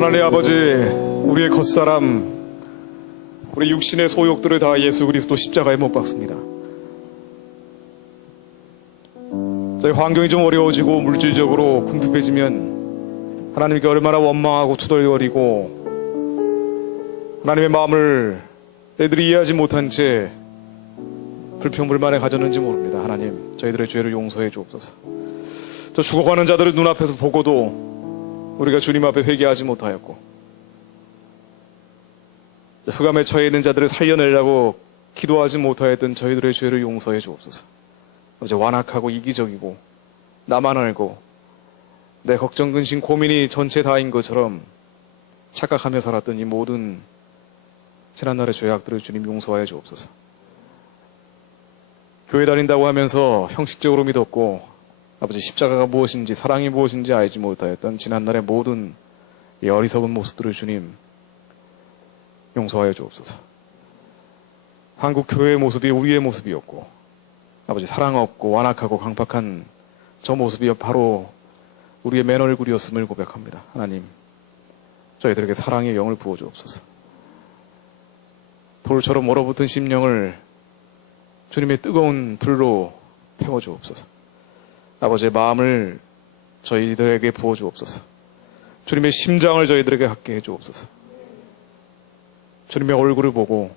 하나님 아버지, 우리의 겉사람, 우리 육신의 소욕들을 다 예수 그리스도 십자가에 못 박습니다. 저희 환경이 좀 어려워지고 물질적으로 궁핍해지면 하나님께 얼마나 원망하고 투덜거리고 하나님의 마음을 애들이 이해하지 못한 채 불평불만에 가졌는지 모릅니다. 하나님, 저희들의 죄를 용서해 주옵소서. 저 죽어가는 자들을 눈앞에서 보고도 우리가 주님 앞에 회개하지 못하였고, 흑암에 처해 있는 자들을 살려내려고 기도하지 못하였던 저희들의 죄를 용서해 주옵소서. 이제 완악하고 이기적이고 나만 알고 내 걱정, 근심, 고민이 전체 다인 것처럼 착각하며 살았던 이 모든 지난날의 죄악들을 주님 용서하여 주옵소서. 교회 다닌다고 하면서 형식적으로 믿었고 아버지 십자가가 무엇인지 사랑이 무엇인지 알지 못하였던 지난날의 모든 이 어리석은 모습들을 주님 용서하여 주옵소서. 한국 교회의 모습이 우리의 모습이었고 아버지 사랑 없고 완악하고 강팍한 저 모습이 바로 우리의 맨 얼굴이었음을 고백합니다. 하나님, 저희들에게 사랑의 영을 부어 주옵소서. 돌처럼 얼어붙은 심령을 주님의 뜨거운 불로 태워 주옵소서. 아버지의 마음을 저희들에게 부어 주옵소서. 주님의 심장을 저희들에게 갖게 해 주옵소서. 주님의 얼굴을 보고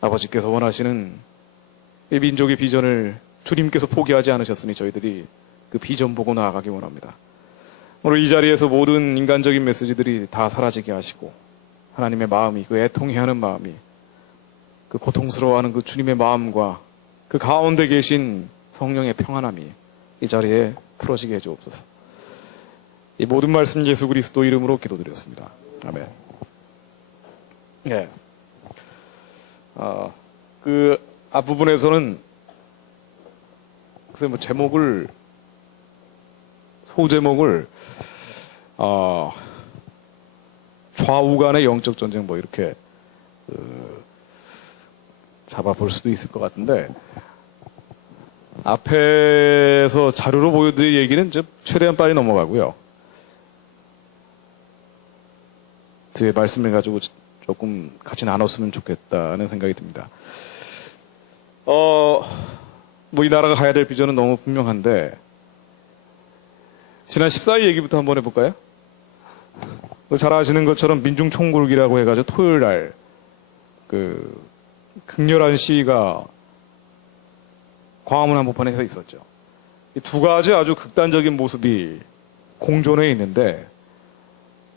아버지께서 원하시는 이 민족의 비전을 주님께서 포기하지 않으셨으니 저희들이 그 비전 보고 나아가기 원합니다. 오늘 이 자리에서 모든 인간적인 메시지들이 다 사라지게 하시고 하나님의 마음이, 그 애통해하는 마음이, 그 고통스러워하는 그 주님의 마음과 그 가운데 계신 성령의 평안함이 이 자리에 풀어지게 해주옵소서. 이 모든 말씀 예수 그리스도 이름으로 기도드렸습니다. 아멘. 예. 그 앞부분에서는 글쎄 제목을 소제목을 좌우 간의 영적 전쟁 이렇게 잡아볼 수도 있을 것 같은데, 앞에서 자료로 보여드릴 얘기는 최대한 빨리 넘어가고요. 뒤에 말씀을 가지고 조금 같이 나눴으면 좋겠다는 생각이 듭니다. 이 나라가 가야 될 비전은 너무 분명한데, 지난 14일 얘기부터 한번 해볼까요? 잘 아시는 것처럼 민중총궐기라고 해가지고 토요일 날, 극렬한 시위가 광화문 한복판에서 있었죠. 이 두 가지 아주 극단적인 모습이 공존해 있는데,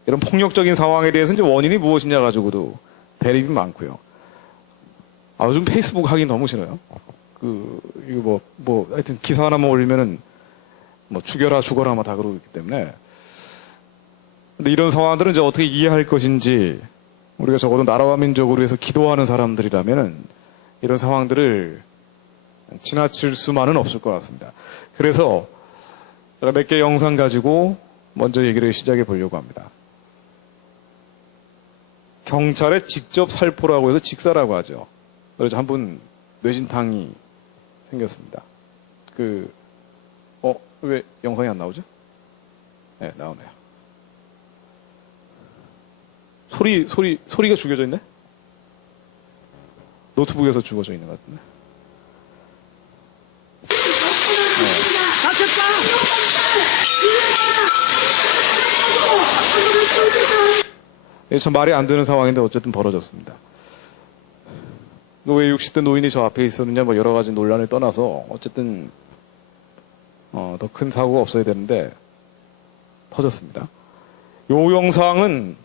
이런 폭력적인 상황에 대해서 이제 원인이 무엇이냐 가지고도 대립이 많고요. 요즘 페이스북 하기 너무 싫어요. 이거 하여튼 기사 하나만 올리면은 죽여라, 죽어라, 다 그러기 때문에. 근데 이런 상황들은 이제 어떻게 이해할 것인지, 우리가 적어도 나라와 민족을 위해서 기도하는 사람들이라면은 이런 상황들을 지나칠 수만은 없을 것 같습니다. 그래서 제가 몇 개 영상 가지고 먼저 얘기를 시작해 보려고 합니다. 경찰에 직접 살포라고 해서 직사라고 하죠. 그래서 한 분 뇌진탕이 생겼습니다. 왜 영상이 안 나오죠? 네, 나오네요. 소리가 죽여져 있네? 노트북에서 죽어져 있는 것 같은데. 네. 참 말이 안 되는 상황인데 어쨌든 벌어졌습니다. 왜 60대 노인이 저 앞에 있었느냐, 여러 가지 논란을 떠나서 어쨌든 더 큰 사고가 없어야 되는데 터졌습니다. 요 영상은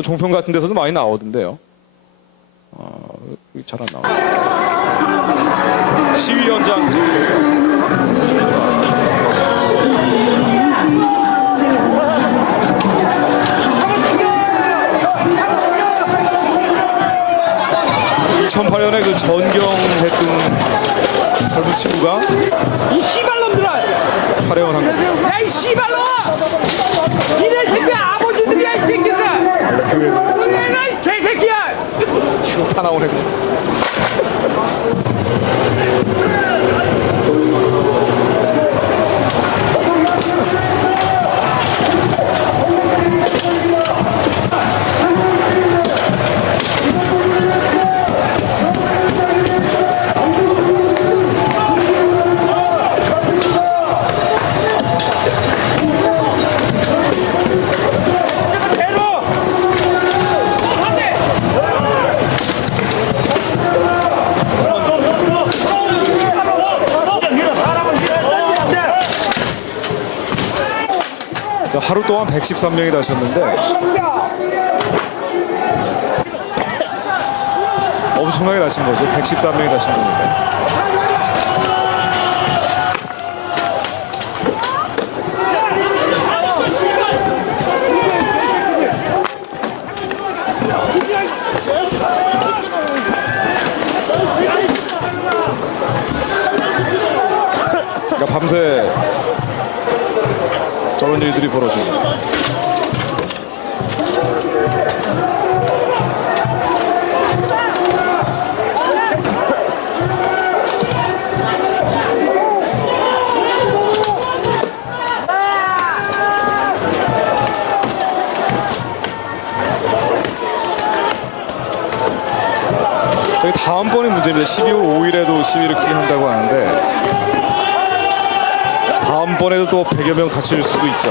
종편 같은 데서도 많이 나오던데요. 잘 안 나와요. 시위 현장 찍은 2008년에 그 전경했던 젊은 친구가 이 씨발놈들아! 촬영을 한 거죠. 야, 이 씨발놈아! 이네 새끼 아버지들이야, 이 새끼들아! 그래라, 이 개새끼야! 이거 다 나오네. 하루 동안 113명이 다쳤는데 엄청나게 다친 거죠. 113명이 다친 건데. 그러니까 밤새 저런 일들이 벌어지고. 저희 다음번이 문제입니다. 12월 5일에도 시위를 크게 한다고 하는데 다음번에도 또 100여 명 다칠 수도 있죠.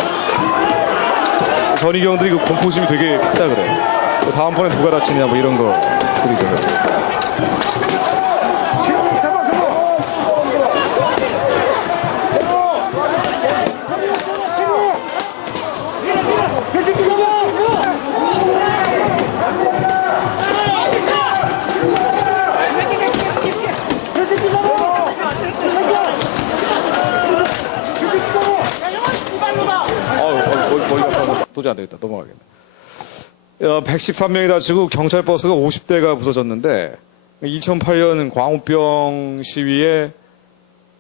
전희경들이 그 공포심이 되게 크다 그래요. 다음번에 누가 다치냐 뭐 이런 거들이 돼요. 도저히 안 되겠다. 넘어가겠네. 113명이 다치고 경찰 버스가 50대가 부서졌는데 2008년 광우병 시위의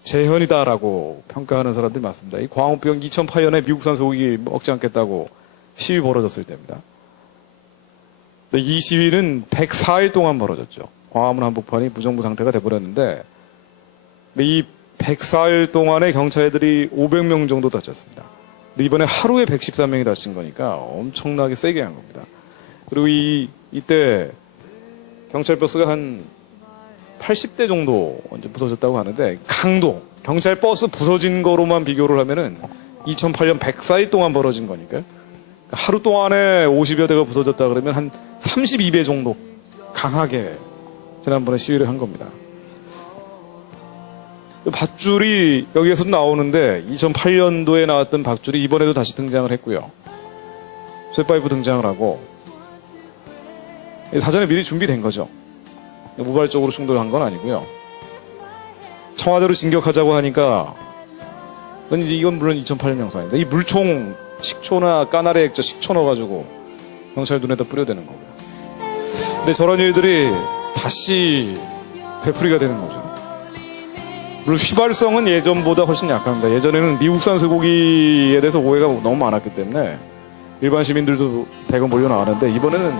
재현이다라고 평가하는 사람들이 많습니다. 이 광우병 2008년에 미국산 소고기 먹지 않겠다고 시위 벌어졌을 때입니다. 근데 이 시위는 104일 동안 벌어졌죠. 광화문 한복판이 무정부 상태가 돼버렸는데 이 104일 동안에 경찰들이 500명 정도 다쳤습니다. 이번에 하루에 113명이 다친 거니까 엄청나게 세게 한 겁니다. 그리고 이때 경찰 버스가 한 80대 정도 이제 부서졌다고 하는데 강도, 경찰 버스 부서진 거로만 비교를 하면은 2008년 104일 동안 벌어진 거니까 하루 동안에 50여 대가 부서졌다 그러면 한 32배 정도 강하게 지난번에 시위를 한 겁니다. 밧줄이 여기에서도 나오는데 2008년도에 나왔던 밧줄이 이번에도 다시 등장을 했고요. 쇠파이프 등장을 하고 사전에 미리 준비된 거죠. 무발적으로 충돌한 건 아니고요. 청와대로 진격하자고 하니까 이건 물론 2008년 영상인데 이 물총 식초나 까나리 액젓 식초 넣어가지고 경찰 눈에다 뿌려대는 거고요. 근데 저런 일들이 다시 되풀이가 되는 거죠. 물론 휘발성은 예전보다 훨씬 약합니다. 예전에는 미국산 쇠고기에 대해서 오해가 너무 많았기 때문에 일반 시민들도 대거 몰려 나왔는데 이번에는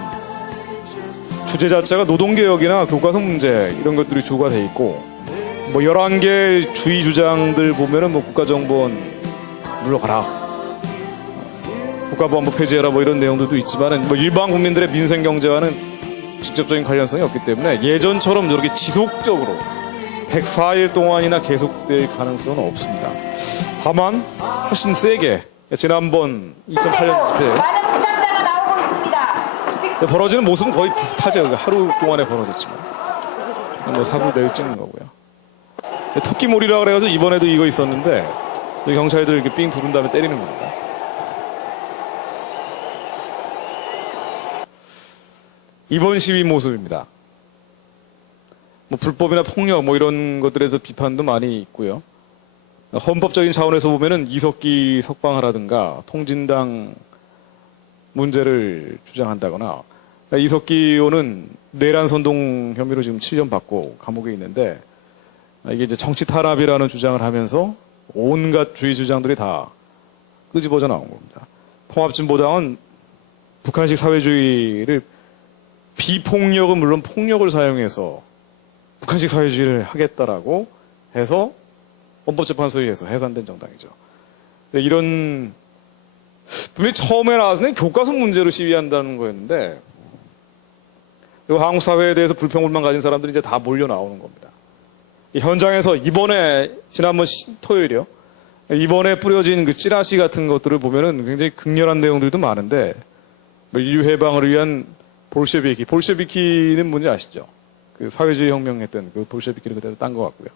주제 자체가 노동개혁이나 교과서 문제 이런 것들이 주가 돼 있고 뭐 11개 주의 주장들 보면은 뭐 국가정보원 물러가라, 국가보안법 폐지해라 뭐 이런 내용들도 있지만은 뭐 일반 국민들의 민생 경제와는 직접적인 관련성이 없기 때문에 예전처럼 저렇게 지속적으로 104일 동안이나 계속될 가능성은 없습니다. 다만 훨씬 세게 지난번 2008년 집회 벌어지는 모습은 거의 비슷하죠. 하루 동안에 벌어졌지만 뭐 사고 내일 찍는 거고요. 토끼몰이라 그래가지고 이번에도 이거 있었는데 경찰들 이렇게 삥 두른 다음에 때리는 겁니다. 이번 시위 모습입니다. 뭐 불법이나 폭력 뭐 이런 것들에서 비판도 많이 있고요. 헌법적인 차원에서 보면은 이석기 석방하라든가 통진당 문제를 주장한다거나 이석기 의원은 내란 선동 혐의로 지금 7년 받고 감옥에 있는데 이게 이제 정치 탄압이라는 주장을 하면서 온갖 주의 주장들이 다 끄집어져 나온 겁니다. 통합진보당은 북한식 사회주의를 비폭력은 물론 폭력을 사용해서 북한식 사회주의를 하겠다라고 해서 헌법재판소에서 해산된 정당이죠. 이런 분명히 처음에 나와서는 교과서 문제로 시위한다는 거였는데 한국 사회에 대해서 불평불만 가진 사람들이 이제 다 몰려 나오는 겁니다. 이 현장에서 이번에 지난번 토요일이요. 이번에 뿌려진 그 찌라시 같은 것들을 보면은 굉장히 극렬한 내용들도 많은데 뭐 인류 해방을 위한 볼셰비키는 뭔지 아시죠? 그 사회주의 혁명했던 그 볼셰비키를 그대로 딴 것 같고요.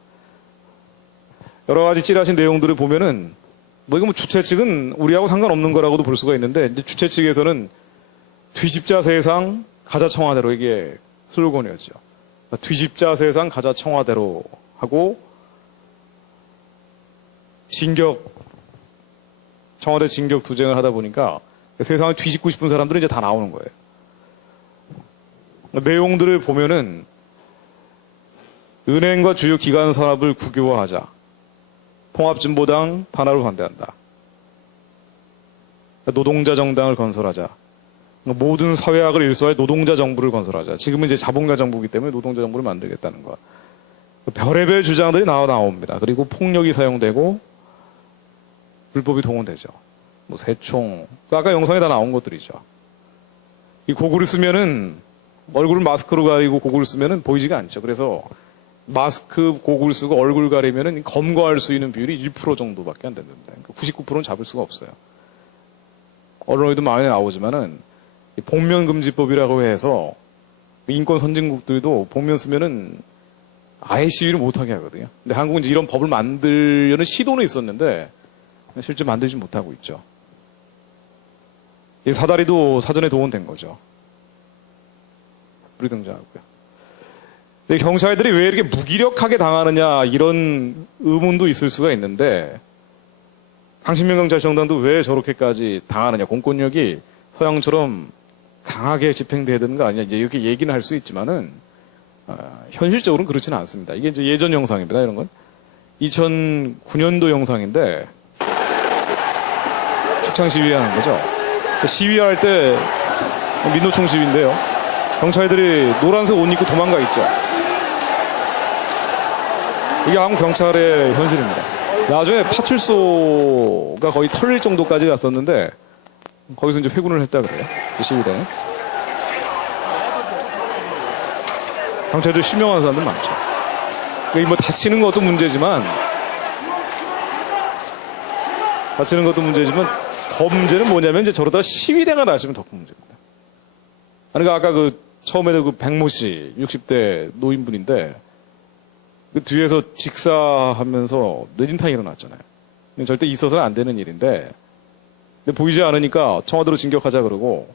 여러 가지 찌라시 내용들을 보면은 뭐 이거 뭐 주최 측은 우리하고 상관없는 거라고도 볼 수가 있는데 이제 주최 측에서는 뒤집자 세상 가자 청와대로 이게 슬로건이었죠. 뒤집자 세상 가자 청와대로 하고 청와대 진격 투쟁을 하다 보니까 세상을 뒤집고 싶은 사람들은 이제 다 나오는 거예요. 내용들을 보면은 은행과 주요 기관 산업을 국유화하자. 통합진보당 반환을 반대한다. 노동자 정당을 건설하자. 모든 사회학을 일소할 노동자 정부를 건설하자. 지금은 이제 자본가 정부이기 때문에 노동자 정부를 만들겠다는 거. 별의별 주장들이 나옵니다. 그리고 폭력이 사용되고 불법이 동원되죠. 뭐 새총, 아까 영상에 다 나온 것들이죠. 이 고글을 쓰면은 얼굴을 마스크로 가리고 고글을 쓰면은 보이지가 않죠. 그래서 마스크 고글 쓰고 얼굴 가리면은 검거할 수 있는 비율이 1% 정도밖에 안 된답니다. 그러니까 99%는 잡을 수가 없어요. 언론에도 많이 나오지만은 복면금지법이라고 해서 인권 선진국들도 복면 쓰면은 아예 시위를 못하게 하거든요. 근데 한국은 이제 이런 법을 만들려는 시도는 있었는데 실제 만들지 못하고 있죠. 이 사다리도 사전에 동원된 거죠. 불이 등장하고요. 근데 경찰들이 왜 이렇게 무기력하게 당하느냐 이런 의문도 있을 수가 있는데 강신명경찰청장도 왜 저렇게까지 당하느냐, 공권력이 서양처럼 강하게 집행돼야 되는 거 아니냐, 이제 이렇게 얘기는 할 수 있지만은 현실적으로는 그렇지는 않습니다. 이게 이제 예전 영상입니다. 이런 건 2009년도 영상인데 축창 시위하는 거죠. 시위할 때 민노총 시위인데요. 경찰들이 노란색 옷 입고 도망가 있죠. 이게 한국 경찰의 현실입니다. 나중에 파출소가 거의 털릴 정도까지 갔었는데 거기서 이제 회군을 했다 그래요. 그 시위대는. 경찰들 실명하는 사람들 많죠. 그러니까 뭐 다치는 것도 문제지만 더 문제는 뭐냐면 이제 저러다 시위대가 나시면 더 큰 문제입니다. 그러니까 아까 그 처음에도 그 백모 씨 60대 노인분인데 그 뒤에서 직사하면서 뇌진탕이 일어났잖아요. 절대 있어서는 안 되는 일인데 근데 보이지 않으니까 청와대로 진격하자 그러고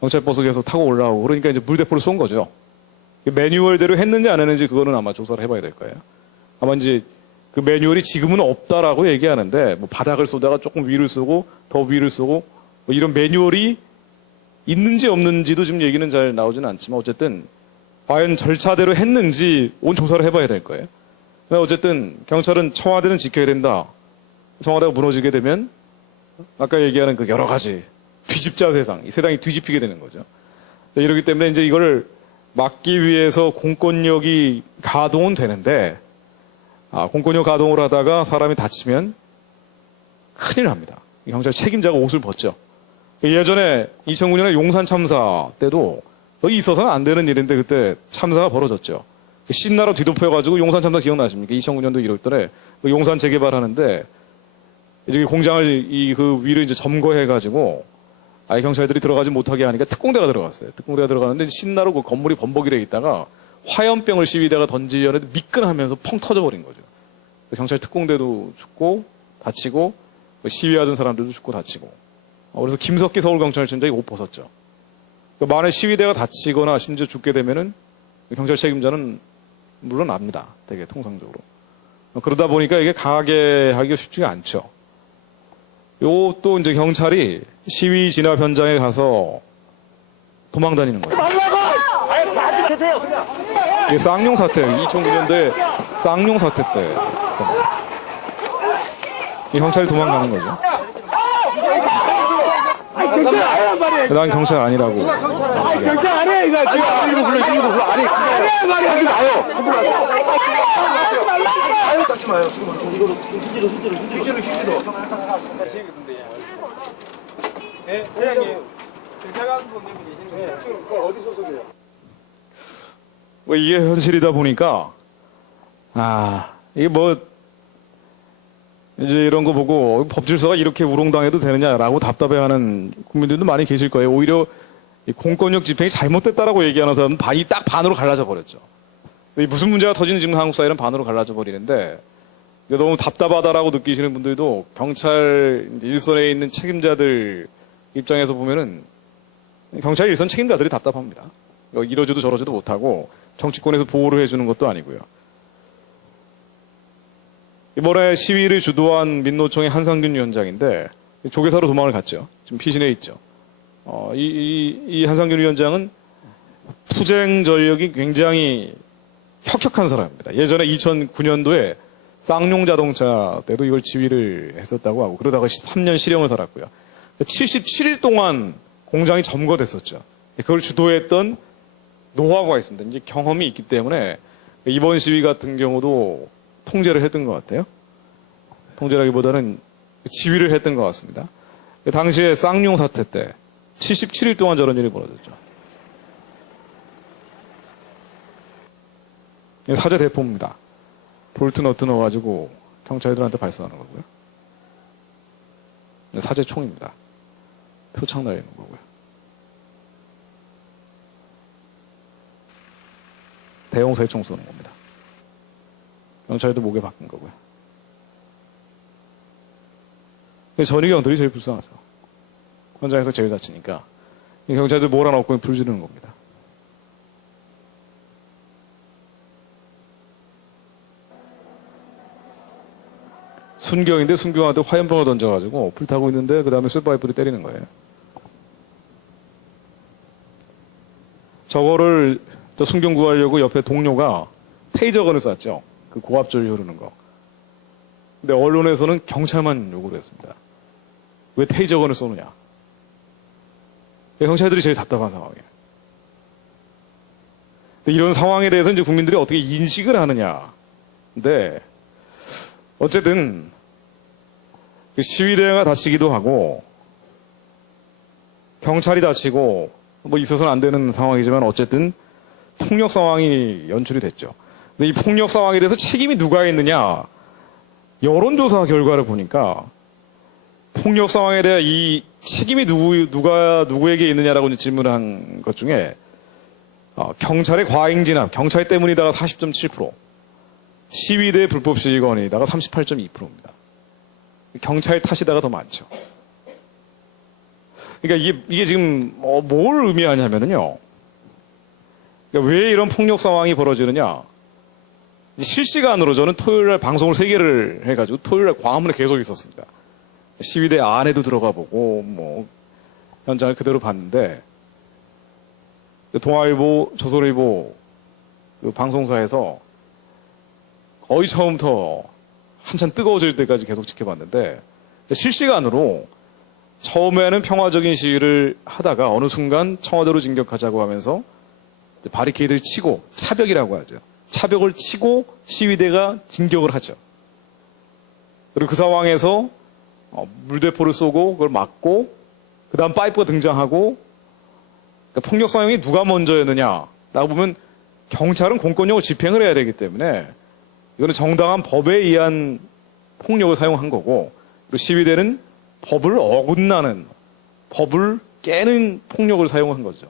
경찰버스 계속 타고 올라오고 그러니까 이제 물대포를 쏜 거죠. 매뉴얼대로 했는지 안 했는지 그거는 아마 조사를 해봐야 될 거예요. 아마 이제 그 매뉴얼이 지금은 없다라고 얘기하는데 뭐 바닥을 쏘다가 조금 위를 쏘고 더 위를 쏘고 뭐 이런 매뉴얼이 있는지 없는지도 지금 얘기는 잘 나오지는 않지만 어쨌든 과연 절차대로 했는지 온 조사를 해봐야 될 거예요. 어쨌든 경찰은 청와대는 지켜야 된다. 청와대가 무너지게 되면 아까 얘기하는 그 여러 가지 뒤집자 세상, 이 세상이 뒤집히게 되는 거죠. 이러기 때문에 이제 이거를 막기 위해서 공권력이 가동은 되는데 공권력 가동을 하다가 사람이 다치면 큰일 납니다. 경찰 책임자가 옷을 벗죠. 예전에 2009년에 용산 참사 때도 여기 있어서는 안 되는 일인데 그때 참사가 벌어졌죠. 신나로 뒤덮여가지고 용산 참사 기억나십니까? 2009년도 1월달에 용산 재개발하는데 이제 공장을 그 위를 이제 점거해가지고 아예 경찰들이 들어가지 못하게 하니까 특공대가 들어갔어요. 특공대가 들어가는데 신나로 그 건물이 범벅이 돼 있다가 화염병을 시위대가 던지려는데 미끈하면서 펑 터져버린 거죠. 경찰 특공대도 죽고 다치고 시위하던 사람들도 죽고 다치고. 그래서 김석기 서울경찰청장이 옷 벗었죠. 만에 시위대가 다치거나 심지어 죽게 되면은 경찰 책임자는 물러납니다. 되게 통상적으로. 그러다 보니까 이게 강하게 하기가 쉽지가 않죠. 또 이제 경찰이 시위 진압 현장에 가서 도망다니는 거예요. 이게 쌍용 사태예요. 2009년도에 쌍용 사태 때. 이 경찰이 도망가는 거죠. 난 경찰 아니라고. 경찰 아니야 이거 지금 불러주시는 거 아니 말이 하지 마요. 하지 마요. 이거로 휴지로. 네, 회장님. 경찰관 분님이 계시는 어디 소속이에요? 이게 현실이다 보니까 이게 뭐 이제 이런 거 보고 법질서가 이렇게 우롱당해도 되느냐라고 답답해하는 국민들도 많이 계실 거예요. 오히려 이 공권력 집행이 잘못됐다라고 얘기하는 사람은 딱 반으로 갈라져 버렸죠. 무슨 문제가 터지는 지금 한국 사회는 반으로 갈라져 버리는데 너무 답답하다라고 느끼시는 분들도 경찰 일선에 있는 책임자들 입장에서 보면은 경찰 일선 책임자들이 답답합니다. 이러지도 저러지도 못하고 정치권에서 보호를 해주는 것도 아니고요. 이번에 시위를 주도한 민노총의 한상균 위원장인데 조계사로 도망을 갔죠. 지금 피신해 있죠. 이 한상균 위원장은 투쟁 전력이 굉장히 혁혁한 사람입니다. 예전에 2009년도에 쌍용 자동차 때도 이걸 지휘를 했었다고 하고 그러다가 3년 실형을 살았고요. 77일 동안 공장이 점거됐었죠. 그걸 주도했던 노하우가 있습니다. 이제 경험이 있기 때문에 이번 시위 같은 경우도 통제를 했던 것 같아요. 통제라기보다는 지휘를 했던 것 같습니다. 당시에 쌍용 사태 때 77일 동안 저런 일이 벌어졌죠. 사제 대포입니다. 볼트 너트 넣어가지고 경찰들한테 발사하는 거고요. 사제 총입니다. 표창 날리는 거고요. 대용사의 총 쏘는 겁니다. 경찰도 목에 박힌 거고요. 전위경들이 제일 불쌍하죠. 현장에서 제일 다치니까 경찰들 몰아넣고 불 지르는 겁니다. 순경인데 순경한테 화염병을 던져가지고 불타고 있는데 그 다음에 쇠파이프를 때리는 거예요. 저거를 순경 구하려고 옆에 동료가 테이저건을 쐈죠. 그 고압전이 흐르는 거. 근데 언론에서는 경찰만 요구를 했습니다. 왜 테이저건을 쏘느냐. 경찰들이 제일 답답한 상황이에요. 이런 상황에 대해서 이제 국민들이 어떻게 인식을 하느냐. 근데 어쨌든 그 시위대가 다치기도 하고 경찰이 다치고 뭐 있어서는 안 되는 상황이지만 어쨌든 폭력 상황이 연출이 됐죠. 근데 이 폭력 상황에 대해서 책임이 누가 있느냐? 여론조사 결과를 보니까 폭력 상황에 대한 이 책임이 누구에게 있느냐라고 이제 질문한 것 중에 경찰의 과잉진압, 경찰 때문이다가 40.7%, 시위대 불법 시위건이다가 38.2%입니다. 경찰 탓이다가 더 많죠. 그러니까 이게 지금 뭘 의미하냐면요. 그러니까 왜 이런 폭력 상황이 벌어지느냐. 실시간으로 저는 토요일날 방송을 3개를 해가지고 토요일날 광화문에 계속 있었습니다. 시위대 안에도 들어가 보고 뭐 현장을 그대로 봤는데 동아일보, 조선일보 그 방송사에서 거의 처음부터 한참 뜨거워질 때까지 계속 지켜봤는데 실시간으로 처음에는 평화적인 시위를 하다가 어느 순간 청와대로 진격하자고 하면서 바리케이드를 치고 차벽이라고 하죠. 차벽을 치고 시위대가 진격을 하죠. 그리고 그 상황에서 물대포를 쏘고 그걸 막고 그 다음 파이프가 등장하고 그러니까 폭력 상황이 누가 먼저였느냐라고 보면 경찰은 공권력을 집행을 해야 되기 때문에 이거는 정당한 법에 의한 폭력을 사용한 거고 그리고 시위대는 법을 어긋나는 법을 깨는 폭력을 사용한 거죠.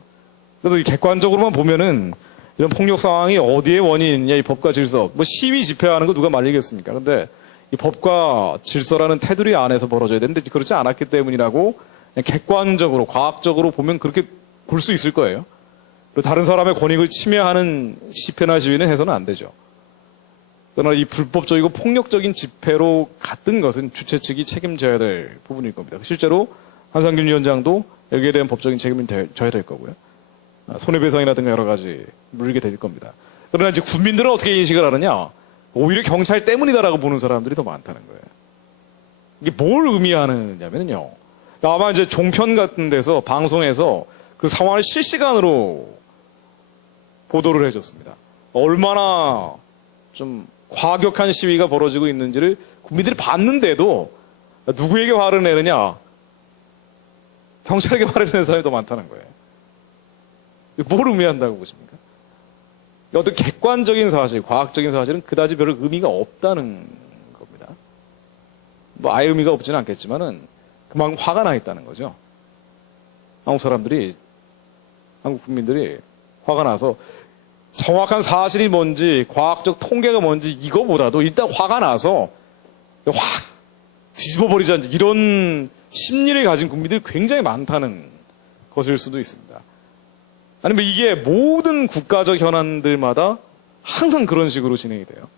그래서 객관적으로만 보면은 이런 폭력 상황이 어디에 원인이냐 이 법과 질서 뭐 시위 집회하는 거 누가 말리겠습니까? 근데 이 법과 질서라는 테두리 안에서 벌어져야 되는데 그렇지 않았기 때문이라고 그냥 객관적으로 과학적으로 보면 그렇게 볼 수 있을 거예요. 그리고 다른 사람의 권익을 침해하는 집회나 시위는 해서는 안 되죠. 그러나 이 불법적이고 폭력적인 집회로 갔던 것은 주최 측이 책임져야 될 부분일 겁니다. 실제로 한상균 위원장도 여기에 대한 법적인 책임을 져야 될 거고요. 손해배상이라든가 여러 가지 물게 될 겁니다. 그러나 이제 국민들은 어떻게 인식을 하느냐? 오히려 경찰 때문이다라고 보는 사람들이 더 많다는 거예요. 이게 뭘 의미하느냐면요. 아마 이제 종편 같은 데서 방송에서 그 상황을 실시간으로 보도를 해줬습니다. 얼마나 좀 과격한 시위가 벌어지고 있는지를 국민들이 봤는데도 누구에게 화를 내느냐? 경찰에게 화를 내는 사람이 더 많다는 거예요. 뭘 의미한다고 보십니까? 어떤 객관적인 사실, 과학적인 사실은 그다지 별 의미가 없다는 겁니다. 뭐 아예 의미가 없지는 않겠지만은 그만큼 화가 나 있다는 거죠. 한국 사람들이, 한국 국민들이 화가 나서 정확한 사실이 뭔지, 과학적 통계가 뭔지 이거보다도 일단 화가 나서 확 뒤집어버리자 이런 심리를 가진 국민들이 굉장히 많다는 것일 수도 있습니다. 아니면 이게 모든 국가적 현안들마다 항상 그런 식으로 진행이 돼요.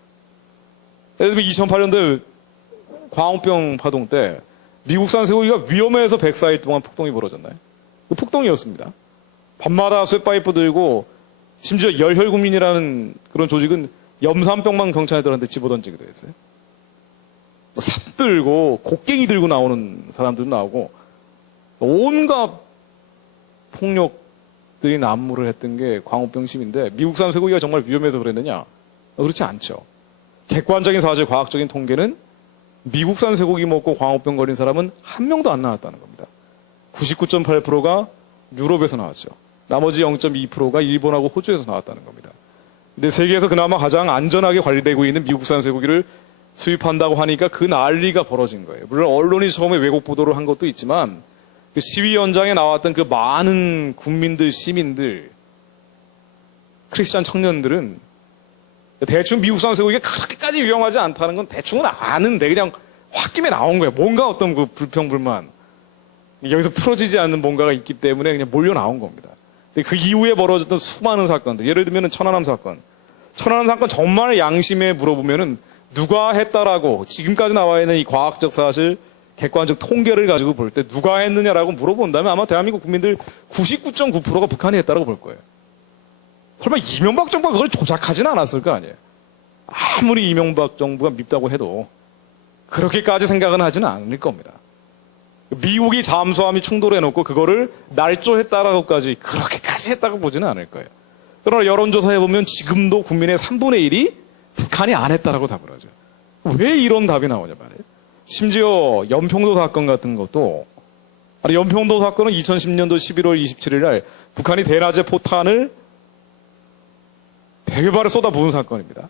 예를 들면 2008년도에 광우병 파동 때 미국산 쇠고기가 위험해서 104일 동안 폭동이 벌어졌나요? 그 폭동이었습니다. 밤마다 쇠파이프 들고 심지어 열혈국민이라는 그런 조직은 염산병만 경찰들한테 집어던지기도 했어요. 뭐 삽 들고 곡괭이 들고 나오는 사람들도 나오고 온갖 폭력들이 난무를 했던 게 광우병 심인데 미국산 쇠고기가 정말 위험해서 그랬느냐? 그렇지 않죠. 객관적인 사실, 과학적인 통계는 미국산 쇠고기 먹고 광우병 걸린 사람은 한 명도 안 나왔다는 겁니다. 99.8%가 유럽에서 나왔죠. 나머지 0.2%가 일본하고 호주에서 나왔다는 겁니다. 근데 세계에서 그나마 가장 안전하게 관리되고 있는 미국산 쇠고기를 수입한다고 하니까 그 난리가 벌어진 거예요. 물론 언론이 처음에 왜곡 보도를 한 것도 있지만 그 시위 현장에 나왔던 그 많은 국민들, 시민들, 크리스찬 청년들은 대충 미국산 쇠고기가 그렇게까지 위험하지 않다는 건 대충은 아는데 그냥 홧김에 나온 거예요. 뭔가 어떤 그 불평불만. 여기서 풀어지지 않는 뭔가가 있기 때문에 그냥 몰려 나온 겁니다. 근데 그 이후에 벌어졌던 수많은 사건들. 예를 들면 천안함 사건. 천안함 사건 정말 양심에 물어보면은 누가 했다라고 지금까지 나와 있는 이 과학적 사실, 객관적 통계를 가지고 볼 때 누가 했느냐라고 물어본다면 아마 대한민국 국민들 99.9%가 북한이 했다라고 볼 거예요. 설마 이명박 정부가 그걸 조작하지는 않았을 거 아니에요. 아무리 이명박 정부가 밉다고 해도 그렇게까지 생각은 하지는 않을 겁니다. 미국이 잠수함이 충돌해놓고 그거를 날조했다라고까지 그렇게까지 했다고 보지는 않을 거예요. 그러나 여론조사 해보면 지금도 국민의 3분의 1이 북한이 안 했다라고 답을 하죠. 왜 이런 답이 나오냐 말이에요. 심지어 연평도 사건 같은 것도 연평도 사건은 2010년도 11월 27일 날 북한이 대낮에 포탄을 100여 발을 쏟아 부은 사건입니다.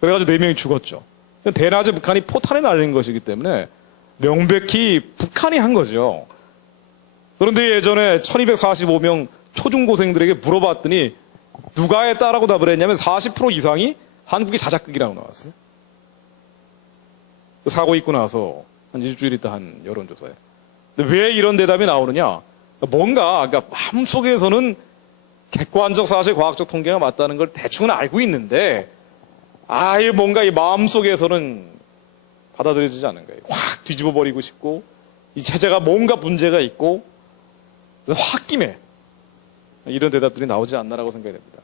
그래가지고 4명이 죽었죠. 대낮에 북한이 포탄을 날린 것이기 때문에 명백히 북한이 한 거죠. 그런데 예전에 1245명 초중고생들에게 물어봤더니 누가 했다라고 답을 했냐면 40% 이상이 한국이 자작극이라고 나왔어요. 사고 있고 나서 한 일주일 있다 한 여론조사에. 근데 왜 이런 대답이 나오느냐? 뭔가 그러니까 마음속에서는 객관적 사실, 과학적 통계가 맞다는 걸 대충은 알고 있는데 아예 뭔가 이 마음속에서는 받아들여지지 않는 거예요. 확 뒤집어 버리고 싶고 이 체제가 뭔가 문제가 있고 그래서 홧김에 이런 대답들이 나오지 않나라고 생각이 됩니다.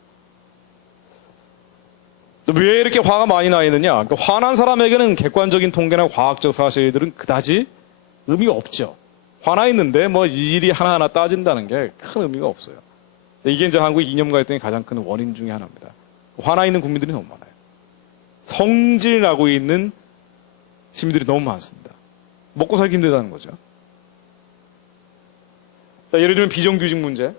왜 이렇게 화가 많이 나 있느냐? 그러니까 화난 사람에게는 객관적인 통계나 과학적 사실들은 그다지 의미가 없죠. 화나 있는데 뭐 일이 하나하나 따진다는 게 큰 의미가 없어요. 이게 이제 한국 이념 갈등의 가장 큰 원인 중에 하나입니다. 화나 있는 국민들이 너무 많아요. 성질 나고 있는 시민들이 너무 많습니다. 먹고 살기 힘들다는 거죠. 자, 예를 들면 비정규직 문제.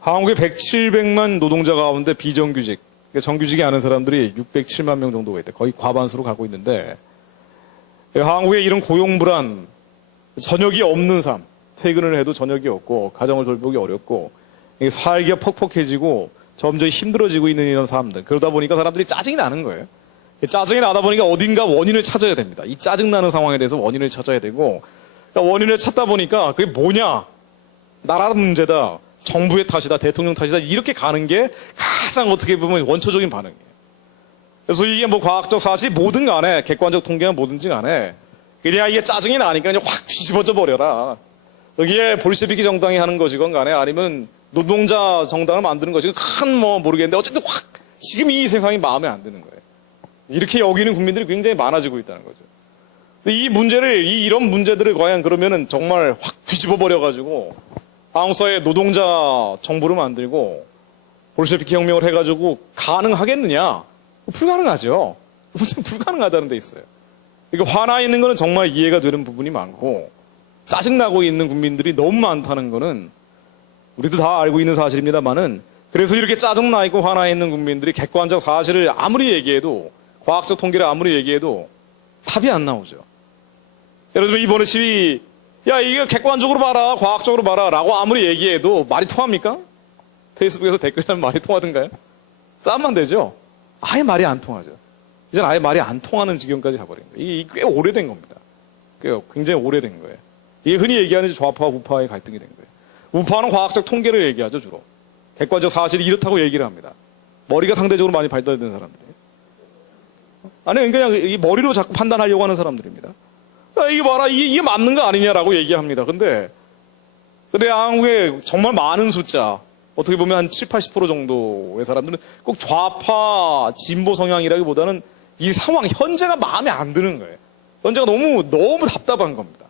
한국에 100~700만 노동자 가운데 비정규직, 그러니까 정규직이 아는 사람들이 607만 명 정도가 있대. 거의 과반수로 가고 있는데 한국의 이런 고용불안, 저녁이 없는 삶, 퇴근을 해도 저녁이 없고 가정을 돌보기 어렵고 살기가 퍽퍽해지고 점점 힘들어지고 있는 이런 사람들. 그러다 보니까 사람들이 짜증이 나는 거예요. 짜증이 나다 보니까 어딘가 원인을 찾아야 됩니다. 이 짜증나는 상황에 대해서 원인을 찾아야 되고 그러니까 원인을 찾다 보니까 그게 뭐냐? 나라 문제다. 정부의 탓이다. 대통령 탓이다. 이렇게 가는 게 가장 어떻게 보면 원초적인 반응이에요. 그래서 이게 뭐 과학적 사실 뭐든 간에 객관적 통계가 뭐든지 간에 그냥 이게 짜증이 나니까 그냥 확 뒤집어져 버려라. 여기에 볼셰비키 정당이 하는 것이건 간에 아니면 노동자 정당을 만드는 것이건 큰 뭐 모르겠는데 어쨌든 확 지금 이 세상이 마음에 안 드는 거예요. 이렇게 여기는 국민들이 굉장히 많아지고 있다는 거죠. 이 문제를 이런 문제들을 과연 그러면은 정말 확 뒤집어 버려 가지고 한국 사회에 노동자 정부를 만들고 볼셰비키 혁명을 해가지고 가능하겠느냐? 불가능하죠. 무슨 불가능하다는 데 있어요. 그러니까 화나 있는 거는 정말 이해가 되는 부분이 많고 짜증나고 있는 국민들이 너무 많다는 거는 우리도 다 알고 있는 사실입니다만은 그래서 이렇게 짜증나 있고 화나 있는 국민들이 객관적 사실을 아무리 얘기해도 과학적 통계를 아무리 얘기해도 답이 안 나오죠. 예를 들면 이번에 시위 야 이거 객관적으로 봐라 과학적으로 봐라 라고 아무리 얘기해도 말이 통합니까? 페이스북에서 댓글 달면 말이 통하던가요? 싸움만 되죠? 아예 말이 안 통하죠. 이제 아예 말이 안 통하는 지경까지 가버린 거예요. 이게 꽤 오래된 겁니다. 꽤 굉장히 오래된 거예요. 이게 흔히 얘기하는 좌파와 우파의 갈등이 된 거예요. 우파는 과학적 통계를 얘기하죠, 주로. 객관적 사실이 이렇다고 얘기를 합니다. 머리가 상대적으로 많이 발달된 사람들이에요. 아니, 그냥 이 머리로 자꾸 판단하려고 하는 사람들입니다. 이게 봐라, 이게 맞는 거 아니냐라고 얘기합니다. 근데 한국에 정말 많은 숫자, 어떻게 보면 한 70~80% 정도의 사람들은 꼭 좌파, 진보 성향이라기보다는 이 상황, 현재가 마음에 안 드는 거예요. 현재가 너무 답답한 겁니다.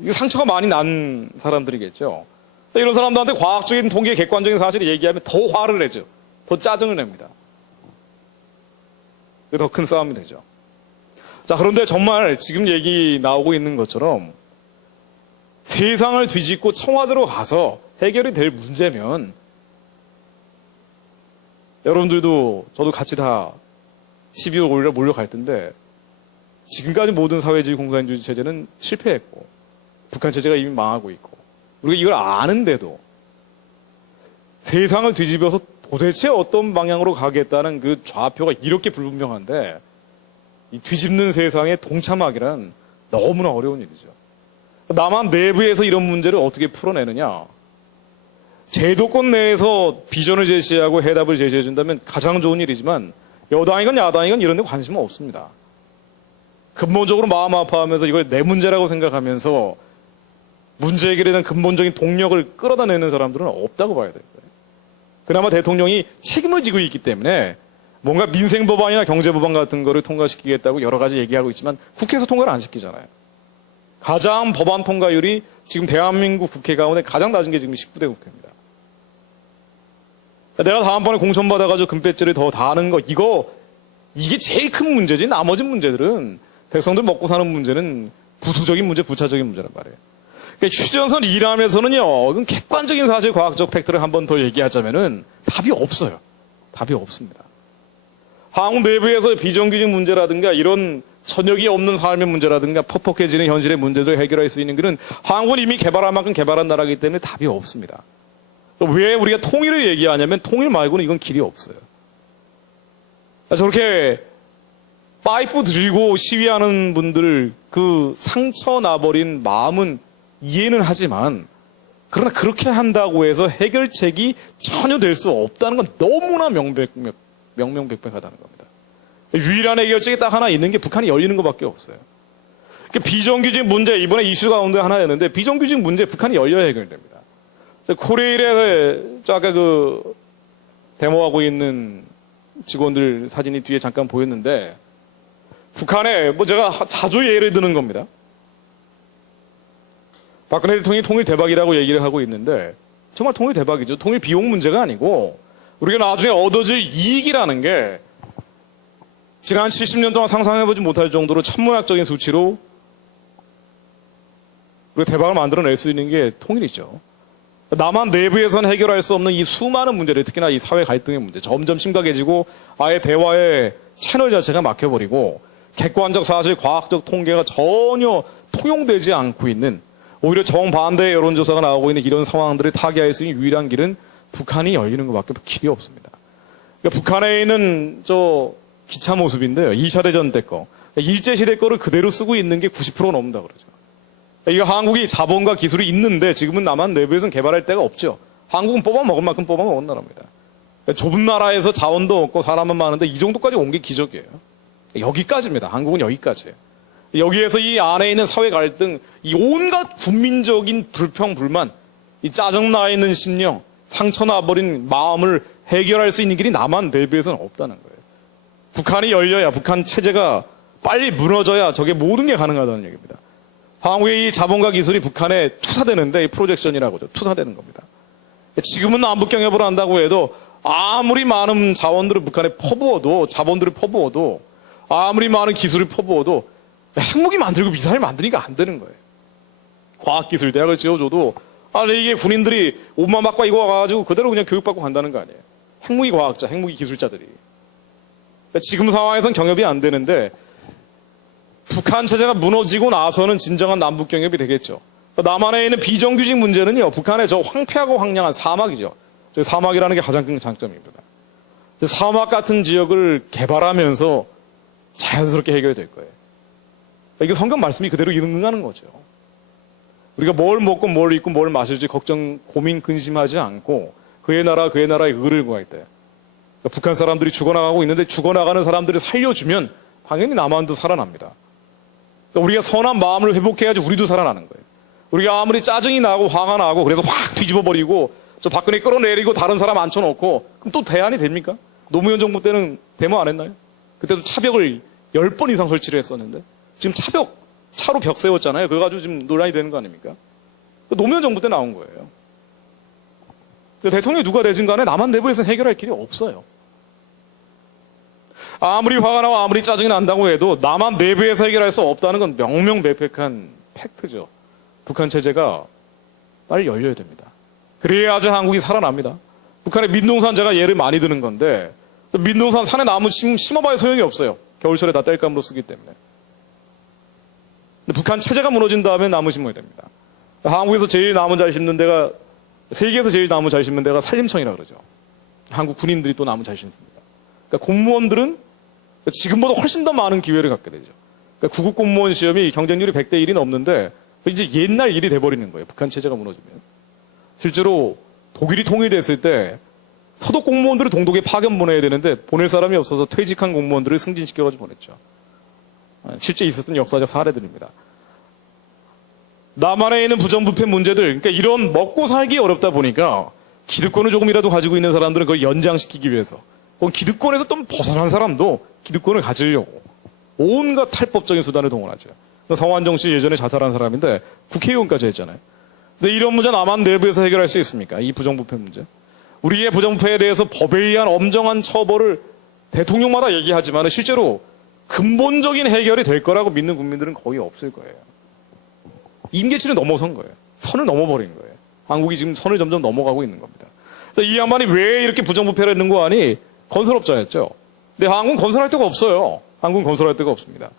이게 상처가 많이 난 사람들이겠죠. 이런 사람들한테 과학적인 통계, 객관적인 사실을 얘기하면 더 화를 내죠. 더 짜증을 냅니다. 더 큰 싸움이 되죠. 자, 그런데 정말 지금 얘기 나오고 있는 것처럼 세상을 뒤집고 청와대로 가서 해결이 될 문제면 여러분들도 저도 같이 다 12월 5일에 몰려갈 텐데 지금까지 모든 사회주의 공산주의 체제는 실패했고 북한 체제가 이미 망하고 있고 우리가 이걸 아는데도 세상을 뒤집어서 도대체 어떤 방향으로 가겠다는 그 좌표가 이렇게 불분명한데 이 뒤집는 세상에 동참하기란 너무나 어려운 일이죠. 남한 내부에서 이런 문제를 어떻게 풀어내느냐. 제도권 내에서 비전을 제시하고 해답을 제시해준다면 가장 좋은 일이지만 여당이건 야당이건 이런 데 관심은 없습니다. 근본적으로 마음 아파하면서 이걸 내 문제라고 생각하면서 문제 해결에 대한 근본적인 동력을 끌어다 내는 사람들은 없다고 봐야 돼요. 그나마 대통령이 책임을 지고 있기 때문에 뭔가 민생법안이나 경제법안 같은 거를 통과시키겠다고 여러 가지 얘기하고 있지만 국회에서 통과를 안 시키잖아요. 가장 법안 통과율이 지금 대한민국 국회 가운데 가장 낮은 게 지금 19대 국회입니다. 내가 다음번에 공천받아가지고 금배지를 더 다는 거, 이게 제일 큰 문제지. 나머지 문제들은 백성들 먹고 사는 문제는 부수적인 문제, 부차적인 문제란 말이에요. 그러니까 휴전선 일함에서는요, 이건 객관적인 사실, 과학적 팩트를 한 번 더 얘기하자면은 답이 없어요. 답이 없습니다. 한국 내부에서 비정규직 문제라든가 이런 천역이 없는 삶의 문제라든가 퍽퍽해지는 현실의 문제들을 해결할 수 있는 길은 한국은 이미 개발한 만큼 개발한 나라이기 때문에 답이 없습니다. 왜 우리가 통일을 얘기하냐면 통일 말고는 이건 길이 없어요. 저렇게 파이프 들고 시위하는 분들 그 상처 나버린 마음은 이해는 하지만 그러나 그렇게 한다고 해서 해결책이 전혀 될 수 없다는 건 너무나 명명백백하다는 겁니다. 유일한 해결책이 딱 하나 있는 게 북한이 열리는 것밖에 없어요. 비정규직 문제, 이번에 이슈 가운데 하나였는데 비정규직 문제 북한이 열려야 해결됩니다. 코레일에 아까 데모하고 있는 직원들 사진이 뒤에 잠깐 보였는데 북한에 제가 자주 예를 드는 겁니다. 박근혜 대통령이 통일 대박이라고 얘기를 하고 있는데 정말 통일 대박이죠. 통일 비용 문제가 아니고 우리가 나중에 얻어질 이익이라는 게 지난 70년 동안 상상해보지 못할 정도로 천문학적인 수치로 우리가 대박을 만들어낼 수 있는 게 통일이죠. 남한 내부에서는 해결할 수 없는 이 수많은 문제들, 특히나 이 사회 갈등의 문제 점점 심각해지고 아예 대화의 채널 자체가 막혀버리고 객관적 사실, 과학적 통계가 전혀 통용되지 않고 있는 오히려 정반대의 여론조사가 나오고 있는 이런 상황들을 타개할 수 있는 유일한 길은 북한이 열리는 것밖에 길이 없습니다. 그러니까 북한에 있는 기차 모습인데요. 2차 대전 때 거. 일제시대 거를 그대로 쓰고 있는 게 90% 넘는다 그러죠. 이거 한국이 자본과 기술이 있는데 지금은 남한 내부에서는 개발할 데가 없죠. 한국은 뽑아먹을 만큼 뽑아먹은 나라입니다. 그러니까 좁은 나라에서 자원도 없고 사람은 많은데 이 정도까지 온 게 기적이에요. 여기까지입니다. 한국은 여기까지예요. 여기에서 이 안에 있는 사회 갈등, 이 온갖 국민적인 불평, 불만, 이 짜증나 있는 심령, 상처 나버린 마음을 해결할 수 있는 길이 남한 내부에서는 없다는 거예요. 북한이 열려야, 북한 체제가 빨리 무너져야 저게 모든 게 가능하다는 얘기입니다. 한국의 이 자본과 기술이 북한에 투사되는데, 이 프로젝션이라고 하죠. 투사되는 겁니다. 지금은 남북 경협을 한다고 해도 아무리 많은 자원들을 북한에 퍼부어도, 자본들을 퍼부어도, 아무리 많은 기술을 퍼부어도 핵무기 만들고 미사일 만드니까 안 되는 거예요. 과학기술 대학을 지어줘도 이게 군인들이 옷만 바꿔 입고 와가지고 그대로 그냥 교육받고 간다는 거 아니에요. 핵무기 과학자, 핵무기 기술자들이. 그러니까 지금 상황에선 경협이 안 되는데 북한 체제가 무너지고 나서는 진정한 남북 경협이 되겠죠. 남한에 있는 비정규직 문제는요. 북한의 저 황폐하고 황량한 사막이죠. 사막이라는 게 가장 큰 장점입니다. 사막 같은 지역을 개발하면서 자연스럽게 해결될 거예요. 이게 성경 말씀이 그대로 응하는 거죠. 우리가 뭘 먹고 뭘 입고 뭘 마실지 걱정, 고민, 근심하지 않고 그의 나라의 의를 구할 때 북한 사람들이 죽어나가고 있는데 죽어나가는 사람들을 살려주면 당연히 남한도 살아납니다. 우리가 선한 마음을 회복해야지 우리도 살아나는 거예요. 우리가 아무리 짜증이 나고 화가 나고 그래서 확 뒤집어버리고 저 박근혜 끌어내리고 다른 사람 앉혀놓고 그럼 또 대안이 됩니까? 노무현 정부 때는 데모 안 했나요? 그때도 차벽을 10번 이상 설치를 했었는데 지금 차로 벽 세웠잖아요. 그거 가지고 지금 논란이 되는 거 아닙니까? 노무현 정부 때 나온 거예요. 대통령이 누가 되든 간에 남한 내부에서는 해결할 길이 없어요. 아무리 화가 나고 아무리 짜증이 난다고 해도 남한 내부에서 해결할 수 없다는 건 명명백백한 팩트죠. 북한 체제가 빨리 열려야 됩니다. 그래야지 한국이 살아납니다. 북한의 민동산 제가 예를 많이 드는 건데 민동산 산에 나무 심어봐야 소용이 없어요. 겨울철에 다 땔감으로 쓰기 때문에. 근데 북한 체제가 무너진 다음에 나무 심어야 됩니다. 한국에서 제일 나무 잘 심는 데가 세계에서 제일 나무 잘 심는 데가 산림청이라고 그러죠. 한국 군인들이 또 나무 잘 심습니다. 그러니까 공무원들은 지금보다 훨씬 더 많은 기회를 갖게 되죠. 그러니까 구급 공무원 시험이 경쟁률이 100대 1이 넘는데 이제 옛날 일이 돼버리는 거예요. 북한 체제가 무너지면. 실제로 독일이 통일됐을 때 서독 공무원들을 동독에 파견 보내야 되는데 보낼 사람이 없어서 퇴직한 공무원들을 승진시켜가지고 보냈죠. 실제 있었던 역사적 사례들입니다. 남한에 있는 부정부패 문제들, 그러니까 이런 먹고 살기 어렵다 보니까 기득권을 조금이라도 가지고 있는 사람들은 그걸 연장시키기 위해서 혹은 기득권에서 좀 벗어난 사람도 기득권을 가지려고 온갖 탈법적인 수단을 동원하죠. 성완종 씨 예전에 자살한 사람인데 국회의원까지 했잖아요. 근데 이런 문제 남한 내부에서 해결할 수 있습니까? 이 부정부패 문제. 우리의 부정부패에 대해서 법에 의한 엄정한 처벌을 대통령마다 얘기하지만 실제로 근본적인 해결이 될 거라고 믿는 국민들은 거의 없을 거예요. 임계치를 넘어선 거예요. 선을 넘어버린 거예요. 한국이 지금 선을 점점 넘어가고 있는 겁니다. 이 양반이 왜 이렇게 부정부패를 했는 거 아니? 건설업자였죠. 근데 한국은 건설할 데가 없어요. 한국은 건설할 데가 없습니다.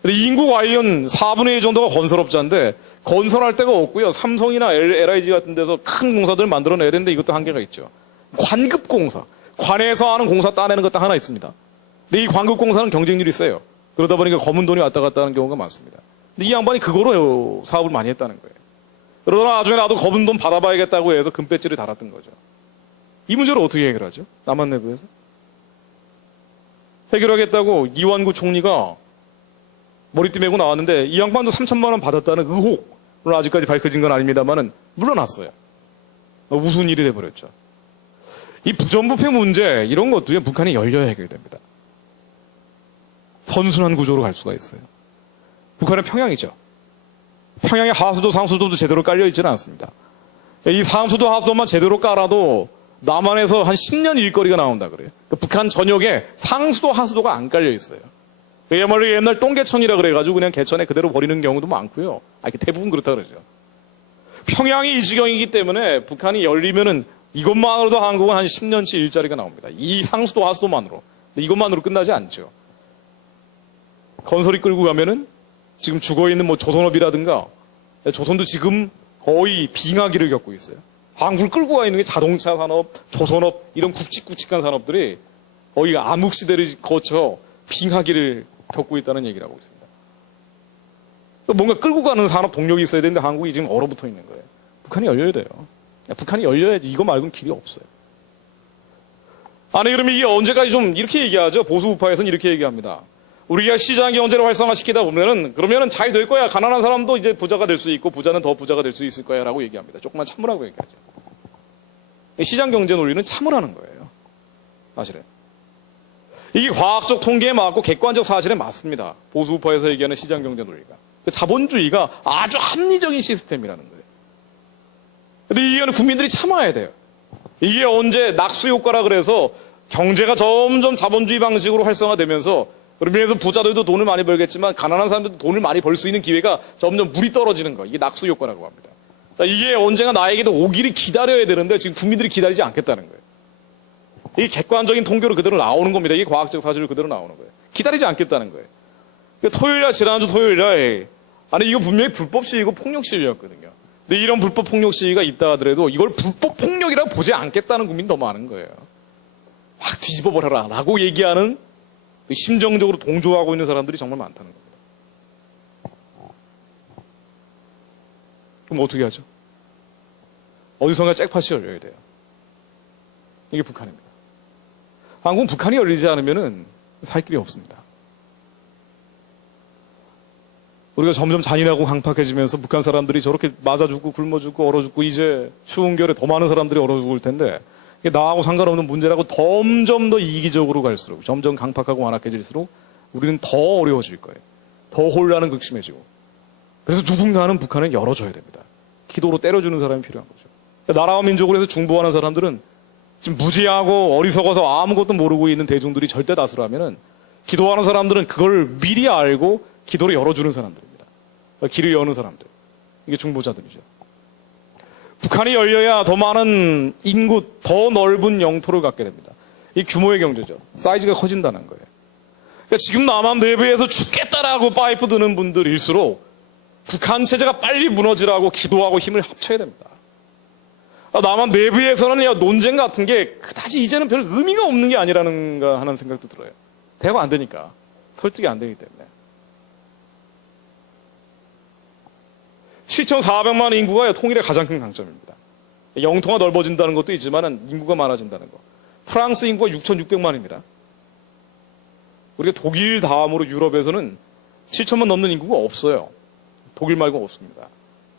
근데 인구 관련 4분의 1 정도가 건설업자인데 건설할 데가 없고요. 삼성이나 LIG 같은 데서 큰 공사들을 만들어내야 되는데 이것도 한계가 있죠. 관급공사. 관에서 하는 공사 따내는 것도 하나 있습니다. 근데 이 관급공사는 경쟁률이 세요. 그러다 보니까 검은 돈이 왔다 갔다 하는 경우가 많습니다. 근데 이 양반이 그거로 사업을 많이 했다는 거예요. 그러다가 나중에 나도 검은 돈 받아봐야겠다고 해서 금배지를 달았던 거죠. 이 문제를 어떻게 해결하죠? 남한 내부에서? 해결하겠다고 이완구 총리가 머리띠 메고 나왔는데 이 양반도 3천만 원 받았다는 의혹, 물론 아직까지 밝혀진 건 아닙니다만은 물러났어요. 우스운 일이 돼버렸죠. 이 부정부패 문제 이런 것도요 북한이 열려야 해결됩니다. 선순환 구조로 갈 수가 있어요. 북한은 평양이죠. 평양에 하수도 상수도도 제대로 깔려 있지는 않습니다. 이 상수도 하수도만 제대로 깔아도 남한에서 한 10년 일거리가 나온다 그래요. 북한 전역에 상수도 하수도가 안 깔려 있어요. 그야말로 옛날 똥개천이라 그래가지고 그냥 개천에 그대로 버리는 경우도 많고요. 대부분 그렇다 그러죠. 평양이 이 지경이기 때문에 북한이 열리면은 이것만으로도 한국은 한 10년치 일자리가 나옵니다. 이 상수도 하수도만으로. 근데 이것만으로 끝나지 않죠. 건설이 끌고 가면은 지금 죽어있는 뭐 조선업이라든가 조선도 지금 거의 빙하기를 겪고 있어요. 한국을 끌고 가 있는 게 자동차 산업, 조선업 이런 굵직굵직한 산업들이 거의 암흑시대를 거쳐 빙하기를 겪고 있다는 얘기를 하고 있습니다. 뭔가 끌고 가는 산업 동력이 있어야 되는데 한국이 지금 얼어붙어 있는 거예요. 북한이 열려야 돼요. 북한이 열려야지 이거 말고는 길이 없어요. 아니 그러면 이게 언제까지 좀 이렇게 얘기하죠. 보수 우파에서는 이렇게 얘기합니다. 우리가 시장 경제를 활성화시키다 보면은 그러면은 잘 될 거야. 가난한 사람도 이제 부자가 될 수 있고 부자는 더 부자가 될 수 있을 거야라고 얘기합니다. 조금만 참으라고 얘기하죠. 시장 경제 논리는 참으라는 거예요. 사실은 이게 과학적 통계에 맞고 객관적 사실에 맞습니다. 보수 우파에서 얘기하는 시장 경제 논리가 자본주의가 아주 합리적인 시스템이라는 거예요. 근데 이거는 국민들이 참아야 돼요. 이게 언제 낙수 효과라 그래서 경제가 점점 자본주의 방식으로 활성화되면서 그러면서 부자들도 돈을 많이 벌겠지만 가난한 사람들도 돈을 많이 벌 수 있는 기회가 점점 물이 떨어지는 거예요. 이게 낙수 효과라고 합니다. 자, 이게 언젠가 나에게도 오기를 기다려야 되는데 지금 국민들이 기다리지 않겠다는 거예요. 이게 객관적인 통계로 그대로 나오는 겁니다. 이게 과학적 사실로 그대로 나오는 거예요. 기다리지 않겠다는 거예요. 그러니까 토요일날 지난주 토요일날 아니 이거 분명히 불법 시위고 폭력 시위였거든요. 근데 이런 불법 폭력 시위가 있다 하더라도 이걸 불법 폭력이라고 보지 않겠다는 국민이 더 많은 거예요. 확 뒤집어버려라 라고 얘기하는 심정적으로 동조하고 있는 사람들이 정말 많다는 겁니다. 그럼 어떻게 하죠? 어디선가 잭팟이 열려야 돼요. 이게 북한입니다. 한국은 북한이 열리지 않으면 살 길이 없습니다. 우리가 점점 잔인하고 강팍해지면서 북한 사람들이 저렇게 맞아 죽고 굶어 죽고 얼어 죽고 이제 추운 겨울에 더 많은 사람들이 얼어 죽을 텐데 이게 나하고 상관없는 문제라고 점점 더 이기적으로 갈수록 점점 강팍하고 완악해질수록 우리는 더 어려워질 거예요. 더 혼란은 극심해지고. 그래서 누군가는 북한을 열어줘야 됩니다. 기도로 때려주는 사람이 필요한 거죠. 나라와 민족을 해서 중보하는 사람들은 지금 무지하고 어리석어서 아무것도 모르고 있는 대중들이 절대 다수라면은 기도하는 사람들은 그걸 미리 알고 기도를 열어주는 사람들입니다. 길을 여는 사람들. 이게 중보자들이죠. 북한이 열려야 더 많은 인구, 더 넓은 영토를 갖게 됩니다. 이 규모의 경제죠. 사이즈가 커진다는 거예요. 그러니까 지금 남한 내부에서 죽겠다라고 파이프 드는 분들일수록 북한 체제가 빨리 무너지라고 기도하고 힘을 합쳐야 됩니다. 남한 내부에서는 논쟁 같은 게 그다지 이제는 별 의미가 없는 게 아니라는가 하는 생각도 들어요. 대화가 안 되니까. 설득이 안 되기 때문에. 7,400만 인구가 통일의 가장 큰 강점입니다. 영토가 넓어진다는 것도 있지만 인구가 많아진다는 거. 프랑스 인구가 6,600만입니다. 우리가 독일 다음으로 유럽에서는 7천만 넘는 인구가 없어요. 독일 말고 없습니다.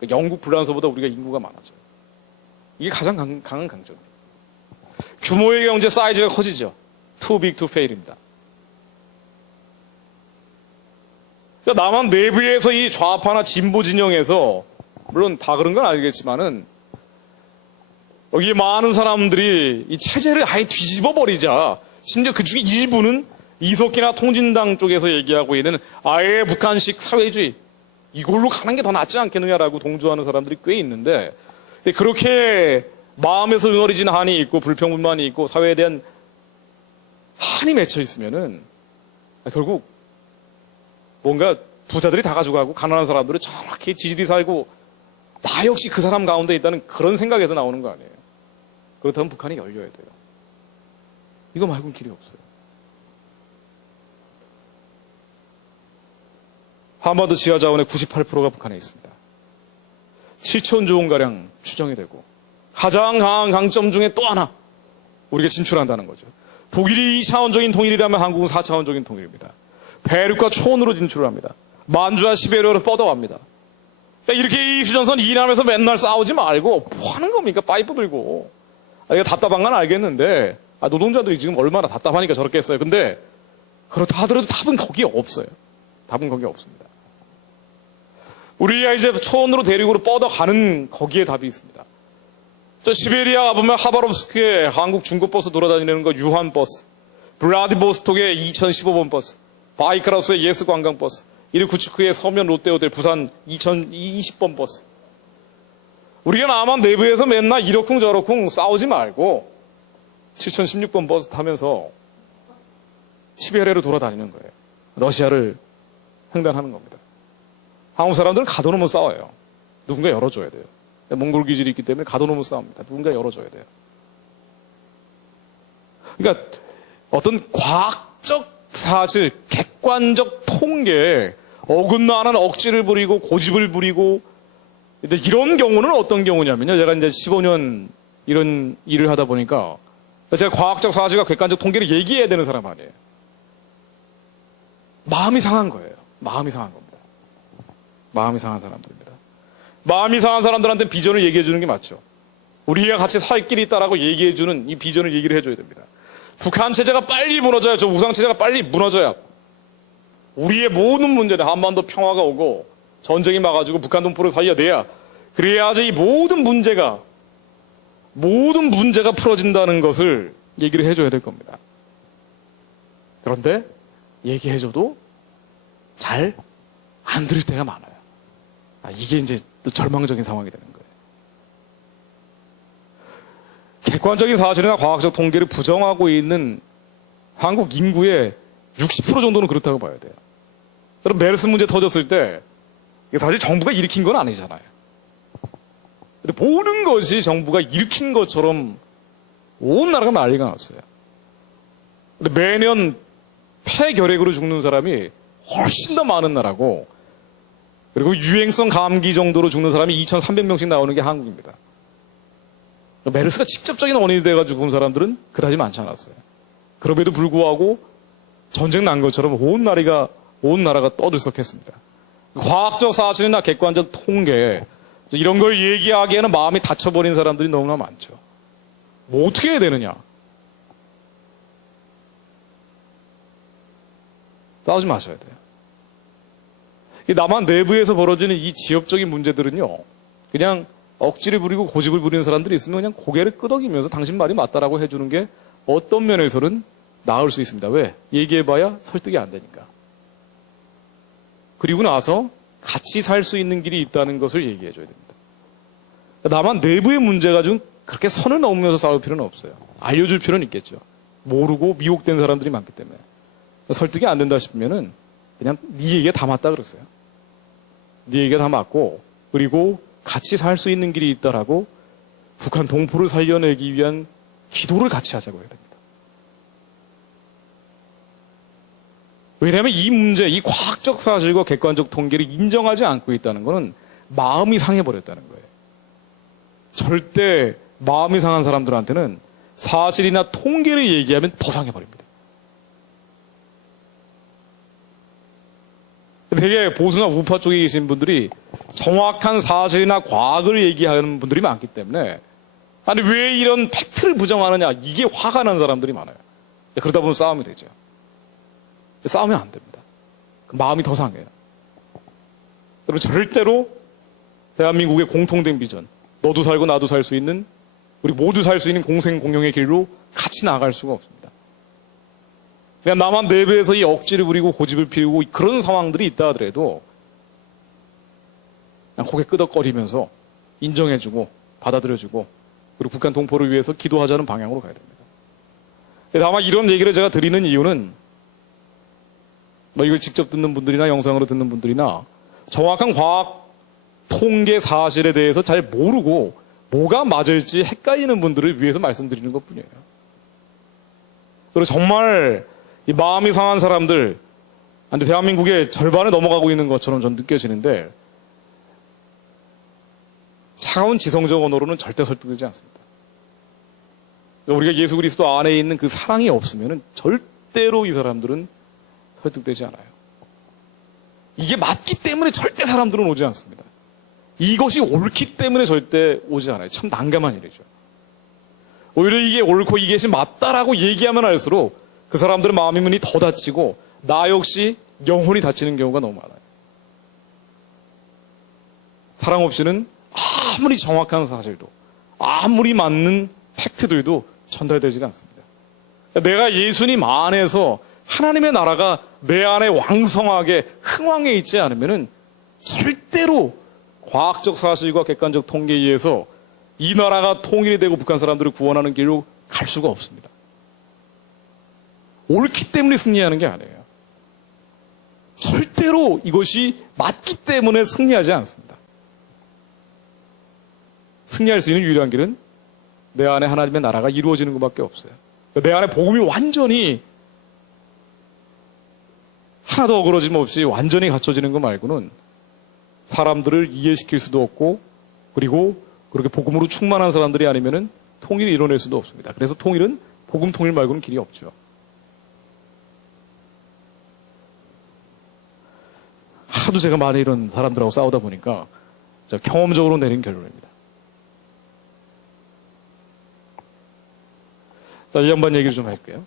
영국, 프랑스보다 우리가 인구가 많아져요. 이게 가장 강한 강점입니다. 규모의 경제 사이즈가 커지죠. Too big to fail입니다. 그러니까 남한 내부에서 이 좌파나 진보 진영에서 물론 다 그런 건 알겠지만은 여기에 많은 사람들이 이 체제를 아예 뒤집어 버리자. 심지어 그 중에 일부는 이석기나 통진당 쪽에서 얘기하고 있는 아예 북한식 사회주의 이걸로 가는 게 더 낫지 않겠느냐라고 동조하는 사람들이 꽤 있는데 그렇게 마음에서 응어리진 한이 있고 불평불만이 있고 사회에 대한 한이 맺혀 있으면은 결국 뭔가 부자들이 다 가져가고 가난한 사람들은 저렇게 지질이 살고 나 역시 그 사람 가운데 있다는 그런 생각에서 나오는 거 아니에요. 그렇다면 북한이 열려야 돼요. 이거 말고는 길이 없어요. 한반도 지하 자원의 98%가 북한에 있습니다. 7천조 원가량 추정이 되고 가장 강한 강점 중에 또 하나 우리가 진출한다는 거죠. 독일이 2차원적인 통일이라면 한국은 4차원적인 통일입니다. 대륙과 초원으로 진출을 합니다. 만주와 시베리아로 뻗어갑니다. 그러니까 이렇게 이 휴전선 이남에서 맨날 싸우지 말고 뭐 하는 겁니까? 파이프 들고. 이게 답답한 건 알겠는데 노동자들이 지금 얼마나 답답하니까 저렇게 했어요. 근데 그렇다 하더라도 답은 거기에 없어요. 답은 거기에 없습니다. 우리가 이제 초원으로 대륙으로 뻗어가는 거기에 답이 있습니다. 저 시베리아 가보면 하바롭스크에 한국 중고버스 돌아다니는 거 유한버스, 블라디보스톡의 2015번 버스, 바이카라우스의 예스 관광버스, 이르쿠츠크의 서면 롯데호텔 부산 2020번 버스. 우리가 남한 내부에서 맨날 이러쿵 저러쿵 싸우지 말고 7016번 버스 타면서 시베리아로 돌아다니는 거예요. 러시아를 횡단하는 겁니다. 한국 사람들은 가둬놓으면 싸워요. 누군가 열어줘야 돼요. 몽골 기질이 있기 때문에 가둬놓으면 싸웁니다. 누군가 열어줘야 돼요. 그러니까 어떤 과학적 사실, 객관적 통계에 어긋나는 억지를 부리고 고집을 부리고 근데 이런 경우는 어떤 경우냐면요. 제가 이제 15년 이런 일을 하다 보니까 제가 과학적 사실과 객관적 통계를 얘기해야 되는 사람 아니에요. 마음이 상한 거예요. 마음이 상한 겁니다. 마음이 상한 사람들입니다. 마음이 상한 사람들한테 비전을 얘기해 주는 게 맞죠. 우리가 같이 살 길이 있다라고 얘기해 주는 이 비전을 얘기를 해줘야 됩니다. 북한 체제가 빨리 무너져야 저 우상 체제가 빨리 무너져야 우리의 모든 문제는 한반도 평화가 오고 전쟁이 막아주고 북한 동포를 살려내야 그래야지 이 모든 문제가 풀어진다는 것을 얘기를 해줘야 될 겁니다. 그런데 얘기해줘도 잘 안 들을 때가 많아요. 이게 이제 또 절망적인 상황이 되는 거예요. 객관적인 사실이나 과학적 통계를 부정하고 있는 한국 인구의 60% 정도는 그렇다고 봐야 돼요. 여러분 메르스 문제 터졌을 때 이게 사실 정부가 일으킨 건 아니잖아요. 근데 모든 것이 정부가 일으킨 것처럼 온 나라가 난리가 났어요. 근데 매년 폐결핵으로 죽는 사람이 훨씬 더 많은 나라고, 그리고 유행성 감기 정도로 죽는 사람이 2,300명씩 나오는 게 한국입니다. 메르스가 직접적인 원인이 돼가지고 죽은 사람들은 그다지 많지 않았어요. 그럼에도 불구하고 전쟁 난 것처럼 온 나라가 떠들썩했습니다. 과학적 사실이나 객관적 통계, 이런 걸 얘기하기에는 마음이 닫혀버린 사람들이 너무나 많죠. 뭐 어떻게 해야 되느냐? 싸우지 마셔야 돼요. 이 남한 내부에서 벌어지는 이 지역적인 문제들은요, 그냥 억지를 부리고 고집을 부리는 사람들이 있으면 그냥 고개를 끄덕이면서 당신 말이 맞다라고 해주는 게 어떤 면에서는 나을 수 있습니다. 왜? 얘기해봐야 설득이 안 되니까. 그리고 나서 같이 살 수 있는 길이 있다는 것을 얘기해줘야 됩니다. 남한 내부의 문제 가지고 그렇게 선을 넘으면서 싸울 필요는 없어요. 알려줄 필요는 있겠죠. 모르고 미혹된 사람들이 많기 때문에. 설득이 안 된다 싶으면은 그냥 네 얘기가 다 맞다 그러세요. 네 얘기가 다 맞고, 그리고 같이 살 수 있는 길이 있다라고 북한 동포를 살려내기 위한 기도를 같이 하자고 해야 됩니다. 왜냐하면 이 문제, 이 과학적 사실과 객관적 통계를 인정하지 않고 있다는 것은 마음이 상해버렸다는 거예요. 절대 마음이 상한 사람들한테는 사실이나 통계를 얘기하면 더 상해버립니다. 되게 보수나 우파 쪽에 계신 분들이 정확한 사실이나 과학을 얘기하는 분들이 많기 때문에, 아니 왜 이런 팩트를 부정하느냐, 이게 화가 난 사람들이 많아요. 그러다 보면 싸움이 되죠. 싸우면 안 됩니다. 마음이 더 상해요. 여러분, 절대로 대한민국의 공통된 비전, 너도 살고 나도 살 수 있는, 우리 모두 살 수 있는 공생 공용의 길로 같이 나아갈 수가 없습니다. 그냥 남한 내부에서 이 억지를 부리고 고집을 피우고 그런 상황들이 있다 하더라도 그냥 고개 끄덕거리면서 인정해주고 받아들여주고, 그리고 북한 동포를 위해서 기도하자는 방향으로 가야 됩니다. 다만 이런 얘기를 제가 드리는 이유는, 이걸 직접 듣는 분들이나 영상으로 듣는 분들이나 정확한 과학 통계 사실에 대해서 잘 모르고 뭐가 맞을지 헷갈리는 분들을 위해서 말씀드리는 것 뿐이에요. 그리고 정말 이 마음이 상한 사람들, 대한민국의 절반을 넘어가고 있는 것처럼 전 느껴지는데, 차가운 지성적 언어로는 절대 설득되지 않습니다. 우리가 예수 그리스도 안에 있는 그 사랑이 없으면 절대로 이 사람들은 설득되지 않아요. 이게 맞기 때문에 절대 사람들은 오지 않습니다. 이것이 옳기 때문에 절대 오지 않아요. 참 난감한 일이죠. 오히려 이게 옳고 이것이 맞다라고 얘기하면 할수록 그 사람들의 마음의 문이 더 닫히고 나 역시 영혼이 닫히는 경우가 너무 많아요. 사랑 없이는 아무리 정확한 사실도, 아무리 맞는 팩트들도 전달되지가 않습니다. 내가 예수님 안에서 하나님의 나라가 내 안에 왕성하게 흥왕해 있지 않으면 절대로 과학적 사실과 객관적 통계에 의해서 이 나라가 통일이 되고 북한 사람들을 구원하는 길로 갈 수가 없습니다. 옳기 때문에 승리하는 게 아니에요. 절대로 이것이 맞기 때문에 승리하지 않습니다. 승리할 수 있는 유일한 길은 내 안에 하나님의 나라가 이루어지는 것밖에 없어요. 내 안에 복음이 완전히 하나도 어그러짐 없이 완전히 갖춰지는 것 말고는 사람들을 이해시킬 수도 없고, 그리고 그렇게 복음으로 충만한 사람들이 아니면은 통일을 이뤄낼 수도 없습니다. 그래서 통일은 복음 통일 말고는 길이 없죠. 하도 제가 많이 이런 사람들하고 싸우다 보니까 제가 경험적으로 내린 결론입니다. 자, 이 양반 얘기를 좀 할게요.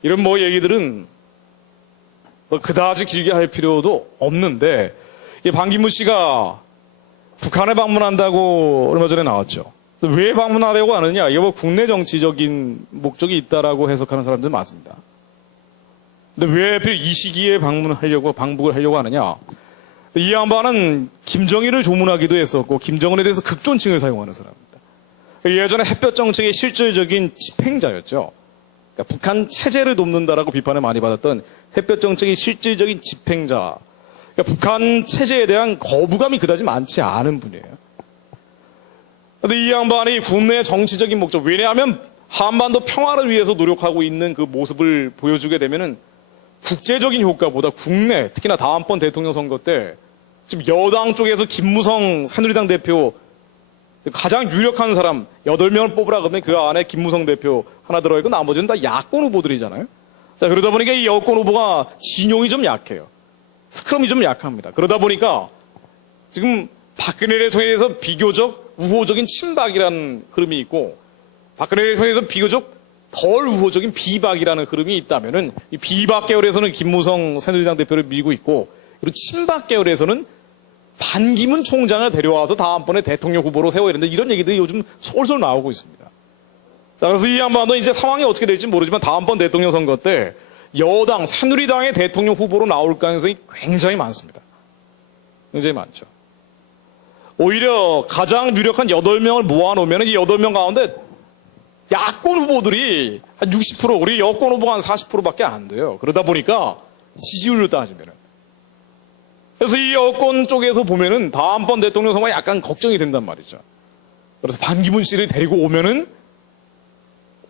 이런 얘기들은 그다지 길게 할 필요도 없는데, 이 반기문 씨가 북한에 방문한다고 얼마 전에 나왔죠. 왜 방문하려고 하느냐? 이게 국내 정치적인 목적이 있다라고 해석하는 사람들 많습니다. 근데 왜 하필 이 시기에 방북을 하려고 하느냐? 이 양반은 김정일을 조문하기도 했었고, 김정은에 대해서 극존칭을 사용하는 사람입니다. 예전에 햇볕 정책의 실질적인 집행자였죠. 그러니까 북한 체제를 돕는다라고 비판을 많이 받았던 햇볕 정책의 실질적인 집행자. 그러니까 북한 체제에 대한 거부감이 그다지 많지 않은 분이에요. 근데 이 양반이 국내 정치적인 목적, 왜냐하면 한반도 평화를 위해서 노력하고 있는 그 모습을 보여주게 되면은 국제적인 효과보다 국내, 특히나 다음번 대통령 선거 때 지금 여당 쪽에서 김무성 새누리당 대표 가장 유력한 사람 8명을 뽑으라 그러면 그 안에 김무성 대표 하나 들어있고 나머지는 다 야권 후보들이잖아요. 자, 그러다 보니까 이 여권 후보가 진용이 좀 약해요. 스크럼이 좀 약합니다. 그러다 보니까 지금 박근혜 대통령에서 비교적 우호적인 친박이라는 흐름이 있고 박근혜 대통령에서 비교적 덜 우호적인 비박이라는 흐름이 있다면은 이 비박 계열에서는 김무성 새누리당 대표를 밀고 있고 그리고 친박 계열에서는 반기문 총장을 데려와서 다음번에 대통령 후보로 세워야 되는데 이런 얘기들이 요즘 솔솔 나오고 있습니다. 자, 그래서 이 양반도 이제 상황이 어떻게 될지 모르지만 다음번 대통령 선거 때 여당 새누리당의 대통령 후보로 나올 가능성이 굉장히 많습니다. 굉장히 많죠. 오히려 가장 유력한 8명을 모아놓으면 이 8명 가운데 야권 후보들이 한 60%, 우리 여권 후보가 한 40%밖에 안 돼요. 그러다 보니까 지지율로 따지면은. 그래서 이 여권 쪽에서 보면은 다음번 대통령 선거가 약간 걱정이 된단 말이죠. 그래서 반기문 씨를 데리고 오면은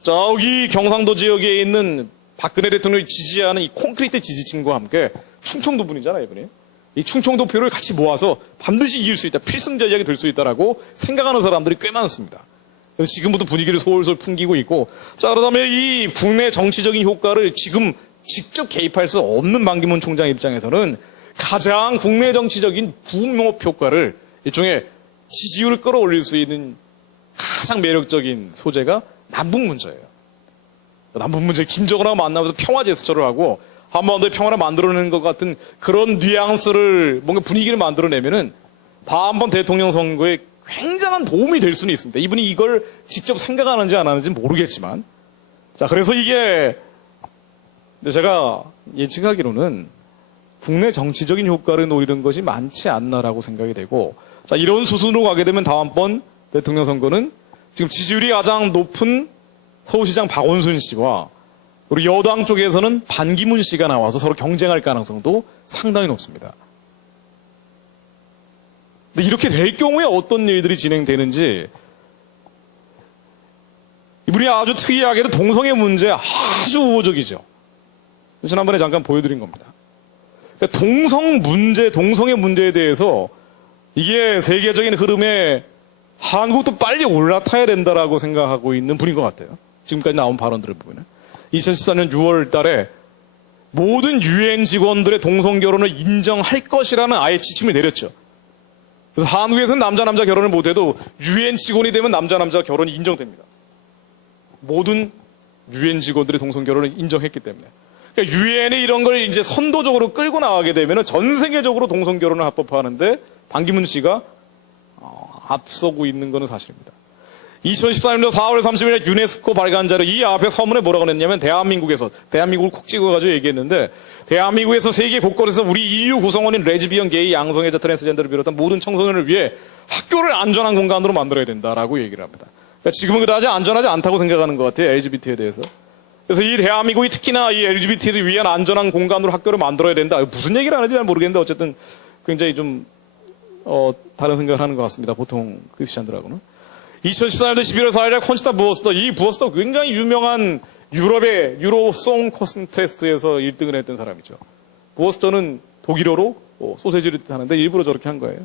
저기 경상도 지역에 있는 박근혜 대통령을 지지하는 이 콘크리트 지지층과 함께 충청도 분이잖아요, 이분이. 이 충청도 표를 같이 모아서 반드시 이길 수 있다, 필승 전략이 될 수 있다라고 생각하는 사람들이 꽤 많습니다. 그래서 지금부터 분위기를 솔솔 풍기고 있고, 자, 그러다면 이 국내 정치적인 효과를 지금 직접 개입할 수 없는 반기문 총장 입장에서는 가장 국내 정치적인 부흥업 효과를 일종의 지지율을 끌어올릴 수 있는 가장 매력적인 소재가 남북 문제예요. 남북 문제 김정은하고 만나면서 평화 제스처를 하고 한반도의 평화를 만들어내는 것 같은 그런 뉘앙스를 뭔가 분위기를 만들어내면은 다음번 대통령 선거에 굉장한 도움이 될 수는 있습니다. 이분이 이걸 직접 생각하는지 안 하는지 모르겠지만. 자, 그래서 이게 제가 예측하기로는 국내 정치적인 효과를 노리는 것이 많지 않나라고 생각이 되고, 자, 이런 수순으로 가게 되면 다음번 대통령 선거는 지금 지지율이 가장 높은 서울시장 박원순 씨와 우리 여당 쪽에서는 반기문 씨가 나와서 서로 경쟁할 가능성도 상당히 높습니다. 근데 이렇게 될 경우에 어떤 일들이 진행되는지, 이분이 아주 특이하게도 동성애 문제 아주 우호적이죠. 지난번에 잠깐 보여드린 겁니다. 그러니까 동성애 문제에 대해서 이게 세계적인 흐름에 한국도 빨리 올라타야 된다라고 생각하고 있는 분인 것 같아요. 지금까지 나온 발언들을 보면. 2014년 6월 달에 모든 UN 직원들의 동성결혼을 인정할 것이라는 아예 지침을 내렸죠. 그래서 한국에서는 남자 결혼을 못해도 UN 직원이 되면 남자 결혼이 인정됩니다. 모든 UN 직원들의 동성결혼을 인정했기 때문에. 그러니까 UN이 이런 걸 이제 선도적으로 끌고 나가게 되면 전 세계적으로 동성결혼을 합법화하는데 반기문 씨가 앞서고 있는 것은 사실입니다. 2014년도 4월 30일 유네스코 발간 자료, 이 앞에 서문에 뭐라고 했냐면 대한민국을 콕 찍어가지고 얘기했는데, 대한민국에서 세계 곳곳에서 우리 EU 구성원인 레즈비언, 게이, 양성애자, 트랜스젠더를 비롯한 모든 청소년을 위해 학교를 안전한 공간으로 만들어야 된다라고 얘기를 합니다. 그러니까 지금은 그다지 안전하지 않다고 생각하는 것 같아요, LGBT에 대해서. 그래서 이 대한민국이 특히나 이 LGBT를 위한 안전한 공간으로 학교를 만들어야 된다. 무슨 얘기를 하는지 잘 모르겠는데 어쨌든 굉장히 좀 다른 생각을 하는 것 같습니다. 보통 크리스찬들하고는. 2014년도 11월 4일에 콘치타 부어스터, 이 부어스터 굉장히 유명한 유럽의 유로송 콘테스트에서 1등을 했던 사람이죠. 부어스터는 독일어로 소세지를 하는데 일부러 저렇게 한 거예요.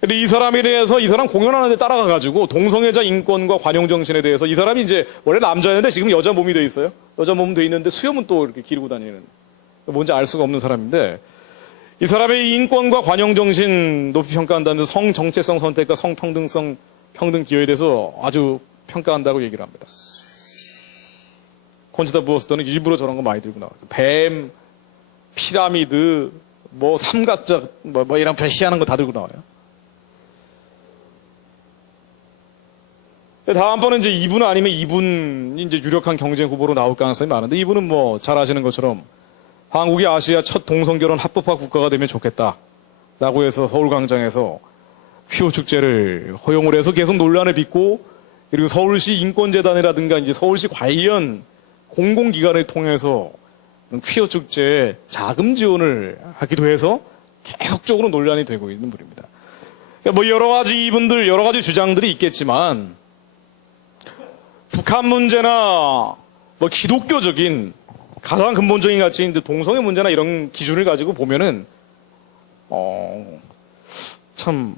근데 이 사람에 대해서 이 사람 공연하는데 따라가가지고 동성애자 인권과 관용 정신에 대해서, 이 사람이 이제 원래 남자였는데 지금 여자 몸이 돼 있어요. 여자 몸 돼 있는데 수염은 또 이렇게 기르고 다니는, 뭔지 알 수가 없는 사람인데, 이 사람의 인권과 관용 정신 높이 평가한다면서 성 정체성 선택과 성평등성 평등 기여에 대해서 아주 평가한다고 얘기를 합니다. 콘치타 부어스터는 일부러 저런 거 많이 들고 나와요. 뱀, 피라미드, 삼각자, 이런 희한한 거 다 들고 나와요. 다음번은 이제 이분 아니면 이분이 이제 유력한 경쟁 후보로 나올 가능성이 많은데, 이분은 잘 아시는 것처럼 한국이 아시아 첫 동성결혼 합법화 국가가 되면 좋겠다라고 해서 서울광장에서 퀴어 축제를 허용을 해서 계속 논란을 빚고, 그리고 서울시 인권재단이라든가 이제 서울시 관련 공공기관을 통해서 퀴어 축제에 자금 지원을 하기도 해서 계속적으로 논란이 되고 있는 분입니다. 그러니까 여러 가지 주장들이 있겠지만, 북한 문제나 뭐 기독교적인 가장 근본적인 가치인 동성애 문제나 이런 기준을 가지고 보면은 참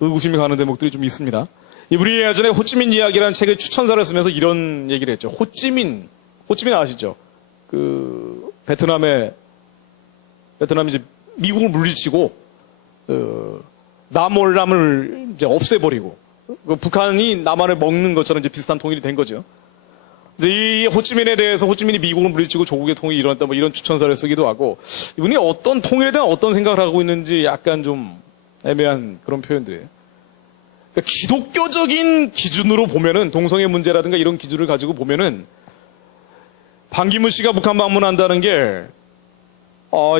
의구심이 가는 대목들이 좀 있습니다. 이분이 예전에 호찌민 이야기라는 책의 추천사를 쓰면서 이런 얘기를 했죠. 호찌민 아시죠? 그 베트남이 이제 미국을 물리치고 남월남을 이제 없애버리고 북한이 남한을 먹는 것처럼 이제 비슷한 통일이 된 거죠. 이 호찌민에 대해서 호찌민이 미국을 물리치고 조국의 통일이 일어났다 뭐 이런 추천사를 쓰기도 하고 이분이 어떤 통일에 대한 어떤 생각을 하고 있는지 약간 좀 애매한 그런 표현들이에요. 그러니까 기독교적인 기준으로 보면은 동성애 문제라든가 이런 기준을 가지고 보면은 반기문 씨가 북한 방문한다는 게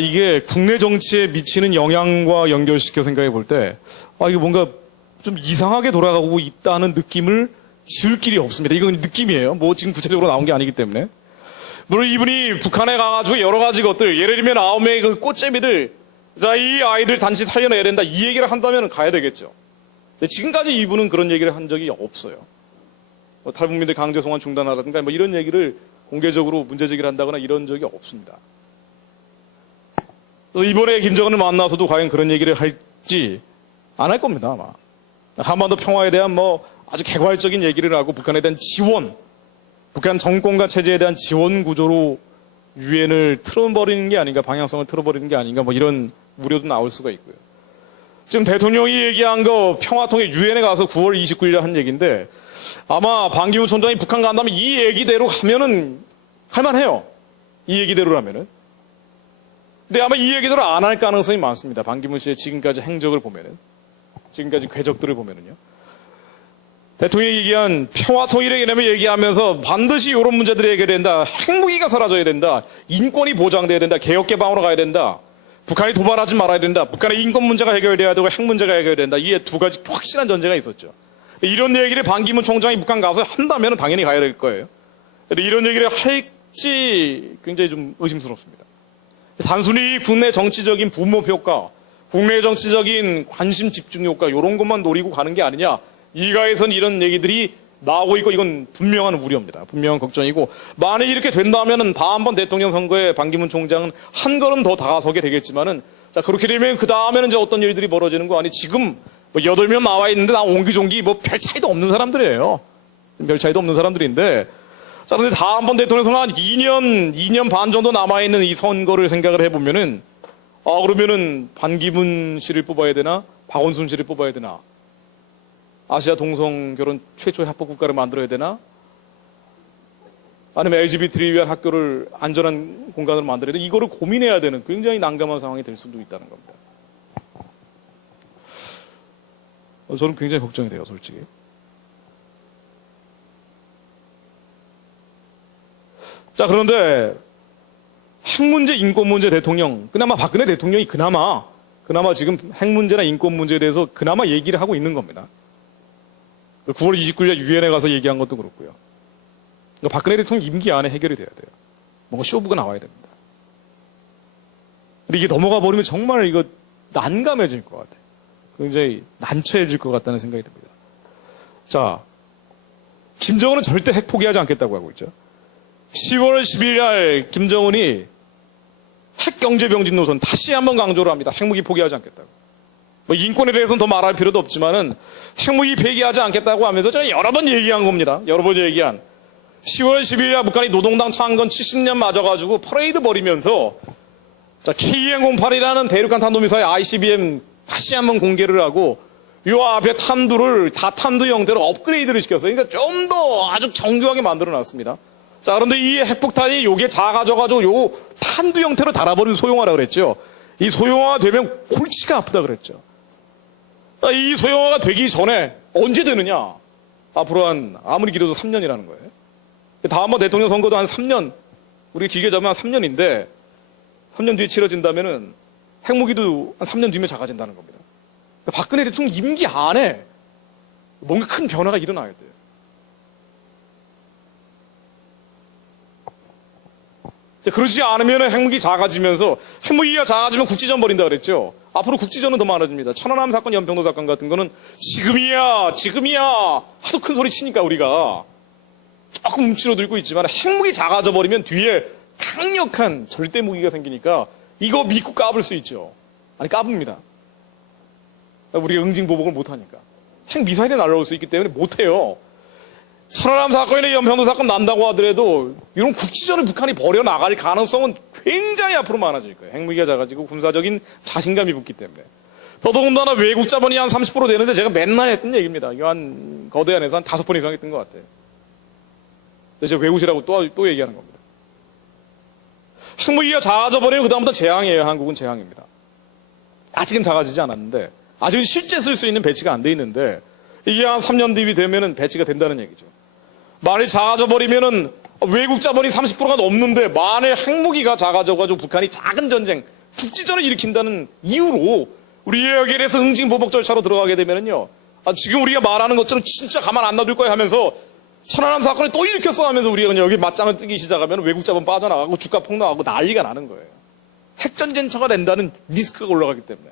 이게 국내 정치에 미치는 영향과 연결시켜 생각해 볼 때 이게 뭔가 좀 이상하게 돌아가고 있다는 느낌을 지울 길이 없습니다. 이건 느낌이에요. 뭐 지금 구체적으로 나온 게 아니기 때문에. 물론 이분이 북한에 가가지고 여러 가지 것들, 예를 들면 9명의 그 꽃제비들, 자, 이 아이들 단지 살려내야 된다. 이 얘기를 한다면 가야 되겠죠. 근데 지금까지 이분은 그런 얘기를 한 적이 없어요. 뭐 탈북민들 강제 송환 중단하라든가 뭐 이런 얘기를 공개적으로 문제 제기를 한다거나 이런 적이 없습니다. 그래서 이번에 김정은을 만나서도 과연 그런 얘기를 할지 안 할 겁니다, 아마. 한반도 평화에 대한 뭐 아주 개괄적인 얘기를 하고 북한에 대한 지원, 북한 정권과 체제에 대한 지원 구조로 유엔을 틀어버리는 게 아닌가, 방향성을 틀어버리는 게 아닌가, 뭐 이런 우려도 나올 수가 있고요. 지금 대통령이 얘기한 거 평화통일 유엔에 가서 9월 29일에 한 얘기인데 아마 반기문 총장이 북한 간다면 이 얘기대로 가면은 할만해요. 이 얘기대로라면은. 근데 아마 이 얘기대로 안 할 가능성이 많습니다. 반기문 씨의 지금까지 행적을 보면은. 지금까지 궤적들을 보면은요. 대통령이 얘기한 평화통일의 개념을 얘기하면서 반드시 이런 문제들이 해결된다. 핵무기가 사라져야 된다. 인권이 보장돼야 된다. 개혁개방으로 가야 된다. 북한이 도발하지 말아야 된다. 북한의 인권 문제가 해결돼야 되고 핵 문제가 해결된다. 이에 두 가지 확실한 전제가 있었죠. 이런 얘기를 반기문 총장이 북한 가서 한다면 당연히 가야 될 거예요. 근데 이런 얘기를 할지 굉장히 좀 의심스럽습니다. 단순히 국내 정치적인 붐업 효과, 국내 정치적인 관심 집중 효과 이런 것만 노리고 가는 게 아니냐. 이가에선 이런 얘기들이 나오고 있고 이건 분명한 우려입니다. 분명한 걱정이고 만약 이렇게 된다면은 다음번 대통령 선거에 반기문 총장은 한 걸음 더 다가서게 되겠지만은 자 그렇게 되면 그 다음에는 이제 어떤 일들이 벌어지는 거 아니 지금 뭐 8명 나와 있는데 나 옹기종기 뭐 별 차이도 없는 사람들이에요. 별 차이도 없는 사람들인데 자 그런데 다음번 대통령 선거 한 2년 반 정도 남아 있는 이 선거를 생각을 해보면은 그러면은 반기문 씨를 뽑아야 되나 박원순 씨를 뽑아야 되나 아시아 동성 결혼 최초의 합법 국가를 만들어야 되나? 아니면 LGBT를 위한 학교를 안전한 공간으로 만들어야 되나? 이거를 고민해야 되는 굉장히 난감한 상황이 될 수도 있다는 겁니다. 저는 굉장히 걱정이 돼요, 솔직히. 자, 그런데 핵 문제, 인권 문제 대통령, 그나마 박근혜 대통령이 그나마 지금 핵 문제나 인권 문제에 대해서 그나마 얘기를 하고 있는 겁니다. 9월 29일에 유엔에 가서 얘기한 것도 그렇고요. 그러니까 박근혜 대통령 임기 안에 해결이 돼야 돼요. 뭔가 쇼부가 나와야 됩니다. 근데 이게 넘어가 버리면 정말 이거 난감해질 것 같아요. 굉장히 난처해질 것 같다는 생각이 듭니다. 자, 김정은은 절대 핵 포기하지 않겠다고 하고 있죠. 10월 12일 날 김정은이 핵 경제 병진 노선 다시 한번 강조를 합니다. 핵무기 포기하지 않겠다고. 뭐 인권에 대해서는 더 말할 필요도 없지만은 핵무기 폐기하지 않겠다고 하면서 제가 여러 번 얘기한 겁니다. 여러 번 얘기한 10월 10일 북한이 노동당 창건 70년 맞아가지고 퍼레이드 벌이면서 자 KN-08이라는 대륙간 탄도미사일 ICBM 다시 한번 공개를 하고 요 앞에 탄두를 다탄두 형태로 업그레이드를 시켰어요. 그러니까 좀 더 아주 정교하게 만들어놨습니다. 자 그런데 이 핵폭탄이 요게 작아져가지고 요 탄두 형태로 달아버리는 소형화라 그랬죠. 이 소형화가 되면 골치가 아프다 그랬죠. 이 소형화가 되기 전에 언제 되느냐? 앞으로 아무리 길어도 3년이라는 거예요. 다음번 대통령 선거도 한 3년, 우리 길게 잡으면 한 3년인데 3년 뒤에 치러진다면은 핵무기도 한 3년 뒤면 작아진다는 겁니다. 박근혜 대통령 임기 안에 뭔가 큰 변화가 일어나야 돼요. 그러지 않으면 핵무기 작아지면서 핵무기가 작아지면 국지전 벌인다 그랬죠. 앞으로 국지전은 더 많아집니다. 천안함 사건, 연평도 사건 같은 거는 지금이야 하도 큰 소리 치니까 우리가 조금 움츠러들고 있지만 핵무기 작아져 버리면 뒤에 강력한 절대 무기가 생기니까 이거 믿고 까불 수 있죠. 아니 까붑니다. 우리가 응징보복을 못하니까. 핵미사일이 날아올 수 있기 때문에 못해요. 천안함 사건이나 연평도 사건 난다고 하더라도 이런 국지전을 북한이 벌여나갈 가능성은 굉장히 앞으로 많아질 거예요. 핵무기가 작아지고 군사적인 자신감이 붙기 때문에. 더더군다나 외국 자본이 한 30% 되는데 제가 맨날 했던 얘기입니다. 이거 한 거대한에서 한 5번 이상 했던 것 같아요. 근데 제가 외국이라고 또 얘기하는 겁니다. 핵무기가 작아져 버리면 그다음부터 재앙이에요. 한국은 재앙입니다. 아직은 작아지지 않았는데 아직은 실제 쓸 수 있는 배치가 안 돼 있는데 이게 한 3년 뒤이 되면은 배치가 된다는 얘기죠. 만일 작아져 버리면은 외국 자본이 30%가 넘는데 만일 핵무기가 작아져가지고 북한이 작은 전쟁, 국지전을 일으킨다는 이유로 우리 여기에서 응징보복 절차로 들어가게 되면은요. 지금 우리가 말하는 것처럼 진짜 가만 안 놔둘 거야 하면서 천안함 사건을 또 일으켰어 하면서 우리가 그냥 여기 맞짱을 뜨기 시작하면 외국 자본 빠져나가고 주가 폭락하고 난리가 나는 거예요. 핵전쟁터가 된다는 리스크가 올라가기 때문에.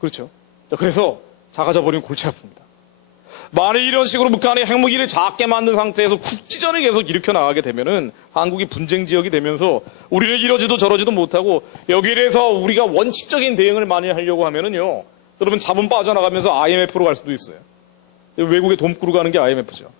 그렇죠. 그래서 작아져 버리면 골치 아픕니다. 만약 이런 식으로 북한이 핵무기를 작게 만든 상태에서 국지전을 계속 일으켜 나가게 되면은 한국이 분쟁 지역이 되면서 우리는 이러지도 저러지도 못하고 여기에 대해서 우리가 원칙적인 대응을 많이 하려고 하면은요. 여러분 자본 빠져나가면서 IMF로 갈 수도 있어요. 외국에 돈 꾸러 가는 게 IMF죠.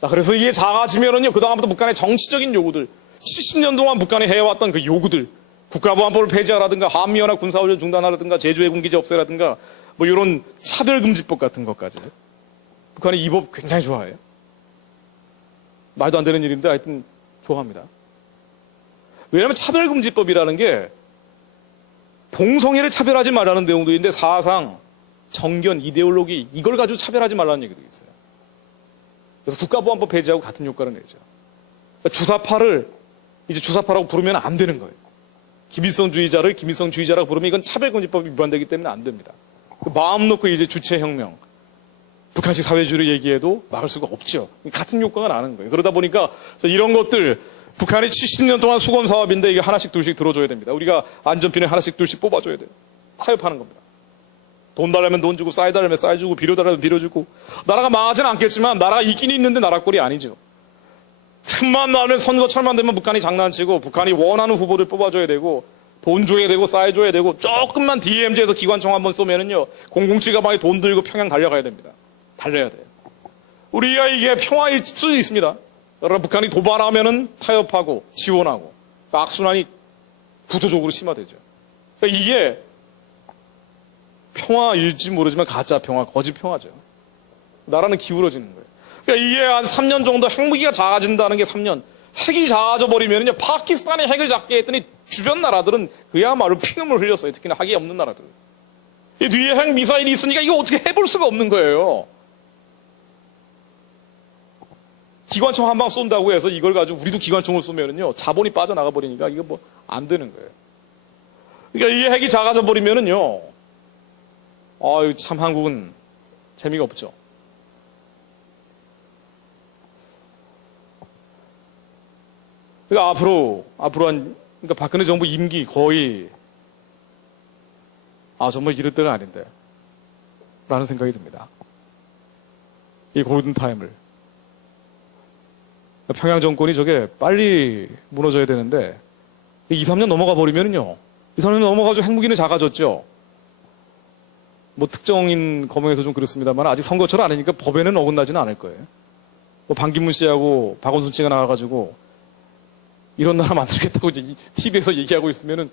자, 그래서 이게 작아지면은요. 그다음부터 북한의 정치적인 요구들, 70년 동안 북한이 해왔던 그 요구들, 국가보안법을 폐지하라든가 한미연합 군사훈련 중단하라든가 제주해군기지 없애라든가 뭐 이런 차별금지법 같은 것까지. 북한이 이 법 굉장히 좋아해요. 말도 안 되는 일인데 하여튼 좋아합니다. 왜냐하면 차별금지법이라는 게 동성애를 차별하지 말라는 내용도 있는데 사상, 정견, 이데올로기 이걸 가지고 차별하지 말라는 얘기도 있어요. 그래서 국가보안법 폐지하고 같은 효과를 내죠. 그러니까 주사파를 이제 주사파라고 부르면 안 되는 거예요. 김일성주의자를 김일성주의자라고 부르면 이건 차별금지법이 위반되기 때문에 안 됩니다. 마음 놓고 이제 주체혁명, 북한식 사회주의를 얘기해도 막을 수가 없죠. 같은 효과가 나는 거예요. 그러다 보니까 이런 것들 북한이 70년 동안 수건 사업인데 이게 하나씩 둘씩 들어줘야 됩니다. 우리가 안전핀에 하나씩 둘씩 뽑아줘야 돼요. 타협하는 겁니다. 돈 달라면 돈 주고 쌀 달라면 쌀 주고 비료 달라면 비료 주고 나라가 망하지는 않겠지만 나라가 있긴 있는데 나라 꼴이 아니죠. 틈만 나면 선거철만 되면 북한이 장난치고 북한이 원하는 후보를 뽑아줘야 되고 돈 줘야 되고 쌀 줘야 되고 조금만 DMZ에서 기관총 한번 쏘면은요 007 가방에 돈 들고 평양 달려가야 됩니다. 달려야 돼요. 우리가 이게 평화일 수도 있습니다. 여러분 북한이 도발하면은 타협하고 지원하고 악순환이 구조적으로 심화되죠. 그러니까 이게 평화일지 모르지만 가짜 평화, 거짓 평화죠. 나라는 기울어지는 거예요. 그러니까 이게 한 3년 정도 핵무기가 작아진다는 게 3년. 핵이 작아져 버리면요 파키스탄이 핵을 작게 했더니 주변 나라들은 그야말로 피눈물 흘렸어요. 특히나 핵이 없는 나라들. 이 뒤에 핵 미사일이 있으니까 이거 어떻게 해볼 수가 없는 거예요. 기관총 한 방 쏜다고 해서 이걸 가지고 우리도 기관총을 쏘면은요 자본이 빠져나가 버리니까 이거 뭐 안 되는 거예요. 그러니까 이 핵이 작아져 버리면은요 아유 참 한국은 재미가 없죠. 그러니까 앞으로 그러니까 박근혜 정부 임기 거의 정말 이럴 때가 아닌데 라는 생각이 듭니다. 이 골든타임을 평양 정권이 저게 빨리 무너져야 되는데 2, 3년 넘어가 버리면은요 2, 3년 넘어가지고 핵무기는 작아졌죠. 뭐 특정인 검역에서 좀 그렇습니다만 아직 선거철 아니니까 법에는 어긋나지는 않을 거예요. 뭐 반기문 씨하고 박원순 씨가 나와가지고 이런 나라 만들겠다고 이제 TV에서 얘기하고 있으면은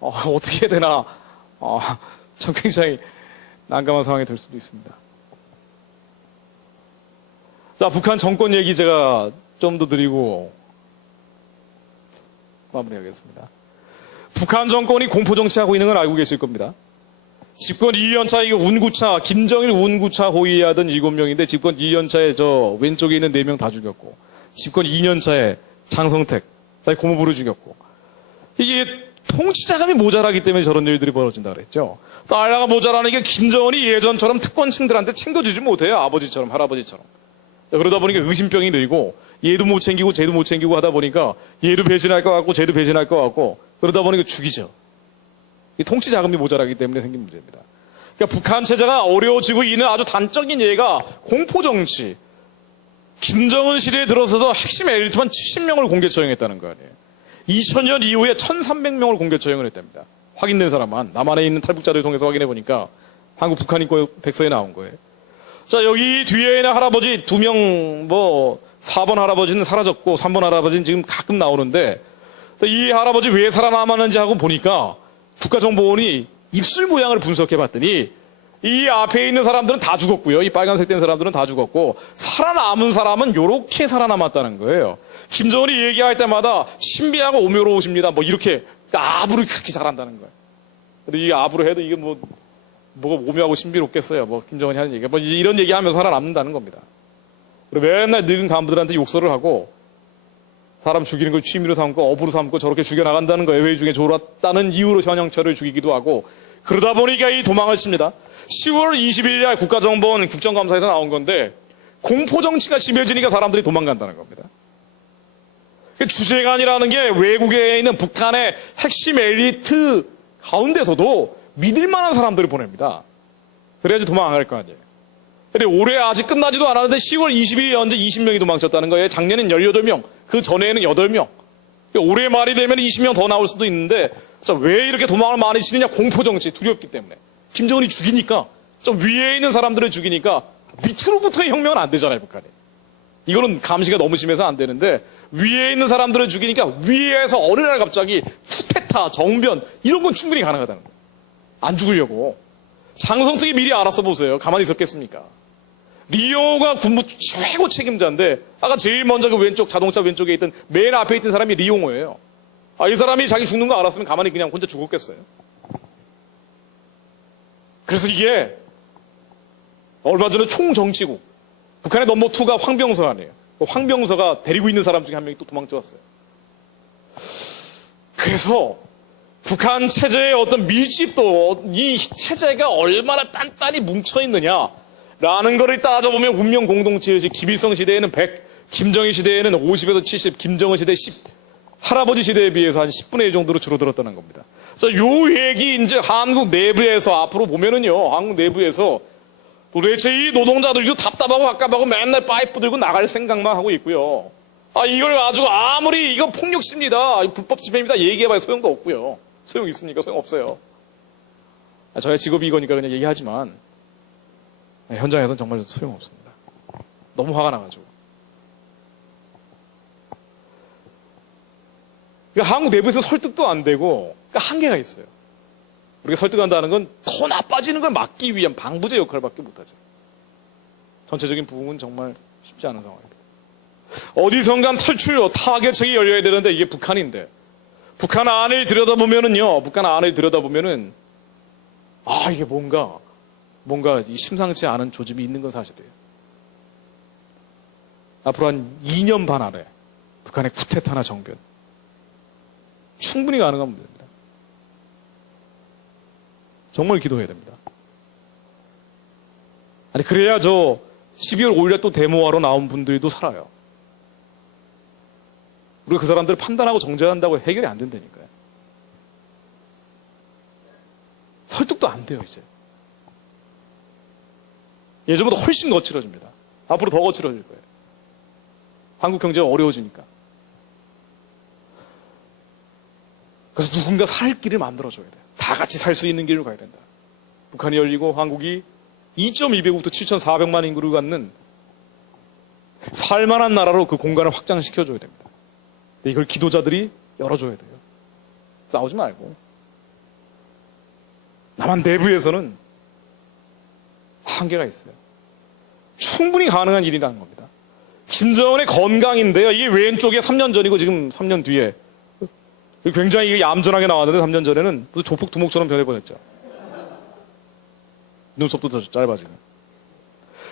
어떻게 해야 되나 참 굉장히 난감한 상황이 될 수도 있습니다. 자, 북한 정권 얘기 제가 좀 더 드리고 마무리하겠습니다. 북한 정권이 공포 정치하고 있는 걸 알고 계실 겁니다. 집권 2년차 이게 운구차 김정일 운구차 호위하던 7명인데 집권 2년차에 저 왼쪽에 있는 4명 다 죽였고 집권 2년차에 장성택 고모부를 죽였고 이게 통치자감이 모자라기 때문에 저런 일들이 벌어진다 그랬죠. 나라가 모자라는 게 김정은이 예전처럼 특권층들한테 챙겨주지 못해요. 아버지처럼 할아버지처럼. 그러다 보니까 의심병이 늘고 얘도 못 챙기고 쟤도 못 챙기고 하다 보니까 얘도 배신할 것 같고 쟤도 배신할 것 같고 그러다 보니까 죽이죠. 이 통치 자금이 모자라기 때문에 생긴 문제입니다. 그러니까 북한 체제가 어려워지고 있는 아주 단적인 예가 공포 정치. 김정은 시대에 들어서서 핵심 엘리트만 70명을 공개 처형했다는 거 아니에요. 2000년 이후에 1300명을 공개 처형을 했답니다. 확인된 사람만. 남한에 있는 탈북자들 통해서 확인해 보니까 한국 북한 인권 백서에 나온 거예요. 자, 여기 뒤에 있는 할아버지 2명, 4번 할아버지는 사라졌고 3번 할아버지는 지금 가끔 나오는데 이 할아버지 왜 살아남았는지 하고 보니까 국가정보원이 입술 모양을 분석해 봤더니 이 앞에 있는 사람들은 다 죽었고요. 이 빨간색 된 사람들은 다 죽었고 살아남은 사람은 요렇게 살아남았다는 거예요. 김정은이 얘기할 때마다 신비하고 오묘로우십니다. 이렇게 아부를 그렇게 잘한다는 거예요. 근데 이 아부를 해도 이게 뭐가 오묘하고 신비롭겠어요. 김정은이 하는 얘기가 이런 얘기하면서 살아남는다는 겁니다. 그리고 맨날 늙은 간부들한테 욕설을 하고 사람 죽이는 걸 취미로 삼고 업으로 삼고 저렇게 죽여나간다는 거예요. 외위 중에 졸았다는 이유로 현영철을 죽이기도 하고 그러다 보니까 이 도망을 칩니다. 10월 21일 날 국가정보원 국정감사에서 나온 건데 공포정치가 심해지니까 사람들이 도망간다는 겁니다. 주재관이라는 게 외국에 있는 북한의 핵심 엘리트 가운데서도 믿을 만한 사람들을 보냅니다. 그래야지 도망 안 갈 거 아니에요. 근데 올해 아직 끝나지도 않았는데 10월 20일에 현재 20명이 도망쳤다는 거예요. 작년엔 18명, 그 전에는 8명. 올해 말이 되면 20명 더 나올 수도 있는데 자, 왜 이렇게 도망을 많이 치느냐? 공포정치, 두렵기 때문에. 김정은이 죽이니까, 좀 위에 있는 사람들을 죽이니까 밑으로부터의 혁명은 안 되잖아요, 북한이. 이거는 감시가 너무 심해서 안 되는데 위에 있는 사람들을 죽이니까 위에서 어느 날 갑자기 쿠데타, 정변 이런 건 충분히 가능하다는 거예요. 안 죽으려고. 장성택이 미리 알았어 보세요. 가만히 있었겠습니까? 리용호가 군부 최고 책임자인데 아까 제일 먼저 그 왼쪽 자동차 왼쪽에 있던 맨 앞에 있던 사람이 리용호예요. 이 사람이 자기 죽는 거 알았으면 가만히 그냥 혼자 죽었겠어요. 그래서 이게 얼마 전에 총정치국 북한의 넘버2가 황병서 아니에요. 황병서가 데리고 있는 사람 중에 한 명이 또 도망쳐왔어요. 그래서 북한 체제의 어떤 밀집도 이 체제가 얼마나 단단히 뭉쳐있느냐라는 거를 따져보면 운명 공동체의식 김일성 시대에는 100, 김정일 시대에는 50에서 70, 김정은 시대 10, 할아버지 시대에 비해서 한 10분의 1 정도로 줄어들었다는 겁니다. 자, 요 얘기 이제 한국 내부에서 앞으로 보면은요, 한국 내부에서 도대체 이 노동자들도 답답하고 갑갑하고 맨날 파이프 들고 나갈 생각만 하고 있고요. 이걸 가지고 아무리 이거 폭력시입니다. 불법 집회입니다. 얘기해봐야 소용도 없고요. 소용 있습니까? 소용 없어요. 저의 직업이 이거니까 그냥 얘기하지만 현장에서는 정말 소용 없습니다. 너무 화가 나가지고. 그러니까 한국 내부에서 설득도 안 되고 그러니까 한계가 있어요. 우리가 설득한다는 건 더 나빠지는 걸 막기 위한 방부제 역할밖에 못하죠. 전체적인 부분은 정말 쉽지 않은 상황입니다. 어디선가 탈출로 타겟책이 열려야 되는데 이게 북한인데 북한 안을 들여다보면은요. 북한 안을 들여다보면은 이게 뭔가 이 심상치 않은 조짐이 있는 건 사실이에요. 앞으로 한 2년 반 안에 북한의 쿠데타나 정변 충분히 가능한 문제입니다. 정말 기도해야 됩니다. 그래야 12월 5일에 또 데모하러 나온 분들도 살아요. 우리가 그 사람들을 판단하고 정죄한다고 해결이 안 된다니까요. 설득도 안 돼요, 이제. 예전보다 훨씬 거칠어집니다. 앞으로 더 거칠어질 거예요. 한국 경제가 어려워지니까. 그래서 누군가 살 길을 만들어줘야 돼요. 다 같이 살 수 있는 길로 가야 된다. 북한이 열리고 한국이 2.2배국부터 7,400만 인구를 갖는 살만한 나라로 그 공간을 확장시켜줘야 됩니다. 이걸 기도자들이 열어줘야 돼요. 싸우지 말고. 남한 내부에서는 한계가 있어요. 충분히 가능한 일이라는 겁니다. 김정은의 건강인데요. 이게 왼쪽에 3년 전이고 지금 3년 뒤에 굉장히 얌전하게 나왔는데 3년 전에는 무슨 조폭 두목처럼 변해버렸죠. 눈썹도 더 짧아지고.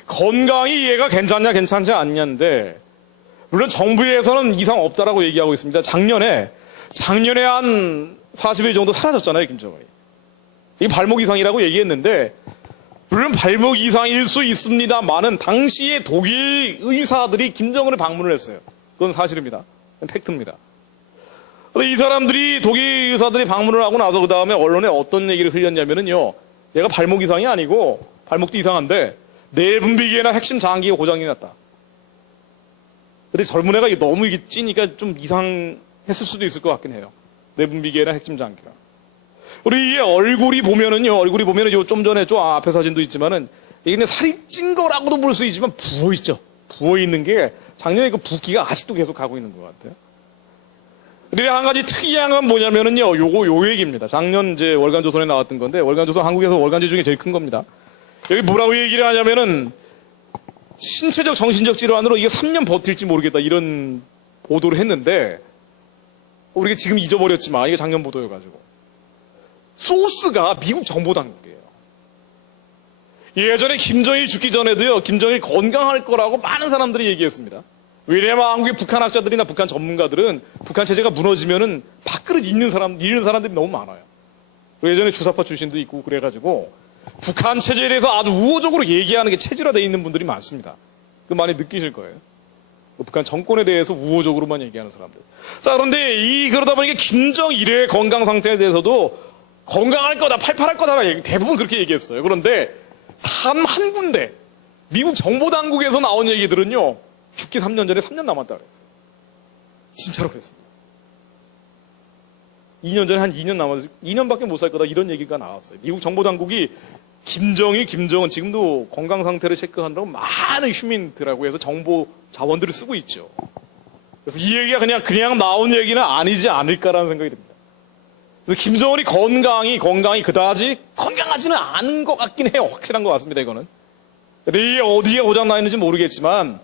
건강이 얘가 괜찮냐 괜찮지 않냐인데 물론 정부에서는 이상 없다라고 얘기하고 있습니다. 작년에 한 40일 정도 사라졌잖아요, 김정은이. 이게 발목 이상이라고 얘기했는데 물론 발목 이상일 수 있습니다만은 당시에 독일 의사들이 김정은을 방문을 했어요. 그건 사실입니다. 팩트입니다. 근데 이 사람들이 독일 의사들이 방문을 하고 나서 그 다음에 언론에 어떤 얘기를 흘렸냐면은요, 얘가 발목 이상이 아니고 발목도 이상한데 내분비계나 핵심 장기가 고장이 났다. 근데 젊은 애가 이게 너무 이게 찌니까 좀 이상했을 수도 있을 것 같긴 해요. 내분비계나 핵심 장기가. 우리 이 얼굴이 보면은요, 요 좀 전에 좀 앞에 사진도 있지만은 이게 그냥 살이 찐 거라고도 볼 수 있지만 부어 있죠. 부어 있는 게 작년에 그 붓기가 아직도 계속 가고 있는 것 같아요. 그리고 한 가지 특이한 건 뭐냐면은요, 요 얘기입니다. 작년 이제 월간조선에 나왔던 건데, 월간조선 한국에서 월간지 중에 제일 큰 겁니다. 여기 뭐라고 얘기를 하냐면은, 신체적, 정신적 질환으로 이게 3년 버틸지 모르겠다, 이런 보도를 했는데, 우리가 지금 잊어버렸지만, 이게 작년 보도여가지고. 소스가 미국 정보당국이에요. 예전에 김정일 죽기 전에도요, 김정일 건강할 거라고 많은 사람들이 얘기했습니다. 왜냐면 한국의 북한 학자들이나 북한 전문가들은 북한 체제가 무너지면은 밥그릇 잃는 사람들이 너무 많아요. 예전에 주사파 출신도 있고 그래가지고 북한 체제에 대해서 아주 우호적으로 얘기하는 게 체질화되어 있는 분들이 많습니다. 그 많이 느끼실 거예요. 북한 정권에 대해서 우호적으로만 얘기하는 사람들. 자, 그런데 그러다 보니까 김정일의 건강 상태에 대해서도 건강할 거다, 팔팔할 거다, 대부분 그렇게 얘기했어요. 그런데 단 한 군데, 미국 정보당국에서 나온 얘기들은요, 죽기 3년 전에 3년 남았다 그랬어요. 진짜로 그랬습니다. 2년 전에 한 2년 남았어요. 2년밖에 못 살 거다 이런 얘기가 나왔어요. 미국 정보당국이 김정일, 김정은 지금도 건강 상태를 체크한다고 많은 휴민들하고 해서 정보 자원들을 쓰고 있죠. 그래서 이 얘기가 그냥 나온 얘기는 아니지 않을까라는 생각이 듭니다. 그래서 김정은이 건강이 그다지 건강하지는 않은 것 같긴 해요. 확실한 것 같습니다, 이거는. 근데 이게 어디에 고장나 있는지 모르겠지만,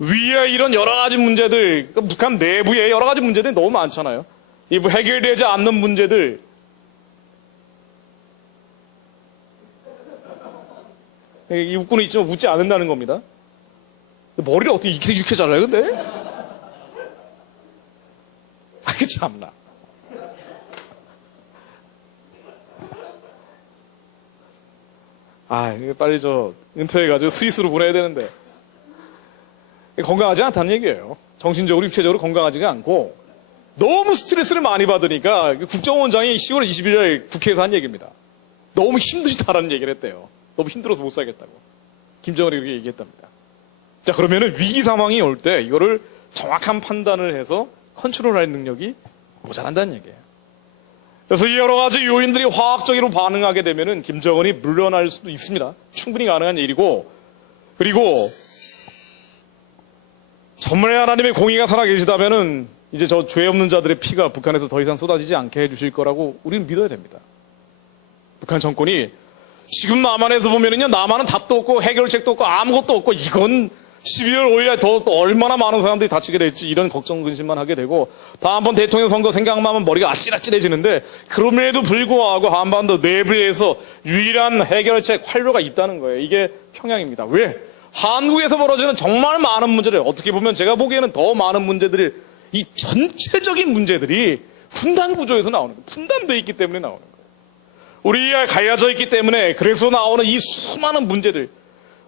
위에 이런 여러 가지 문제들, 북한 내부에 여러 가지 문제들이 너무 많잖아요. 이 해결되지 않는 문제들. 이 웃고는 있지만 웃지 않는다는 겁니다. 머리를 어떻게 이렇게 잘라요, 근데? 그 참나. 빨리 은퇴해가지고 스위스로 보내야 되는데. 건강하지 않다는 얘기예요. 정신적으로, 육체적으로 건강하지가 않고 너무 스트레스를 많이 받으니까 국정원장이 10월 21일 국회에서 한 얘기입니다. 너무 힘들다라는 얘기를 했대요. 너무 힘들어서 못 살겠다고. 김정은이 그렇게 얘기했답니다. 자, 그러면은 위기 상황이 올 때 이거를 정확한 판단을 해서 컨트롤할 능력이 모자란다는 얘기예요. 그래서 이 여러 가지 요인들이 화학적으로 반응하게 되면은 김정은이 물러날 수도 있습니다. 충분히 가능한 일이고, 그리고 전문의 하나님의 공의가 살아계시다면은 이제 저 죄 없는 자들의 피가 북한에서 더 이상 쏟아지지 않게 해주실 거라고 우리는 믿어야 됩니다. 북한 정권이 지금 남한에서 보면은요, 남한은 답도 없고 해결책도 없고 아무것도 없고, 이건 12월 5일에 더 얼마나 많은 사람들이 다치게 될지 이런 걱정 근심만 하게 되고, 다음번 대통령 선거 생각만 하면 머리가 아찔아찔해지는데, 그럼에도 불구하고 한반도 내부에서 유일한 해결책 활로가 있다는 거예요. 이게 평양입니다. 왜? 한국에서 벌어지는 정말 많은 문제들, 어떻게 보면 제가 보기에는 더 많은 문제들이, 이 전체적인 문제들이 분단 구조에서 나오는 거예요. 분단되어 있기 때문에 나오는 거예요. 우리가 갈라져 있기 때문에, 그래서 나오는 이 수많은 문제들,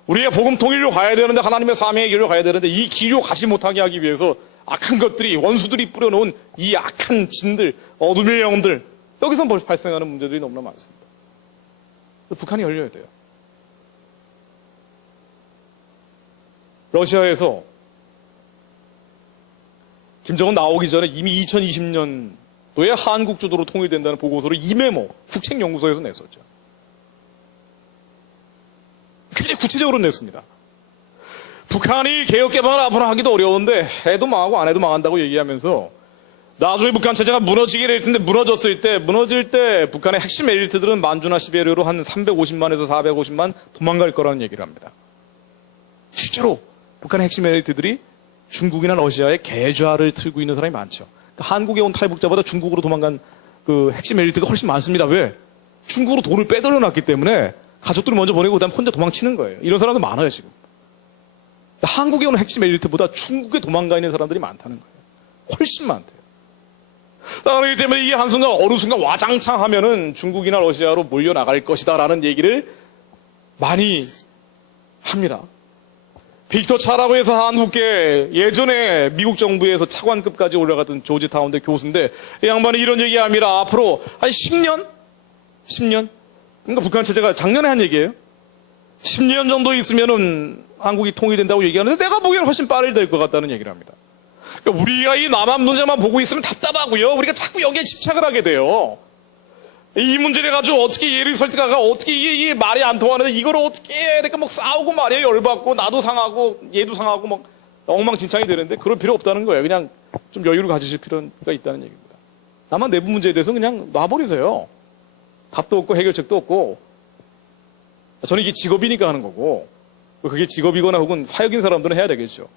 우리가 복음 통일로 가야 되는데, 하나님의 사명의 길로 가야 되는데, 이 길로 가지 못하게 하기 위해서 악한 것들이, 원수들이 뿌려놓은 이 악한 진들, 어둠의 영들, 여기서 발생하는 문제들이 너무나 많습니다. 북한이 열려야 돼요. 러시아에서 김정은 나오기 전에 이미 2020년도에 한국 주도로 통일된다는 보고서를 이메모 국책연구소에서 냈었죠. 굉장히 구체적으로 냈습니다. 북한이 개혁개방을 앞으로 하기도 어려운데 해도 망하고 안 해도 망한다고 얘기하면서 나중에 북한 체제가 무너지게 될 텐데, 무너질 때 북한의 핵심 엘리트들은 만주나 시베리아로 한 350만에서 450만 도망갈 거라는 얘기를 합니다. 실제로 북한의 핵심 엘리트들이 중국이나 러시아에 계좌를 틀고 있는 사람이 많죠. 그러니까 한국에 온 탈북자보다 중국으로 도망간 그 핵심 엘리트가 훨씬 많습니다. 왜? 중국으로 돈을 빼돌려놨기 때문에 가족들을 먼저 보내고 그다음 혼자 도망치는 거예요. 이런 사람도 많아요, 지금. 한국에 온 핵심 엘리트보다 중국에 도망가 있는 사람들이 많다는 거예요. 훨씬 많대요. 그렇기 때문에 이 한순간, 어느 순간 와장창 하면은 중국이나 러시아로 몰려나갈 것이다 라는 얘기를 많이 합니다. 빅터 차라고 해서 한국계 예전에 미국 정부에서 차관급까지 올라갔던 조지타운대 교수인데 이 양반이 이런 얘기합니다. 앞으로 한 10년? 그러니까 북한 체제가 작년에 한 얘기예요. 10년 정도 있으면은 한국이 통일된다고 얘기하는데 내가 보기에는 훨씬 빠르게 될 것 같다는 얘기를 합니다. 그러니까 우리가 이 남한 문제만 보고 있으면 답답하고요. 우리가 자꾸 여기에 집착을 하게 돼요. 이 문제를 가지고 어떻게 얘를 설득하가 어떻게 이게 말이 안 통하는데 이걸 어떻게 해. 그러니까 막 싸우고 말이에요. 열받고 나도 상하고 얘도 상하고 막 엉망진창이 되는데 그럴 필요 없다는 거예요. 그냥 좀 여유를 가지실 필요가 있다는 얘기입니다. 남한 내부 문제에 대해서 그냥 놔버리세요. 답도 없고 해결책도 없고. 저는 이게 직업이니까 하는 거고 그게 직업이거나 혹은 사역인 사람들은 해야 되겠죠.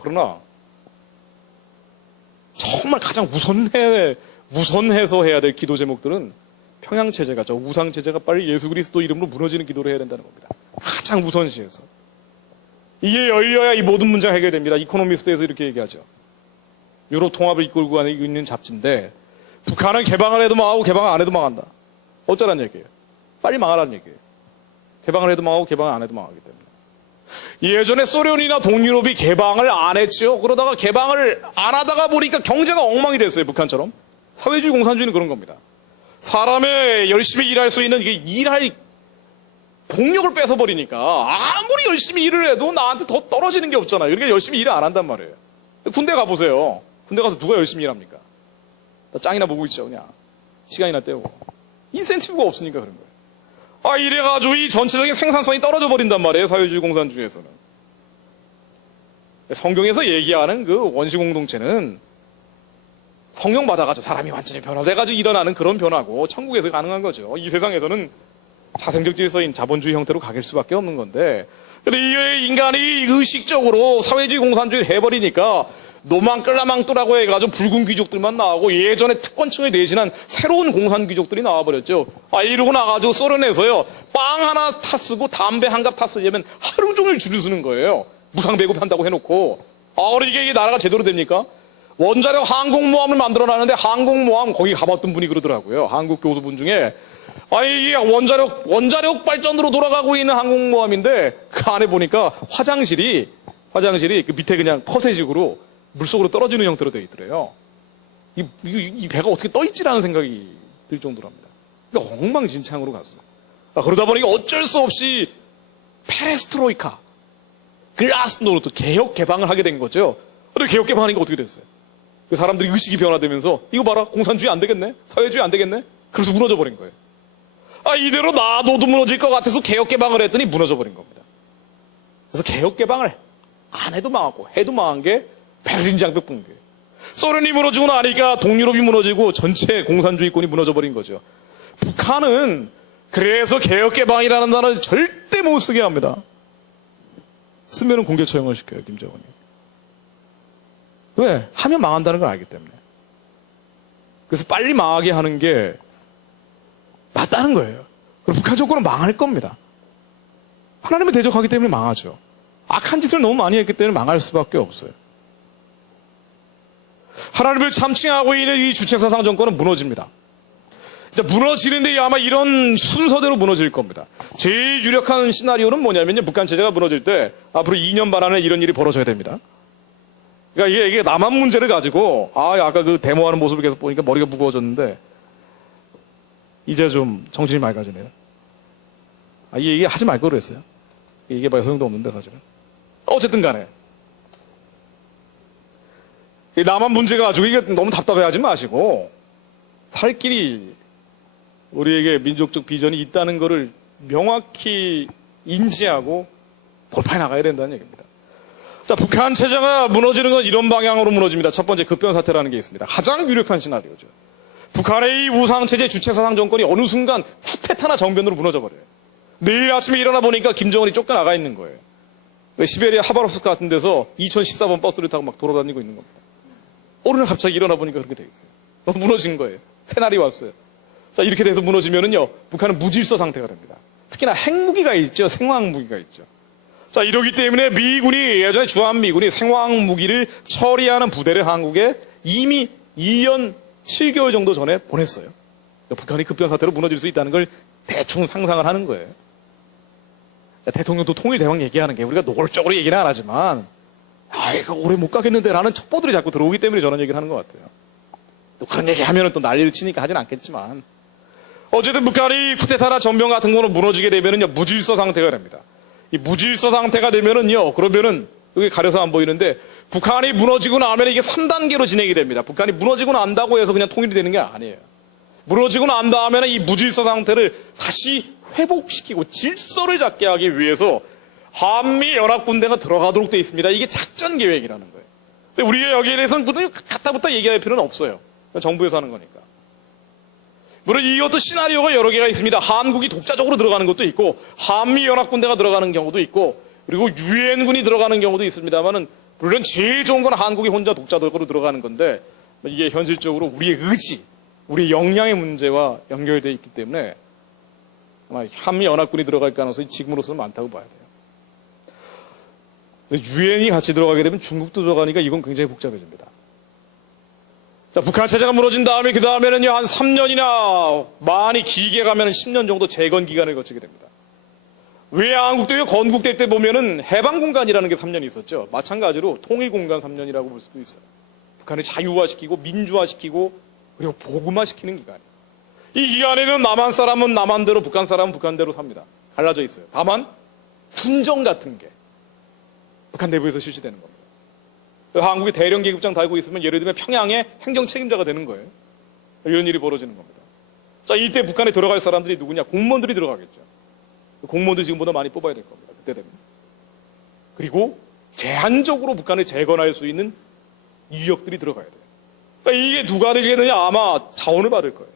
그러나 정말 가장 우선해서 해야 될 기도 제목들은 평양체제가 저 우상체제가 빨리 예수 그리스도 이름으로 무너지는 기도를 해야 된다는 겁니다. 가장 우선시해서. 이게 열려야 이 모든 문제가 해결됩니다. 이코노미스트에서 이렇게 얘기하죠. 유럽 통합을 이끌고 가는 있는 잡지인데 북한은 개방을 해도 망하고 개방을 안 해도 망한다. 어쩌라는 얘기예요. 빨리 망하라는 얘기예요. 개방을 해도 망하고 개방을 안 해도 망하기 때문에. 예전에 소련이나 동유럽이 개방을 안 했죠. 그러다가 개방을 안 하다가 보니까 경제가 엉망이 됐어요. 북한처럼. 사회주의 공산주의는 그런 겁니다. 사람의 열심히 일할 수 있는 이게 일할 동력을 뺏어버리니까 아무리 열심히 일을 해도 나한테 더 떨어지는 게 없잖아요. 그러니까 열심히 일을 안 한단 말이에요. 군대 가보세요. 군대 가서 누가 열심히 일합니까? 짱이나 보고 있죠. 그냥 시간이나 때우고. 인센티브가 없으니까 그런 거예요. 이래가지고 이 전체적인 생산성이 떨어져 버린단 말이에요. 사회주의 공산주의에서는. 성경에서 얘기하는 그 원시 공동체는 성령 받아가지고 사람이 완전히 변화돼가지고 일어나는 그런 변화고 천국에서 가능한 거죠. 이 세상에서는 자생적 질서인 자본주의 형태로 가길 수밖에 없는 건데 근데 이 인간이 의식적으로 사회주의 공산주의를 해버리니까 노망끌라망뚜라고 해가지고 붉은 귀족들만 나오고 예전에 특권층을 대신한 새로운 공산 귀족들이 나와버렸죠. 이러고 나가지고 소련에서요 빵 하나 타 쓰고 담배 한 갑 타 쓰려면 하루 종일 줄을 서는 거예요. 무상 배급한다고 해놓고. 이게 나라가 제대로 됩니까? 원자력 항공모함을 만들어놨는데 항공모함 거기 가봤던 분이 그러더라고요. 한국 교수분 중에 이게 원자력 발전으로 돌아가고 있는 항공모함인데 그 안에 보니까 화장실이 그 밑에 그냥 퍼세식으로 물속으로 떨어지는 형태로 되어 있더래요. 이 배가 어떻게 떠있지라는 생각이 들 정도랍니다. 그러니까 엉망진창으로 갔어요. 그러다 보니까 어쩔 수 없이 페레스트로이카, 글라스노르트 개혁 개방을 하게 된 거죠. 근데 개혁 개방하니까 어떻게 됐어요? 그 사람들이 의식이 변화되면서 이거 봐라 공산주의 안 되겠네? 사회주의 안 되겠네? 그래서 무너져 버린 거예요. 이대로 놔둬도 무너질 것 같아서 개혁 개방을 했더니 무너져 버린 겁니다. 그래서 개혁 개방을 안 해도 망하고 해도 망한 게 베를린 장벽 붕괴. 소련이 무너지고 나니까 동유럽이 무너지고 전체 공산주의권이 무너져 버린 거죠. 북한은 그래서 개혁 개방이라는 단어를 절대 못 쓰게 합니다. 쓰면은 공개 처형을 시켜요, 김정은이. 왜? 하면 망한다는 걸 알기 때문에. 그래서 빨리 망하게 하는 게 맞다는 거예요. 그리고 북한 정권은 망할 겁니다. 하나님을 대적하기 때문에 망하죠. 악한 짓을 너무 많이 했기 때문에 망할 수밖에 없어요. 하나님을 참칭하고 있는 이 주체사상 정권은 무너집니다. 무너지는데 아마 이런 순서대로 무너질 겁니다. 제일 유력한 시나리오는 뭐냐면요. 북한 체제가 무너질 때 앞으로 2년 반 안에 이런 일이 벌어져야 됩니다. 그러니까 이게 남한 문제를 가지고 아까 그 데모하는 모습을 계속 보니까 머리가 무거워졌는데 이제 좀 정신이 맑아지네요. 이게 하지 말 걸 그랬어요. 이게 봐야 소용도 없는데 사실은. 어쨌든 간에 남한 문제 가지고 이게 너무 답답해하지 마시고 살 길이 우리에게 민족적 비전이 있다는 것을 명확히 인지하고 돌파해 나가야 된다는 얘기입니다. 북한 체제가 무너지는 건 이런 방향으로 무너집니다. 첫 번째 급변 사태라는 게 있습니다. 가장 유력한 시나리오죠. 북한의 이 우상체제 주체사상 정권이 어느 순간 쿠데타나 정변으로 무너져버려요. 내일 아침에 일어나 보니까 김정은이 쫓겨나가 있는 거예요. 시베리아 하바롭스크 같은 데서 2014번 버스를 타고 막 돌아다니고 있는 겁니다. 어느 날 갑자기 일어나 보니까 그렇게 돼 있어요. 무너진 거예요. 새날이 왔어요. 이렇게 돼서 무너지면은요, 북한은 무질서 상태가 됩니다. 특히나 핵무기가 있죠. 생화학무기가 있죠. 이러기 때문에 미군이 예전에 주한미군이 생화학무기를 처리하는 부대를 한국에 이미 2년 7개월 정도 전에 보냈어요. 북한이 급변 사태로 무너질 수 있다는 걸 대충 상상을 하는 거예요. 대통령도 통일대왕 얘기하는 게 우리가 노골적으로 얘기는 안 하지만 이거 오래 못 가겠는데 라는 첩보들이 자꾸 들어오기 때문에 저런 얘기를 하는 것 같아요. 또 그런 얘기 하면은 또 난리를 치니까 하진 않겠지만 어쨌든 북한이 쿠데타나 전병 같은 거로 무너지게 되면은요 무질서 상태가 됩니다. 이 무질서 상태가 되면은요 그러면은 여기 가려서 안 보이는데 북한이 무너지고 나면 이게 3단계로 진행이 됩니다. 북한이 무너지고 난다고 해서 그냥 통일이 되는 게 아니에요. 무너지고 난 다음에는 이 무질서 상태를 다시 회복시키고 질서를 잡게 하기 위해서 한미연합군대가 들어가도록 되어 있습니다. 이게 작전 계획이라는 거예요. 근데 우리가 여기에 대해서는 갖다붙다 얘기할 필요는 없어요. 정부에서 하는 거니까. 물론 이것도 시나리오가 여러 개가 있습니다. 한국이 독자적으로 들어가는 것도 있고 한미연합군대가 들어가는 경우도 있고 그리고 유엔군이 들어가는 경우도 있습니다만은 물론 제일 좋은 건 한국이 혼자 독자적으로 들어가는 건데 이게 현실적으로 우리의 의지, 우리의 역량의 문제와 연결되어 있기 때문에 아마 한미연합군이 들어갈 가능성이 지금으로서는 많다고 봐야 돼요. 유엔이 같이 들어가게 되면 중국도 들어가니까 이건 굉장히 복잡해집니다. 자, 북한 체제가 무너진 다음에 그 다음에는요 한 3년이나 많이 길게 가면 10년 정도 재건 기간을 거치게 됩니다. 왜 한국도 건국될 때 보면은 해방공간이라는 게 3년이 있었죠. 마찬가지로 통일공간 3년이라고 볼 수도 있어요. 북한을 자유화시키고 민주화시키고 그리고 복음화시키는 기간이에요. 이 기간에는 남한 사람은 남한대로 북한 사람은 북한대로 삽니다. 갈라져 있어요. 다만 군정 같은 게 북한 내부에서 실시되는 겁니다. 한국이 대령 계급장 달고 있으면 예를 들면 평양의 행정 책임자가 되는 거예요. 이런 일이 벌어지는 겁니다. 자, 이때 북한에 들어갈 사람들이 누구냐? 공무원들이 들어가겠죠. 공무원들 지금보다 많이 뽑아야 될 겁니다. 그때 되면. 그리고 제한적으로 북한을 재건할 수 있는 유역들이 들어가야 돼요. 그러니까 이게 누가 되겠느냐? 아마 자원을 받을 거예요.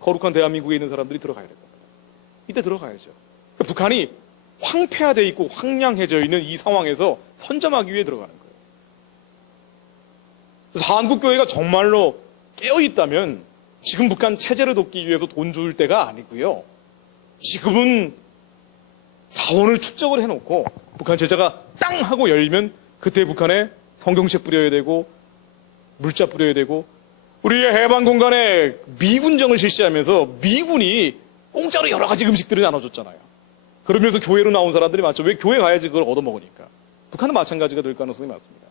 거룩한 대한민국에 있는 사람들이 들어가야 될 겁니다. 이때 들어가야죠. 그러니까 북한이 황폐화되어 있고 황량해져 있는 이 상황에서 선점하기 위해 들어가는 거예요. 그래서 한국교회가 정말로 깨어있다면 지금 북한 체제를 돕기 위해서 돈 줄 때가 아니고요. 지금은 자원을 축적을 해놓고 북한 체제가 땅 하고 열리면 그때 북한에 성경책 뿌려야 되고 물자 뿌려야 되고 우리의 해방 공간에 미군정을 실시하면서 미군이 공짜로 여러 가지 음식들을 나눠줬잖아요. 그러면서 교회로 나온 사람들이 많죠. 왜 교회 가야지 그걸 얻어먹으니까. 북한은 마찬가지가 될 가능성이 많습니다.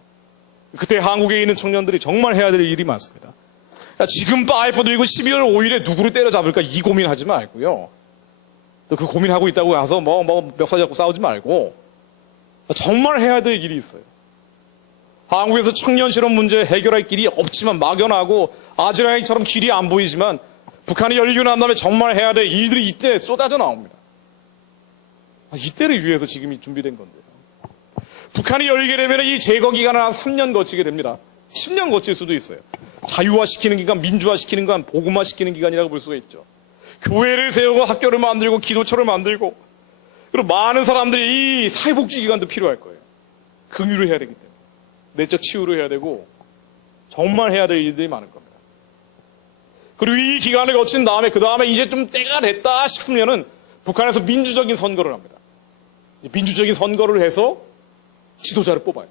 그때 한국에 있는 청년들이 정말 해야 될 일이 많습니다. 지금 파이프 들고 12월 5일에 누구를 때려잡을까 이 고민하지 말고요. 또 그 고민하고 있다고 가서 멱살 잡고 싸우지 말고 정말 해야 될 일이 있어요. 한국에서 청년 실업 문제 해결할 길이 없지만 막연하고 아즈라이처럼 길이 안 보이지만 북한이 열리고 난 다음에 정말 해야 될 일들이 이때 쏟아져 나옵니다. 이때를 위해서 지금이 준비된 건데요. 북한이 열리게 되면 이 재건 기간을 한 3년 거치게 됩니다. 10년 거칠 수도 있어요. 자유화시키는 기간, 민주화시키는 기간, 복음화시키는 기간이라고 볼 수가 있죠. 교회를 세우고 학교를 만들고 기도처를 만들고 그리고 많은 사람들이 이 사회복지 기간도 필요할 거예요. 긍휼을 해야 되기 때문에. 내적 치유를 해야 되고 정말 해야 될 일들이 많을 겁니다. 그리고 이 기간을 거친 다음에 그 다음에 이제 좀 때가 됐다 싶으면은 북한에서 민주적인 선거를 합니다. 민주적인 선거를 해서 지도자를 뽑아요.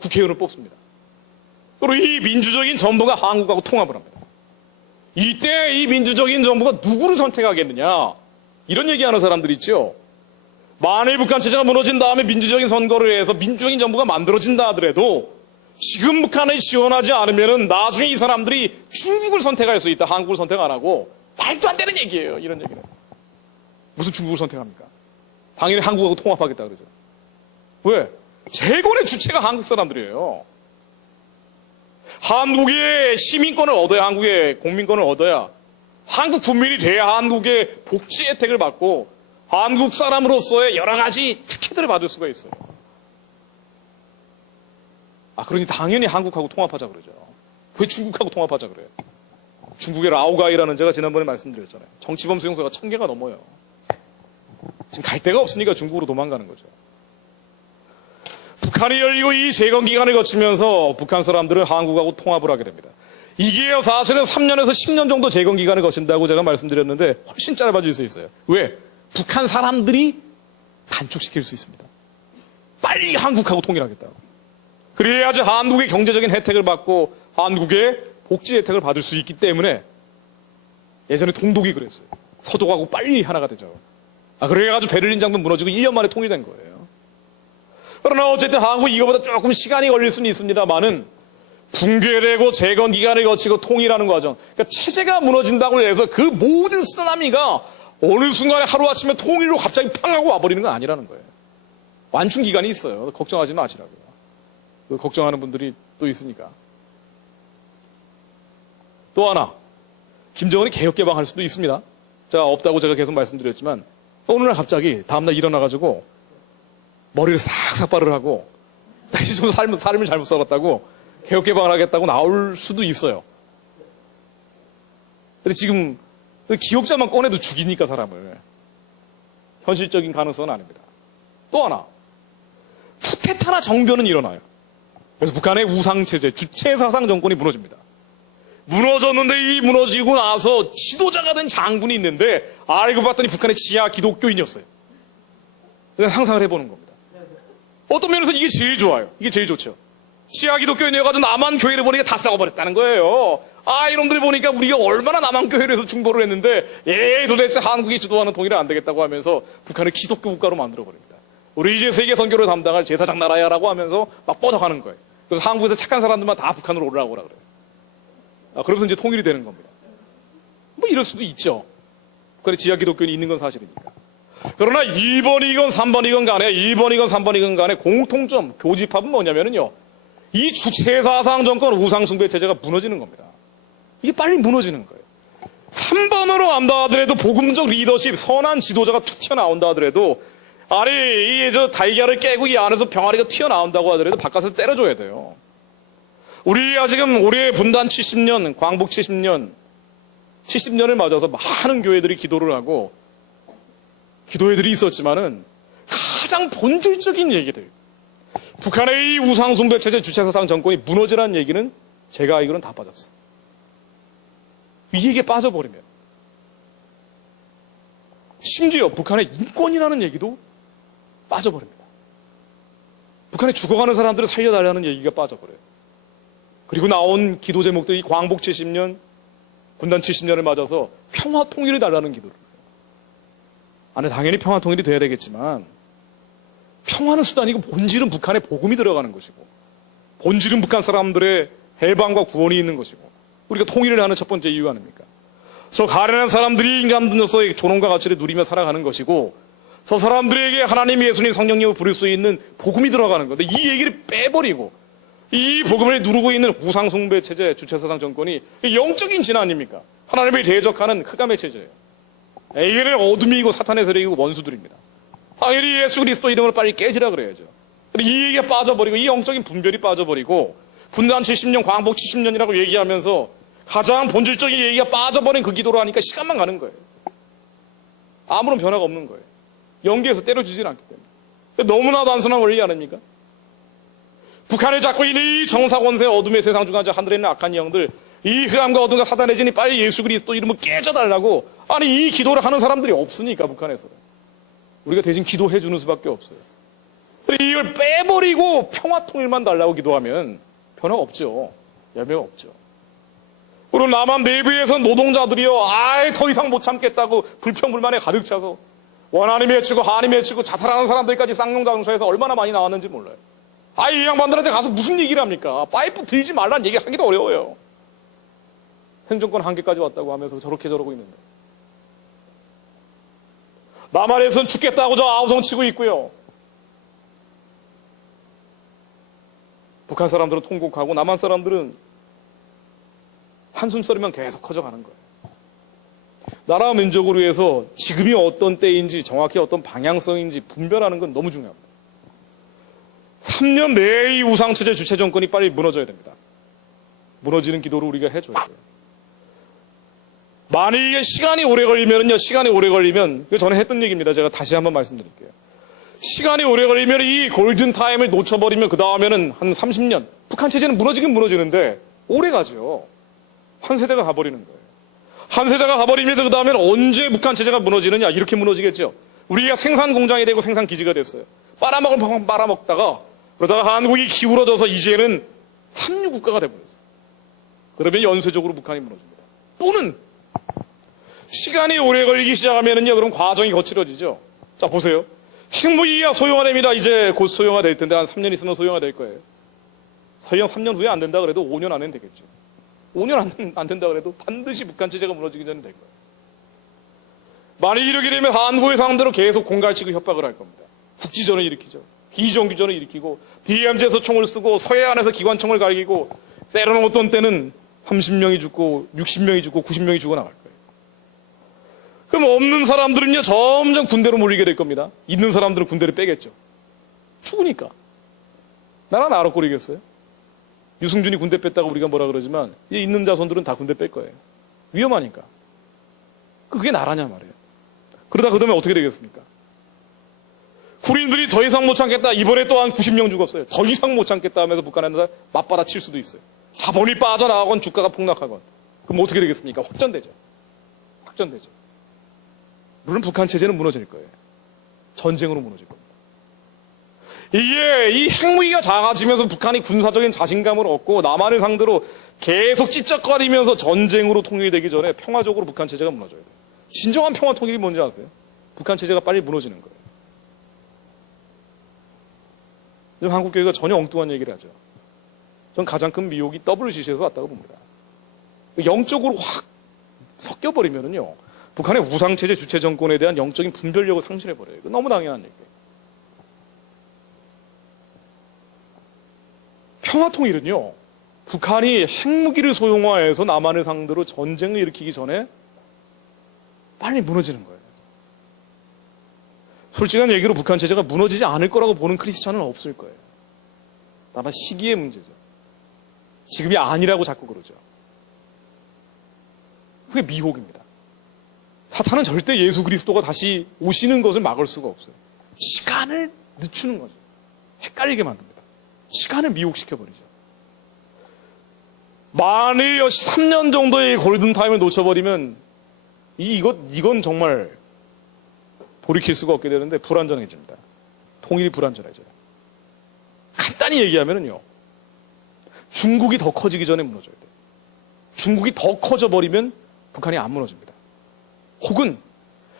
국회의원을 뽑습니다. 그리고 이 민주적인 정부가 한국하고 통합을 합니다. 이때 이 민주적인 정부가 누구를 선택하겠느냐 이런 얘기하는 사람들이 있죠. 만일 북한 체제가 무너진 다음에 민주적인 선거를 해서 민주적인 정부가 만들어진다 하더라도 지금 북한이 지원하지 않으면 나중에 이 사람들이 중국을 선택할 수 있다. 한국을 선택 안 하고 말도 안 되는 얘기예요. 이런 얘기는. 무슨 중국을 선택합니까? 당연히 한국하고 통합하겠다 그러죠. 왜? 재건의 주체가 한국 사람들이에요. 한국의 시민권을 얻어야 한국의 공민권을 얻어야 한국 국민이 돼야 한국의 복지 혜택을 받고 한국 사람으로서의 여러 가지 특혜들을 받을 수가 있어요. 그러니 당연히 한국하고 통합하자 그러죠. 왜 중국하고 통합하자 그래요? 중국의 라오가이라는 제가 지난번에 말씀드렸잖아요. 정치범 수용소가 1000개가 넘어요. 지금 갈 데가 없으니까 중국으로 도망가는 거죠. 북한이 열리고 이 재건 기간을 거치면서 북한 사람들은 한국하고 통합을 하게 됩니다. 이게요 사실은 3년에서 10년 정도 재건 기간을 거친다고 제가 말씀드렸는데 훨씬 짧아질 수 있어요. 왜? 북한 사람들이 단축시킬 수 있습니다. 빨리 한국하고 통일하겠다고. 그래야지 한국의 경제적인 혜택을 받고 한국의 복지 혜택을 받을 수 있기 때문에 예전에 동독이 그랬어요. 서독하고 빨리 하나가 되죠. 그래가지고 베를린 장벽 무너지고 1년 만에 통일된 거예요. 그러나 어쨌든 한국 이거보다 조금 시간이 걸릴 수는 있습니다만은 붕괴되고 재건 기간을 거치고 통일하는 과정. 그러니까 체제가 무너진다고 해서 그 모든 쓰나미가 어느 순간에 하루아침에 통일로 갑자기 팡 하고 와버리는 건 아니라는 거예요. 완충 기간이 있어요. 걱정하지 마시라고요. 걱정하는 분들이 또 있으니까. 또 하나, 김정은이 개혁 개방할 수도 있습니다. 자, 없다고 제가 계속 말씀드렸지만 어느 날 갑자기 다음날 일어나가지고 머리를 싹싹 바를 하고 좀 삶을 잘못 살았다고 개혁 개방을 하겠다고 나올 수도 있어요. 근데 지금 기억자만 꺼내도 죽이니까 사람을. 현실적인 가능성은 아닙니다. 또 하나, 쿠데타나 정변은 일어나요. 그래서 북한의 우상체제, 주체사상 정권이 무너집니다. 무너졌는데 이 무너지고 나서 지도자가 된 장군이 있는데 알고 봤더니 북한의 지하 기독교인이었어요. 그냥 상상을 해보는 겁니다. 어떤 면에서 이게 제일 좋아요. 이게 제일 좋죠. 지하 기독교인이어가지고 남한 교회를 보니까 다 썩어버렸다는 거예요. 이놈들 보니까 우리가 얼마나 남한 교회를 해서 중보를 했는데 도대체 한국이 주도하는 통일은 안 되겠다고 하면서 북한을 기독교 국가로 만들어버립니다. 우리 이제 세계 선교를 담당할 제사장 나라야라고 하면서 막 뻗어가는 거예요. 그래서 한국에서 착한 사람들만 다 북한으로 오라고 그래요. 그러면서 이제 통일이 되는 겁니다. 뭐 이럴 수도 있죠. 북한에 지하 기독교인이 있는 건 사실이니까. 그러나 2번이건 3번이건 간에 2번이건 3번이건 간에 공통점, 교집합은 뭐냐면요. 이 주체사상 정권 우상숭배 체제가 무너지는 겁니다. 이게 빨리 무너지는 거예요. 3번으로 간다 하더라도 복음적 리더십, 선한 지도자가 툭 튀어나온다 하더라도 이 달걀을 깨고 이 안에서 병아리가 튀어나온다고 하더라도 바깥에서 때려줘야 돼요. 우리가 지금 올해 분단 70년, 광복 70년을 맞아서 많은 교회들이 기도를 하고 기도회들이 있었지만은 가장 본질적인 얘기들, 북한의 이 우상숭배 체제 주체사상 정권이 무너지라는 얘기는 제가 알기로는 다 빠졌어요. 이 얘기에 빠져버리면 심지어 북한의 인권이라는 얘기도 빠져버립니다. 북한에 죽어가는 사람들을 살려달라는 얘기가 빠져버려요. 그리고 나온 기도 제목들이 광복 70년, 분단 70년을 맞아서 평화 통일을 달라는 기도를 해요. 당연히 평화 통일이 돼야 되겠지만 평화는 수단이고 본질은 북한의 복음이 들어가는 것이고 본질은 북한 사람들의 해방과 구원이 있는 것이고 우리가 통일을 하는 첫 번째 이유 아닙니까? 저 가련한 사람들이 인간으로서의 존엄과 가치를 누리며 살아가는 것이고 저 사람들에게 하나님, 예수님, 성령님을 부를 수 있는 복음이 들어가는 건데 이 얘기를 빼버리고 이 복음을 누르고 있는 우상숭배 체제, 주체사상 정권이 영적인 진화 아닙니까? 하나님을 대적하는 흑암의 체제예요. 이게는 어둠이고 사탄의 세력이고 원수들입니다. 당연히 예수 그리스도 이름을 빨리 깨지라 그래야죠. 근데 이 얘기가 빠져버리고 이 영적인 분별이 빠져버리고 분단 70년, 광복 70년이라고 얘기하면서 가장 본질적인 얘기가 빠져버린 그 기도로 하니까 시간만 가는 거예요. 아무런 변화가 없는 거예요. 연기에서 때려주질 않기 때문에. 너무나 단순한 원리 아닙니까? 북한을 잡고 있는 이 정사권세 어둠의 세상 중 하늘에 있는 악한 영들, 이 흑암과 어둠과 사단의 진이 빨리 예수 그리스도 이름을 깨져달라고. 이 기도를 하는 사람들이 없으니까 북한에서는. 우리가 대신 기도해주는 수밖에 없어요. 이걸 빼버리고 평화통일만 달라고 기도하면 변화가 없죠. 열매가 없죠. 그리고 남한 내부에서 노동자들이요, 더 이상 못 참겠다고 불평불만에 가득 차서 원한이 맺히고 한이 맺히고 자살하는 사람들까지 쌍용장소에서 얼마나 많이 나왔는지 몰라요. 이 양반들한테 가서 무슨 얘기를 합니까? 파이프 들지 말라는 얘기 하기도 어려워요. 행정권 한계까지 왔다고 하면서 저렇게 저러고 있는데. 남한에서는 죽겠다고 저 아우성 치고 있고요. 북한 사람들은 통곡하고 남한 사람들은 한숨소리만 계속 커져가는 거예요. 나라와 민족을 위해서 지금이 어떤 때인지 정확히 어떤 방향성인지 분별하는 건 너무 중요합니다. 3년 내에 이 우상체제 주체 정권이 빨리 무너져야 됩니다. 무너지는 기도를 우리가 해줘야 돼요. 만약에 시간이 오래 걸리면 이거 전에 했던 얘기입니다. 제가 다시 한번 말씀드릴게요. 시간이 오래 걸리면 이 골든타임을 놓쳐버리면 그 다음에는 한 30년. 북한 체제는 무너지긴 무너지는데 오래 가죠. 한 세대가 가버리는 거예요. 한 세대가 가버리면서 그 다음에는 언제 북한 체제가 무너지느냐. 이렇게 무너지겠죠. 우리가 생산 공장이 되고 생산 기지가 됐어요. 빨아먹다가 그러다가 한국이 기울어져서 이제는 삼류 국가가 돼버렸어요. 그러면 연쇄적으로 북한이 무너집니다. 또는 시간이 오래 걸리기 시작하면은요, 그럼 과정이 거칠어지죠. 자, 보세요. 핵무기가 소형화됩니다. 이제 곧 소형화될 텐데 한 3년 있으면 소형화될 거예요. 설령 3년 후에 안 된다 그래도 5년 안에는 되겠죠. 5년 안 된다 그래도 반드시 북한 체제가 무너지기 전에 될 거예요. 만약 이렇게 되면 한국의 상대로 계속 공갈치고 협박을 할 겁니다. 국지전을 일으키죠. 비정규전을 일으키고 DMZ에서 총을 쓰고 서해안에서 기관총을 갈기고 때로는 어떤 때는 30명이 죽고 60명이 죽고 90명이 죽어나갈 거예요. 그럼 없는 사람들은요 점점 군대로 몰리게 될 겁니다. 있는 사람들은 군대를 빼겠죠. 죽으니까. 나라 나로 꼴이겠어요? 유승준이 군대 뺐다고 우리가 뭐라 그러지만 이제 있는 자손들은 다 군대 뺄 거예요. 위험하니까. 그게 나라냐 말이에요. 그러다 그 다음에 어떻게 되겠습니까? 군인들이 더 이상 못 참겠다. 이번에 또한 90명 죽었어요. 더 이상 못 참겠다 하면서 북한에다 맞받아칠 수도 있어요. 자본이 빠져나가건 주가가 폭락하건. 그럼 어떻게 되겠습니까? 확전되죠. 확전되죠. 물론 북한 체제는 무너질 거예요. 전쟁으로 무너질 겁니다. 이게 이 핵무기가 작아지면서 북한이 군사적인 자신감을 얻고 남한을 상대로 계속 찝쩍거리면서 전쟁으로 통일되기 전에 평화적으로 북한 체제가 무너져야 돼요. 진정한 평화 통일이 뭔지 아세요? 북한 체제가 빨리 무너지는 거예요. 지금 한국 교회가 전혀 엉뚱한 얘기를 하죠. 전 가장 큰 미혹이 WCC에서 왔다고 봅니다. 영적으로 확 섞여버리면은요, 북한의 우상체제 주체 정권에 대한 영적인 분별력을 상실해버려요. 이거 너무 당연한 얘기예요. 평화통일은요, 북한이 핵무기를 소형화해서 남한을 상대로 전쟁을 일으키기 전에 빨리 무너지는 거예요. 솔직한 얘기로 북한 체제가 무너지지 않을 거라고 보는 크리스찬은 없을 거예요. 다만 시기의 문제죠. 지금이 아니라고 자꾸 그러죠. 그게 미혹입니다. 사탄은 절대 예수 그리스도가 다시 오시는 것을 막을 수가 없어요. 시간을 늦추는 거죠. 헷갈리게 만듭니다. 시간을 미혹시켜버리죠. 만일 3년 정도의 골든타임을 놓쳐버리면 이건 정말 돌이킬 수가 없게 되는데 불안정해집니다. 통일이 불안정해져요. 간단히 얘기하면요, 중국이 더 커지기 전에 무너져야 돼요. 중국이 더 커져버리면 북한이 안 무너집니다. 혹은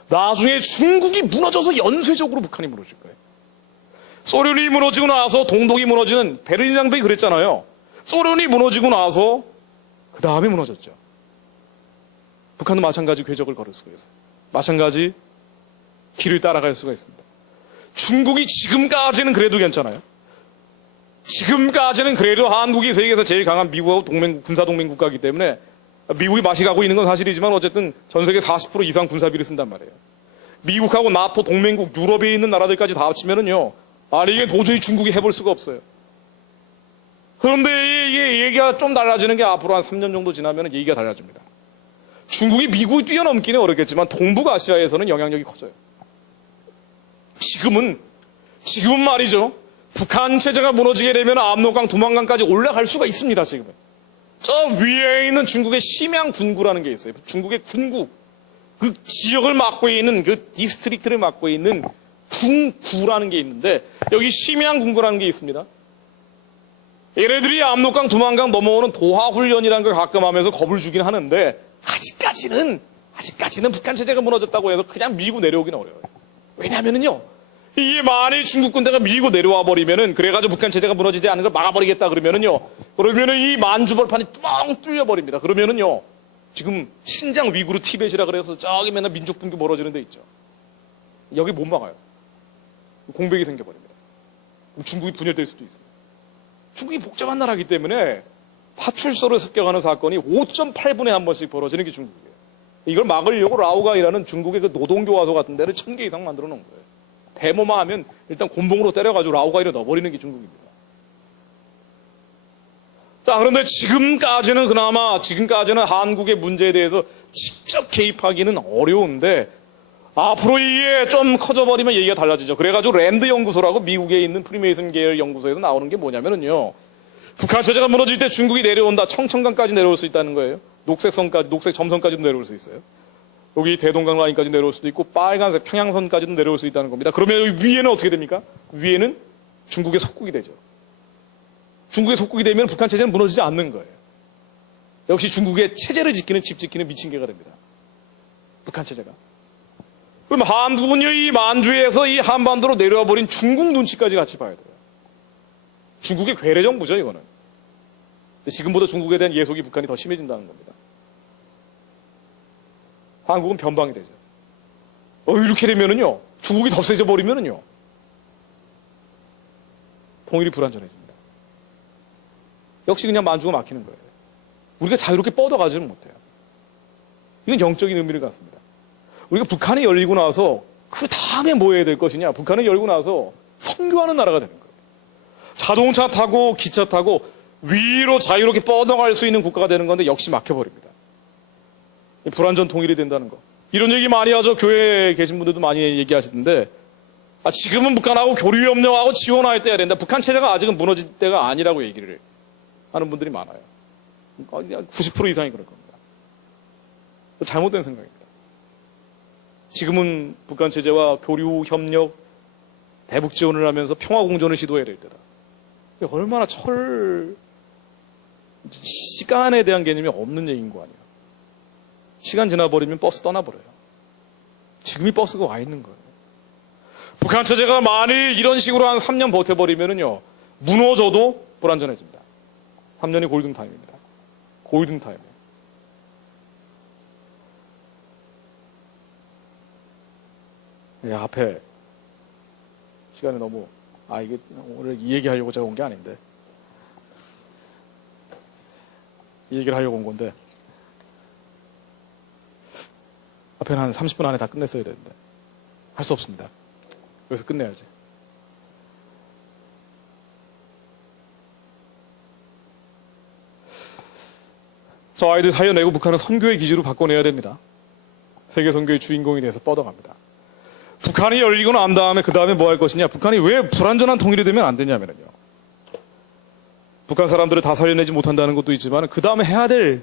나중에 중국이 무너져서 연쇄적으로 북한이 무너질 거예요. 소련이 무너지고 나서 동독이 무너지는 베를린 장벽이 그랬잖아요. 소련이 무너지고 나서 그 다음에 무너졌죠. 북한도 마찬가지 궤적을 걸을 수가 있어요. 마찬가지 길을 따라갈 수가 있습니다. 중국이 지금까지는 그래도 괜찮아요. 지금까지는 그래도 한국이 세계에서 제일 강한 미국하고 군사동맹 국가이기 때문에 미국이 맛이 가고 있는 건 사실이지만 어쨌든 전 세계 40% 이상 군사비를 쓴단 말이에요. 미국하고 나토 동맹국 유럽에 있는 나라들까지 다 합치면은요, 아니 이게 도저히 중국이 해볼 수가 없어요. 그런데 이게 얘기가 좀 달라지는 게 앞으로 한 3년 정도 지나면 얘기가 달라집니다. 중국이 미국을 뛰어넘기는 어렵겠지만 동북아시아에서는 영향력이 커져요. 지금은 말이죠. 북한 체제가 무너지게 되면 압록강, 두만강까지 올라갈 수가 있습니다. 지금은. 저 위에 있는 중국의 심양 군구라는 게 있어요. 중국의 군구. 그 지역을 맡고 있는 그 디스트릭트를 맡고 있는 군구라는 게 있는데 여기 심양 군구라는 게 있습니다. 얘네들이 압록강, 두만강 넘어오는 도하 훈련이라는 걸 가끔 하면서 겁을 주긴 하는데 아직까지는 북한 체제가 무너졌다고 해서 그냥 밀고 내려오기는 어려워요. 왜냐면은요, 이게 만일 중국 군대가 밀고 내려와 버리면은, 그래가지고 북한 체제가 무너지지 않는 걸 막아버리겠다 그러면은요, 그러면은 이 만주벌판이 뻥 뚫려버립니다. 그러면은요, 지금 신장 위구르 티벳이라 그래서 저기 맨날 민족 분규 멀어지는 데 있죠. 여기 못 막아요. 공백이 생겨버립니다. 중국이 분열될 수도 있어요. 중국이 복잡한 나라이기 때문에 파출소를 습격하는 사건이 5.8분에 한 번씩 벌어지는 게 중국이에요. 이걸 막으려고 라오가이라는 중국의 그 노동교화소 같은 데를 1000개 이상 만들어 놓은 거예요. 데모만 하면 일단 곤봉으로 때려가지고 라오가이를 넣어버리는 게 중국입니다. 자, 그런데 지금까지는 한국의 문제에 대해서 직접 개입하기는 어려운데 앞으로 이게 좀 커져버리면 얘기가 달라지죠. 그래가지고 랜드 연구소라고 미국에 있는 프리메이슨 계열 연구소에서 나오는 게 뭐냐면은요, 북한 체제가 무너질 때 중국이 내려온다. 청천강까지 내려올 수 있다는 거예요. 녹색 점선까지도 내려올 수 있어요. 여기 대동강 라인까지 내려올 수도 있고 빨간색 평양선까지도 내려올 수 있다는 겁니다. 그러면 여기 위에는 어떻게 됩니까? 위에는 중국의 속국이 되죠. 중국의 속국이 되면 북한 체제는 무너지지 않는 거예요. 역시 중국의 체제를 지키는 집 지키는 미친 개가 됩니다. 북한 체제가. 그럼 한국은요, 이 만주에서 이 한반도로 내려와 버린 중국 눈치까지 같이 봐야 돼요. 중국의 괴뢰 정부죠, 이거는. 근데 지금보다 중국에 대한 예속이 북한이 더 심해진다는 겁니다. 한국은 변방이 되죠. 이렇게 되면은요, 중국이 더 세져 버리면은요, 통일이 불안전해집니다. 역시 그냥 만주가 막히는 거예요. 우리가 자유롭게 뻗어가지는 못해요. 이건 영적인 의미를 갖습니다. 우리가 북한이 열리고 나서 그 다음에 뭐 해야 될 것이냐. 북한이 열리고 나서 선교하는 나라가 되는 거예요. 자동차 타고 기차 타고 위로 자유롭게 뻗어갈 수 있는 국가가 되는 건데 역시 막혀버립니다. 불완전 통일이 된다는 거. 이런 얘기 많이 하죠. 교회에 계신 분들도 많이 얘기하시던데 지금은 북한하고 교류협력하고 지원할 때야 된다. 북한 체제가 아직은 무너질 때가 아니라고 얘기를 하는 분들이 많아요. 90% 이상이 그럴 겁니다. 잘못된 생각입니다. 지금은 북한 체제와 교류, 협력, 대북 지원을 하면서 평화 공존을 시도해야 될 때다. 얼마나 시간에 대한 개념이 없는 얘기인 거 아니에요. 시간 지나버리면 버스 떠나버려요. 지금이 버스가 와 있는 거예요. 북한 체제가 만일 이런 식으로 한 3년 버텨버리면은요, 무너져도 불안전해집니다. 3년이 골든타임입니다. 골든타임이에요. 앞에 시간이 너무 이게 오늘 이 얘기 하려고 제가 온 게 아닌데 이 얘기를 하려고 온 건데 앞에는 한 30분 안에 다 끝냈어야 되는데 할 수 없습니다. 여기서 끝내야지. 저 아이들 살려내고 북한은 선교의 기지로 바꿔내야 됩니다. 세계 선교의 주인공이 돼서 뻗어갑니다. 북한이 열리고 난 다음에 그 다음에 뭐 할 것이냐. 북한이 왜 불완전한 통일이 되면 안 되냐면요. 북한 사람들을 다 살려내지 못한다는 것도 있지만 그 다음에 해야 될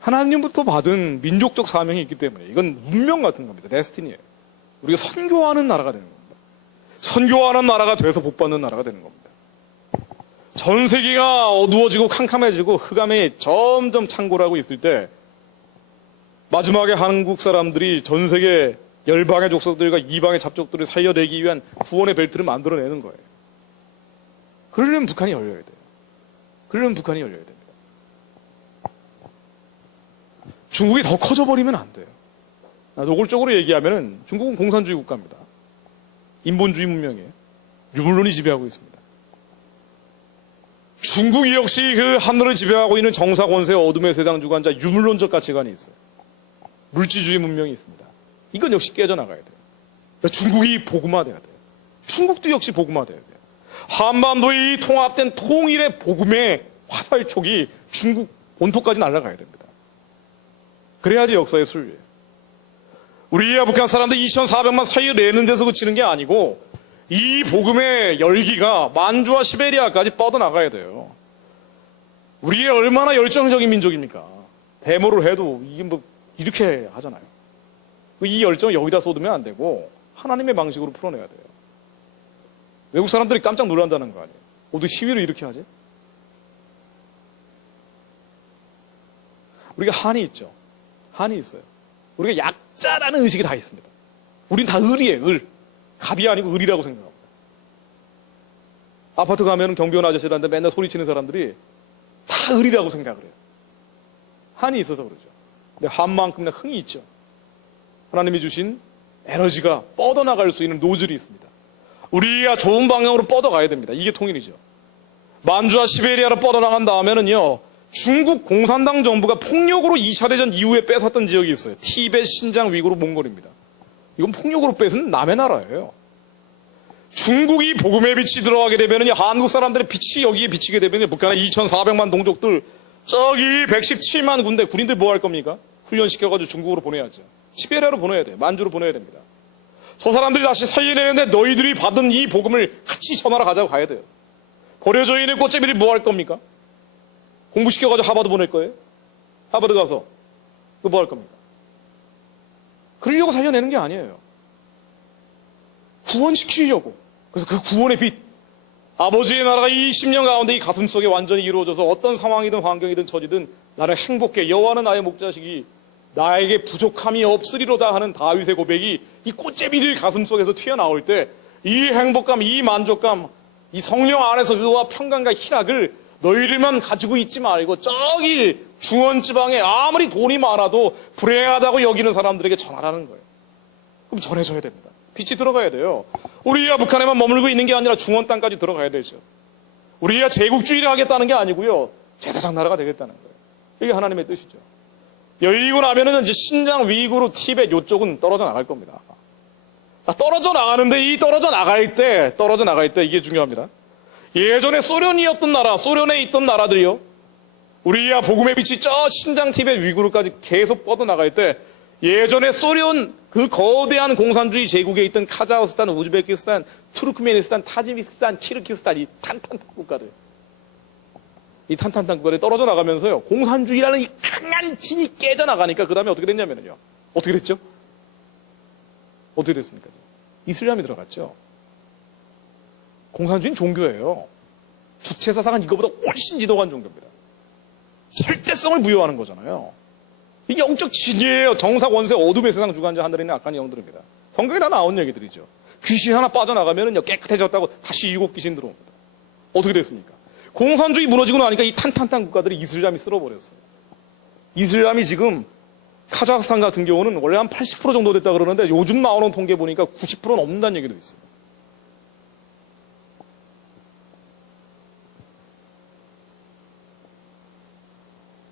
하나님부터 받은 민족적 사명이 있기 때문에 이건 운명 같은 겁니다. 데스티니예요. 우리가 선교하는 나라가 되는 겁니다. 선교하는 나라가 돼서 복받는 나라가 되는 겁니다. 전 세계가 어두워지고 캄캄해지고 흑암이 점점 창궐하고 있을 때 마지막에 한국 사람들이 전 세계 열방의 족속들과 이방의 잡족들을 살려내기 위한 구원의 벨트를 만들어내는 거예요. 그러려면 북한이 열려야 돼요. 그러려면 북한이 열려야 됩니다. 중국이 더 커져버리면 안 돼요. 노골적으로 얘기하면 중국은 공산주의 국가입니다. 인본주의 문명이에요. 유물론이 지배하고 있습니다. 중국이 역시 그 하늘을 지배하고 있는 정사 권세 어둠의 세상 주관자 유물론적 가치관이 있어요. 물질주의 문명이 있습니다. 이건 역시 깨져나가야 돼요. 중국이 복음화돼야 돼요. 중국도 역시 복음화돼야 돼요. 한반도의 통합된 통일의 복음의 화살촉이 중국 본토까지 날아가야 됩니다. 그래야지 역사의 순리예요. 우리야 북한 사람들 2,400만 살려내는 데서 그치는 게 아니고 이 복음의 열기가 만주와 시베리아까지 뻗어나가야 돼요. 우리가 얼마나 열정적인 민족입니까? 데모를 해도 이게 뭐 이렇게 하잖아요. 이 열정을 여기다 쏟으면 안 되고 하나님의 방식으로 풀어내야 돼요. 외국 사람들이 깜짝 놀란다는 거 아니에요. 어떻게 시위를 이렇게 하지? 우리가 한이 있죠. 한이 있어요. 우리가 약자라는 의식이 다 있습니다. 우린 다 을이에요. 을. 갑이 아니고 을이라고 생각합니다. 아파트 가면 경비원 아저씨라는데 맨날 소리치는 사람들이 다 을이라고 생각을 해요. 한이 있어서 그러죠. 근데 한만큼이나 흥이 있죠. 하나님이 주신 에너지가 뻗어나갈 수 있는 노즐이 있습니다. 우리가 좋은 방향으로 뻗어가야 됩니다. 이게 통일이죠. 만주와 시베리아로 뻗어나간 다음에는요, 중국 공산당 정부가 폭력으로 2차 대전 이후에 뺏었던 지역이 있어요. 티베트, 신장, 위구르, 몽골입니다. 이건 폭력으로 뺏은 남의 나라예요. 중국이 복음의 빛이 들어가게 되면은 한국 사람들의 빛이 여기에 비치게 되면 북한의 2,400만 동족들, 저기 117만 군대, 군인들 뭐 할 겁니까? 훈련시켜가지고 중국으로 보내야죠. 시베리아로 보내야 돼요. 만주로 보내야 됩니다. 저 사람들이 다시 살려내는데 너희들이 받은 이 복음을 같이 전하러 가자고 가야 돼요. 버려져 있는 꽃제비를 뭐 할 겁니까? 공부시켜가지고 하버드 보낼 거예요? 하버드 가서 그거 뭐 할 겁니까? 그러려고 살려내는 게 아니에요. 구원시키려고. 그래서 그 구원의 빛, 아버지의 나라가 이 10년 가운데 이 가슴 속에 완전히 이루어져서 어떤 상황이든 환경이든 처지든 나는 행복해. 여호와는 나의 목자식이 나에게 부족함이 없으리로다 하는 다윗의 고백이 이 꽃제비들 가슴 속에서 튀어나올 때 이 행복감, 이 만족감, 이 성령 안에서 그와 평강과 희락을 너희들만 가지고 있지 말고 저기 중원지방에 아무리 돈이 많아도 불행하다고 여기는 사람들에게 전하라는 거예요. 그럼 전해줘야 됩니다. 빛이 들어가야 돼요. 우리가 북한에만 머물고 있는 게 아니라 중원 땅까지 들어가야 되죠. 우리가 제국주의를 하겠다는 게 아니고요. 제사장 나라가 되겠다는 거예요. 이게 하나님의 뜻이죠. 열리고 나면은 이제 신장, 위구르, 티벳 요쪽은 떨어져 나갈 겁니다. 떨어져 나가는데 이 떨어져 나갈 때 이게 중요합니다. 예전에 소련이었던 나라, 소련에 있던 나라들이요. 우리야 복음의 빛이 저 신장, 티벳, 위구르까지 계속 뻗어나갈 때 예전에 소련 그 거대한 공산주의 제국에 있던 카자흐스탄, 우즈베키스탄, 투르크메니스탄, 타지키스탄, 키르기스탄 이 탄탄한 국가들. 이 탄탄한 국가들이 떨어져 나가면서요. 공산주의라는 이 강한 진이 깨져나가니까 그 다음에 어떻게 됐냐면요. 어떻게 됐죠? 어떻게 됐습니까? 이슬람이 들어갔죠. 공산주의는 종교예요. 주체사상은 이거보다 훨씬 지독한 종교입니다. 절대성을 부여하는 거잖아요. 이게 영적 진이에요. 정사, 원세, 어둠의 세상 주관자 하늘에 있는 악한 영들입니다. 성경에 다 나온 얘기들이죠. 귀신 하나 빠져나가면은 깨끗해졌다고 다시 7 귀신 들어옵니다. 어떻게 됐습니까? 공산주의 무너지고 나니까 이 탄탄한 국가들이 이슬람이 쓸어버렸어요. 이슬람이 지금 카자흐스탄 같은 경우는 원래 한 80% 정도 됐다 그러는데 요즘 나오는 통계 보니까 90%는 넘는다는 얘기도 있어요.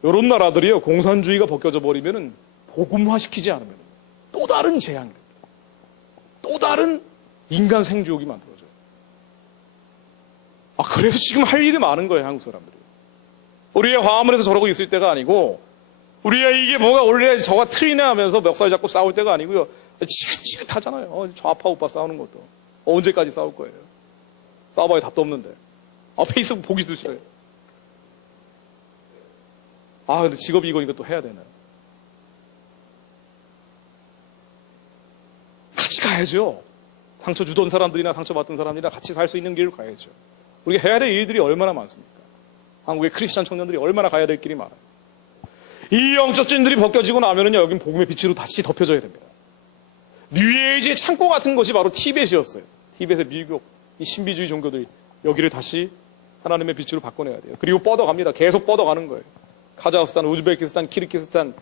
이런 나라들이요, 공산주의가 벗겨져 버리면은 복음화시키지 않으면 또 다른 재앙이 됩니다. 또 다른 인간 생주옥이 만들어져요. 그래서 지금 할 일이 많은 거예요, 한국 사람들이. 우리의 화물에서 저러고 있을 때가 아니고, 우리가 이게 뭐가 원래 저가 틀리네 하면서 멱살 잡고 싸울 때가 아니고요. 지긋지긋하잖아요. 좌파 우파 싸우는 것도. 언제까지 싸울 거예요? 싸워봐야 답도 없는데. 페이스북 보기도 싫어요. 근데 직업이 이거니까 또 해야 되나요? 같이 가야죠. 상처 주던 사람들이나 상처받던 사람들이나 같이 살 수 있는 길을 가야죠. 우리가 해야 될 일들이 얼마나 많습니까? 한국의 크리스찬 청년들이 얼마나 가야 될 길이 많아요. 이 영적 진들이 벗겨지고 나면은요, 여긴 복음의 빛으로 다시 덮여져야 됩니다. 뉴에이지의 창고 같은 것이 바로 티벳이었어요. 티벳의 밀국, 이 신비주의 종교들이 여기를 다시 하나님의 빛으로 바꿔내야 돼요. 그리고 뻗어갑니다. 계속 뻗어가는 거예요. 카자흐스탄, 우즈베키스탄, 키르기스탄,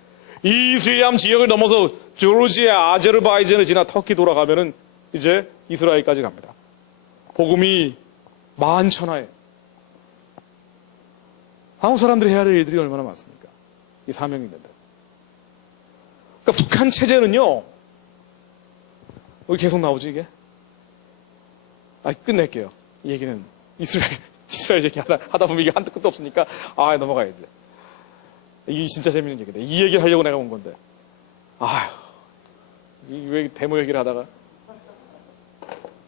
이 이슬람 지역을 넘어서 조르지아, 아제르바이잔을 지나 터키 돌아가면은 이제 이스라엘까지 갑니다. 복음이 만천하에. 한국 사람들이 해야 될 일들이 얼마나 많습니까? 이 사명이 있는데. 그러니까 북한 체제는요, 여기 계속 나오지, 이게? 끝낼게요. 이 얘기는 이스라엘 얘기 하다 보면 이게 한도 끝도 없으니까, 넘어가야지. 이게 진짜 재밌는 얘기인데. 이 얘기를 하려고 내가 온 건데. 왜 데모 얘기를 하다가.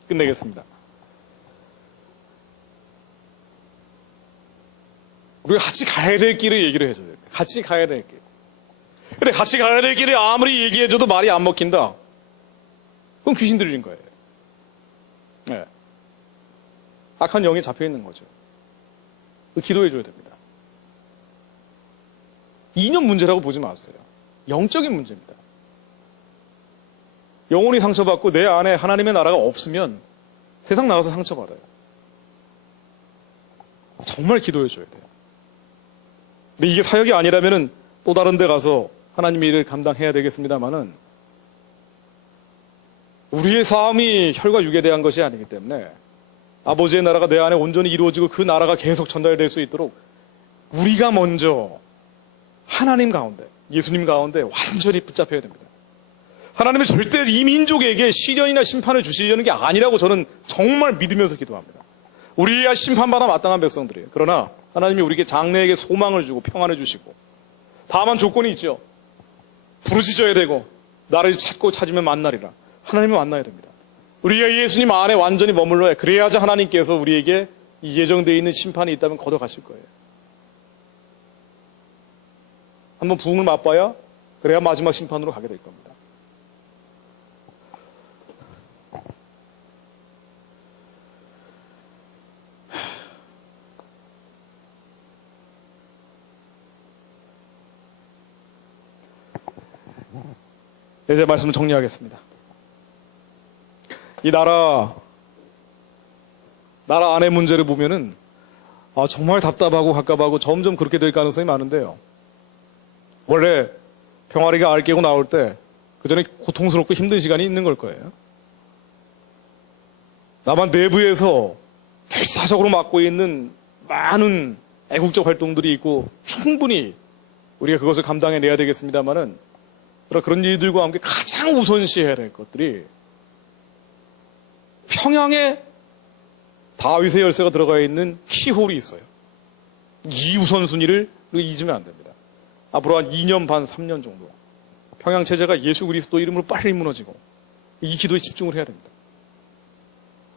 끝내겠습니다. 우리가 같이 가야 될 길을 얘기를 해줘요. 같이 가야 될 길. 근데 같이 가야 될 길을 아무리 얘기해줘도 말이 안 먹힌다. 그럼 귀신 들린 거예요. 네. 악한 영이 잡혀 있는 거죠. 기도해줘야 됩니다. 이념 문제라고 보지 마세요. 영적인 문제입니다. 영혼이 상처받고 내 안에 하나님의 나라가 없으면 세상 나가서 상처받아요. 정말 기도해줘야 돼요. 근데 이게 사역이 아니라면은 또 다른 데 가서 하나님의 일을 감당해야 되겠습니다만은 우리의 삶이 혈과 육에 대한 것이 아니기 때문에 아버지의 나라가 내 안에 온전히 이루어지고 그 나라가 계속 전달될 수 있도록 우리가 먼저 하나님 가운데, 예수님 가운데 완전히 붙잡혀야 됩니다. 하나님은 절대 이 민족에게 시련이나 심판을 주시려는 게 아니라고 저는 정말 믿으면서 기도합니다. 우리야 심판받아 마땅한 백성들이에요. 그러나 하나님이 우리에게 장래에게 소망을 주고 평안을 주시고, 다만 조건이 있죠. 부르짖어야 되고 나를 찾고 찾으면 만나리라. 하나님을 만나야 됩니다. 우리가 예수님 안에 완전히 머물러야, 그래야지 하나님께서 우리에게 이 예정되어 있는 심판이 있다면 걷어가실 거예요. 한번 부흥을 맛봐야 그래야 마지막 심판으로 가게 될 겁니다. 이제 말씀을 정리하겠습니다. 이 나라 안의 문제를 보면은 정말 답답하고 갑갑하고 점점 그렇게 될 가능성이 많은데요. 원래 병아리가 알 깨고 나올 때 그 전에 고통스럽고 힘든 시간이 있는 걸 거예요. 남한 내부에서 결사적으로 맡고 있는 많은 애국적 활동들이 있고 충분히 우리가 그것을 감당해내야 되겠습니다만은 그런 일들과 함께 가장 우선시해야 될 것들이 평양에 다윗의 열쇠가 들어가 있는 키홀이 있어요. 이 우선순위를 잊으면 안 됩니다. 앞으로 한 2년 반, 3년 정도 평양 체제가 예수 그리스도 이름으로 빨리 무너지고 이 기도에 집중을 해야 됩니다.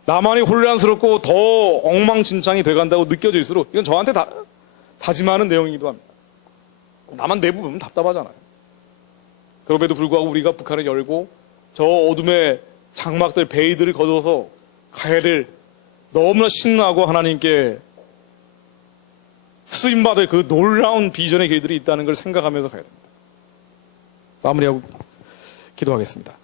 남한이 혼란스럽고 더 엉망진창이 돼간다고 느껴질수록 이건 저한테 다짐하는 내용이기도 합니다. 남한 내부 보면 답답하잖아요. 그럼에도 불구하고 우리가 북한을 열고 저 어둠의 장막들, 베이들을 거둬서 가야 될 너무나 신나고 하나님께 쓰임받을 그 놀라운 비전의 길들이 있다는 걸 생각하면서 가야 됩니다. 마무리하고 기도하겠습니다.